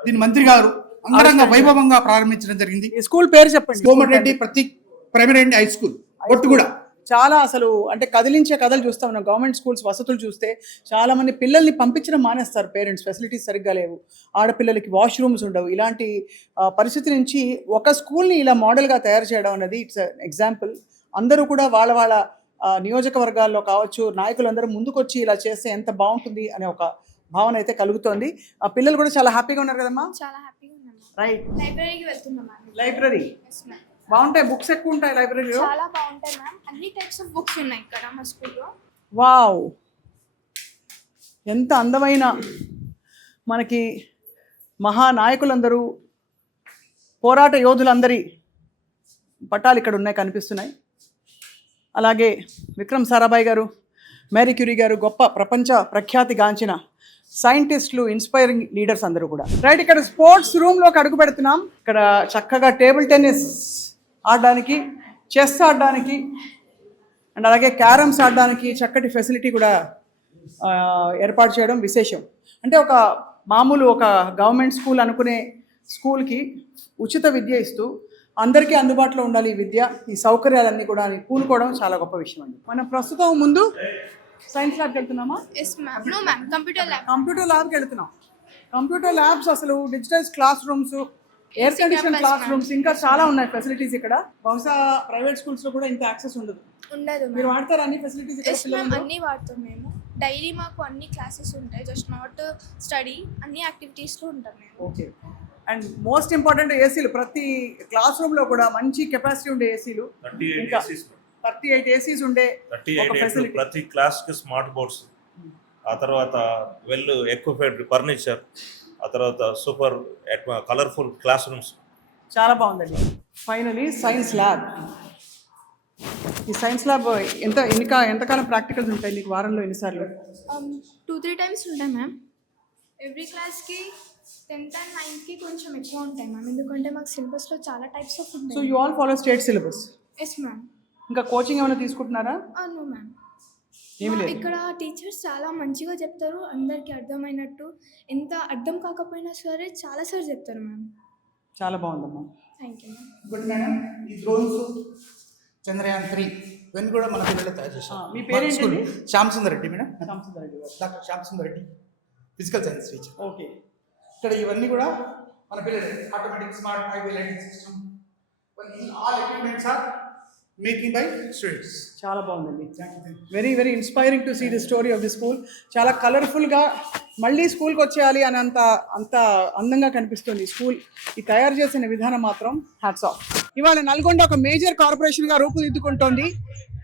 దీని మంత్రి గారు అంగరంగ వైభవంగా ప్రారంభించడం జరిగింది. స్కూల్ పేరు చెప్పండి. Komatireddy Prateek primary and high school, Ottuguda. చాలా అసలు అంటే కదిలించే కథలు చూస్తాం మనం. గవర్నమెంట్ స్కూల్స్ వసతులు చూస్తే చాలా మంది పిల్లల్ని పంపించడం మానేస్తారు పేరెంట్స్. ఫెసిలిటీస్ సరిగ్గా లేవు, ఆడపిల్లలకి వాష్రూమ్స్ ఉండవు. ఇలాంటి పరిస్థితి నుంచి ఒక స్కూల్ని ఇలా మోడల్గా తయారు చేయడం అనేది ఇట్స్ ఎగ్జాంపుల్. అందరూ కూడా వాళ్ళ నియోజకవర్గాల్లో కావచ్చు, నాయకులందరూ ముందుకొచ్చి ఇలా చేస్తే ఎంత బాగుంటుంది అనే ఒక భావన అయితే కలుగుతోంది. ఆ పిల్లలు కూడా చాలా హ్యాపీగా ఉన్నారు కదమ్మా? చాలా హ్యాపీగా ఉన్నాం. రైట్. లైబ్రరీకి వెళ్తున్నాం. లైబ్రరీ బాగుంటాయి, బుక్స్ ఎక్కువ ఉంటాయి లైబ్రరీలో. చాలా బాగుంటాయి మ్యామ్. అన్ని టైప్స్ ఆఫ్ బుక్స్ ఉన్నాయి ఇక్కడ మా స్కూల్లో. వావ్, ఎంత అందమైన మనకి మహానాయకులందరూ, పోరాట యోధులందరి పటాలు ఇక్కడ ఉన్నాయి, కనిపిస్తున్నాయి. అలాగే విక్రమ్ సారాభాయ్ గారు, మేరీ క్యూరీ గారు, గొప్ప ప్రపంచ ప్రఖ్యాతిగాంచిన సైంటిస్టులు, ఇన్స్పైరింగ్ లీడర్స్ అందరూ కూడా. రైట్, ఇక్కడ స్పోర్ట్స్ రూమ్లోకి అడుగు పెడుతున్నాం. ఇక్కడ చక్కగా టేబుల్ టెన్నిస్ ఆడడానికి, చెస్ ఆడడానికి అండ్ అలాగే క్యారమ్స్ ఆడడానికి చక్కటి ఫెసిలిటీ కూడా ఏర్పాటు చేయడం విశేషం. అంటే ఒక మామూలు ఒక గవర్నమెంట్ స్కూల్ అనుకునే స్కూల్కి ఉచిత విద్య ఇస్తూ అందరికీ అందుబాటులో ఉండాలి ఈ విద్య, ఈ సౌకర్యాలన్నీ కూడా అని పూనుకోవడం చాలా గొప్ప విషయం అండి. మనం ప్రస్తుతం ముందు సైన్స్ ల్యాబ్కి వెళ్తున్నామా? Yes ma'am. No ma'am, computer lab. Computer ల్యాబ్కి వెళ్తున్నాం. కంప్యూటర్ ల్యాబ్స్, అసలు digitise class rooms, air condition class rooms, ఇంకా చాలా ఉన్నాయి ఫెసిలిటీస్ ఇక్కడ. బహుశా ప్రైవేట్ స్కూల్స్ లో కూడా ఇంత యాక్సెస్ ఉండదు. ఉండదు. మీరు వాడతారా అన్ని ఫెసిలిటీస్? ఎస్ మ్యామ్, అన్నీ వాడతాం మేము. డైలీ మాకు అన్ని క్లాసెస్ ఉంటాయి, జస్ట్ నాట్ స్టడీ, అన్ని యాక్టివిటీస్లో ఉంటాం మేము. ఓకే. అండ్ మోస్ట్ ఇంపార్టెంట్ ఏసీలు, ప్రతి క్లాస్ రూమ్ లో కూడా మంచి కెపాసిటీ ఉండే ఏసీలు, 38 ఏసీస్ ఉండే ఒక ఫెసిలిటీ. ప్రతి క్లాస్ కి స్మార్ట్ బోర్డ్స్, ఆ తర్వాత వెల్ ఎక్విప్డ్ ఫర్నిచర్, ఆ తర్వాత సూపర్ కలర్ఫుల్ క్లాస్ రూమ్స్. చాలా బాగుందండి. Finally science lab. ఈ సైన్స్ ల్యాబ్ ఎంతకాలం ప్రాక్టికల్స్ ఉంటాయి నీకు? వారంలో ఎన్నిసార్లు? 2-3 టైమ్స్ ఉంటాయి మ్యామ్. ఎవ్రీ క్లాస్కి 10th and 9th కొంచెం ఎక్కువ ఉంటాయి మ్యామ్, ఎందుకంటే మాకు సిలబస్లో చాలా టైప్స్ ఆఫ్ ఉంటాయి. So you all follow state syllabus? Yes ma'am. ఇంకా కోచింగ్ ఏమైనా తీసుకుంటున్నారా? No ma'am. ఏమి లేదు. ఇక్కడ టీచర్స్ చాలా మంచిగా చెప్తారు, అందరికీ అర్థమైనట్టు. ఎంత అర్థం కాకపోయినా సరే చాలా సార్లు చెప్తారు మ్యామ్. చాలా బాగుందమ్మా. Thank you ma'am. Good madam. ఈ డ్రోన్స్ చంద్రయాన్ 3 ఇవన్నీ కూడా మన పిల్లలు తయారు చేశారు. మీ పేరేంటి? Shyam Sundar Reddy madam. Shyam Sundar Reddy garu. Doctor Shyam Sundar Reddy, physical science teacher. Okay. ఇక్కడ ఇవన్నీ కూడా మన పిల్లలు. Automatic smart highway lighting system, all equipments are making by students. చాలా బాగుందండి. Very very inspiring to see the story of the school. చాలా కలర్ఫుల్గా మళ్ళీ స్కూల్కి వచ్చేయాలి అని అంత అందంగా కనిపిస్తుంది స్కూల్. ఈ తయారు చేసిన విధానం మాత్రం హ్యాట్స్ ఆఫ్. ఇవాళ నల్గొండ ఒక మేజర్ కార్పొరేషన్గా రూపుదిద్దుకుంటోంది.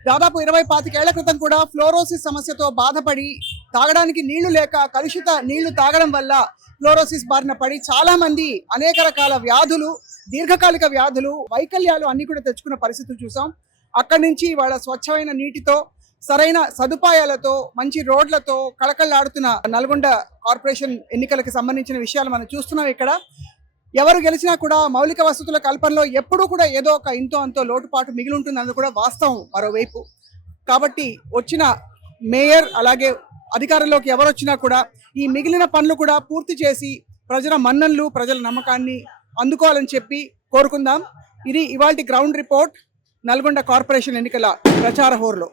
దాదాపు 25 ఏళ్ల క్రితం కూడా ఫ్లోరోసిస్ సమస్యతో బాధపడి తాగడానికి నీళ్లు లేక కలుషిత నీళ్లు తాగడం వల్ల ఫ్లోరోసిస్ బారిన పడి చాలా మంది అనేక రకాల వ్యాధులు, దీర్ఘకాలిక వ్యాధులు, వైకల్యాలు అన్ని కూడా తెచ్చుకున్న పరిస్థితులు చూసాం. అక్కడి నుంచి వాళ్ళ స్వచ్ఛమైన నీటితో, సరైన సదుపాయాలతో, మంచి రోడ్లతో కళకళలాడుతున్న నల్గొండ కార్పొరేషన్ ఎన్నికలకు సంబంధించిన విషయాలు మనం చూస్తున్నాం. ఇక్కడ ఎవరు గెలిచినా కూడా మౌలిక వసతుల కల్పనలో ఎప్పుడూ కూడా ఏదో ఒక ఇంతో అంతో లోటుపాటు మిగిలి ఉంటుంది అన్నది కూడా వాస్తవం మరోవైపు. కాబట్టి వచ్చిన మేయర్ అలాగే అధికారంలోకి ఎవరు వచ్చినా కూడా ఈ మిగిలిన పనులు కూడా పూర్తి చేసి ప్రజల మన్ననలు, ప్రజల నమ్మకాన్ని అందుకోవాలని చెప్పి కోరుకుందాం. ఇది ఇవాల్టి గ్రౌండ్ రిపోర్ట్ నల్గొండ కార్పొరేషన్ ఎన్నికల ప్రచార హోరులో.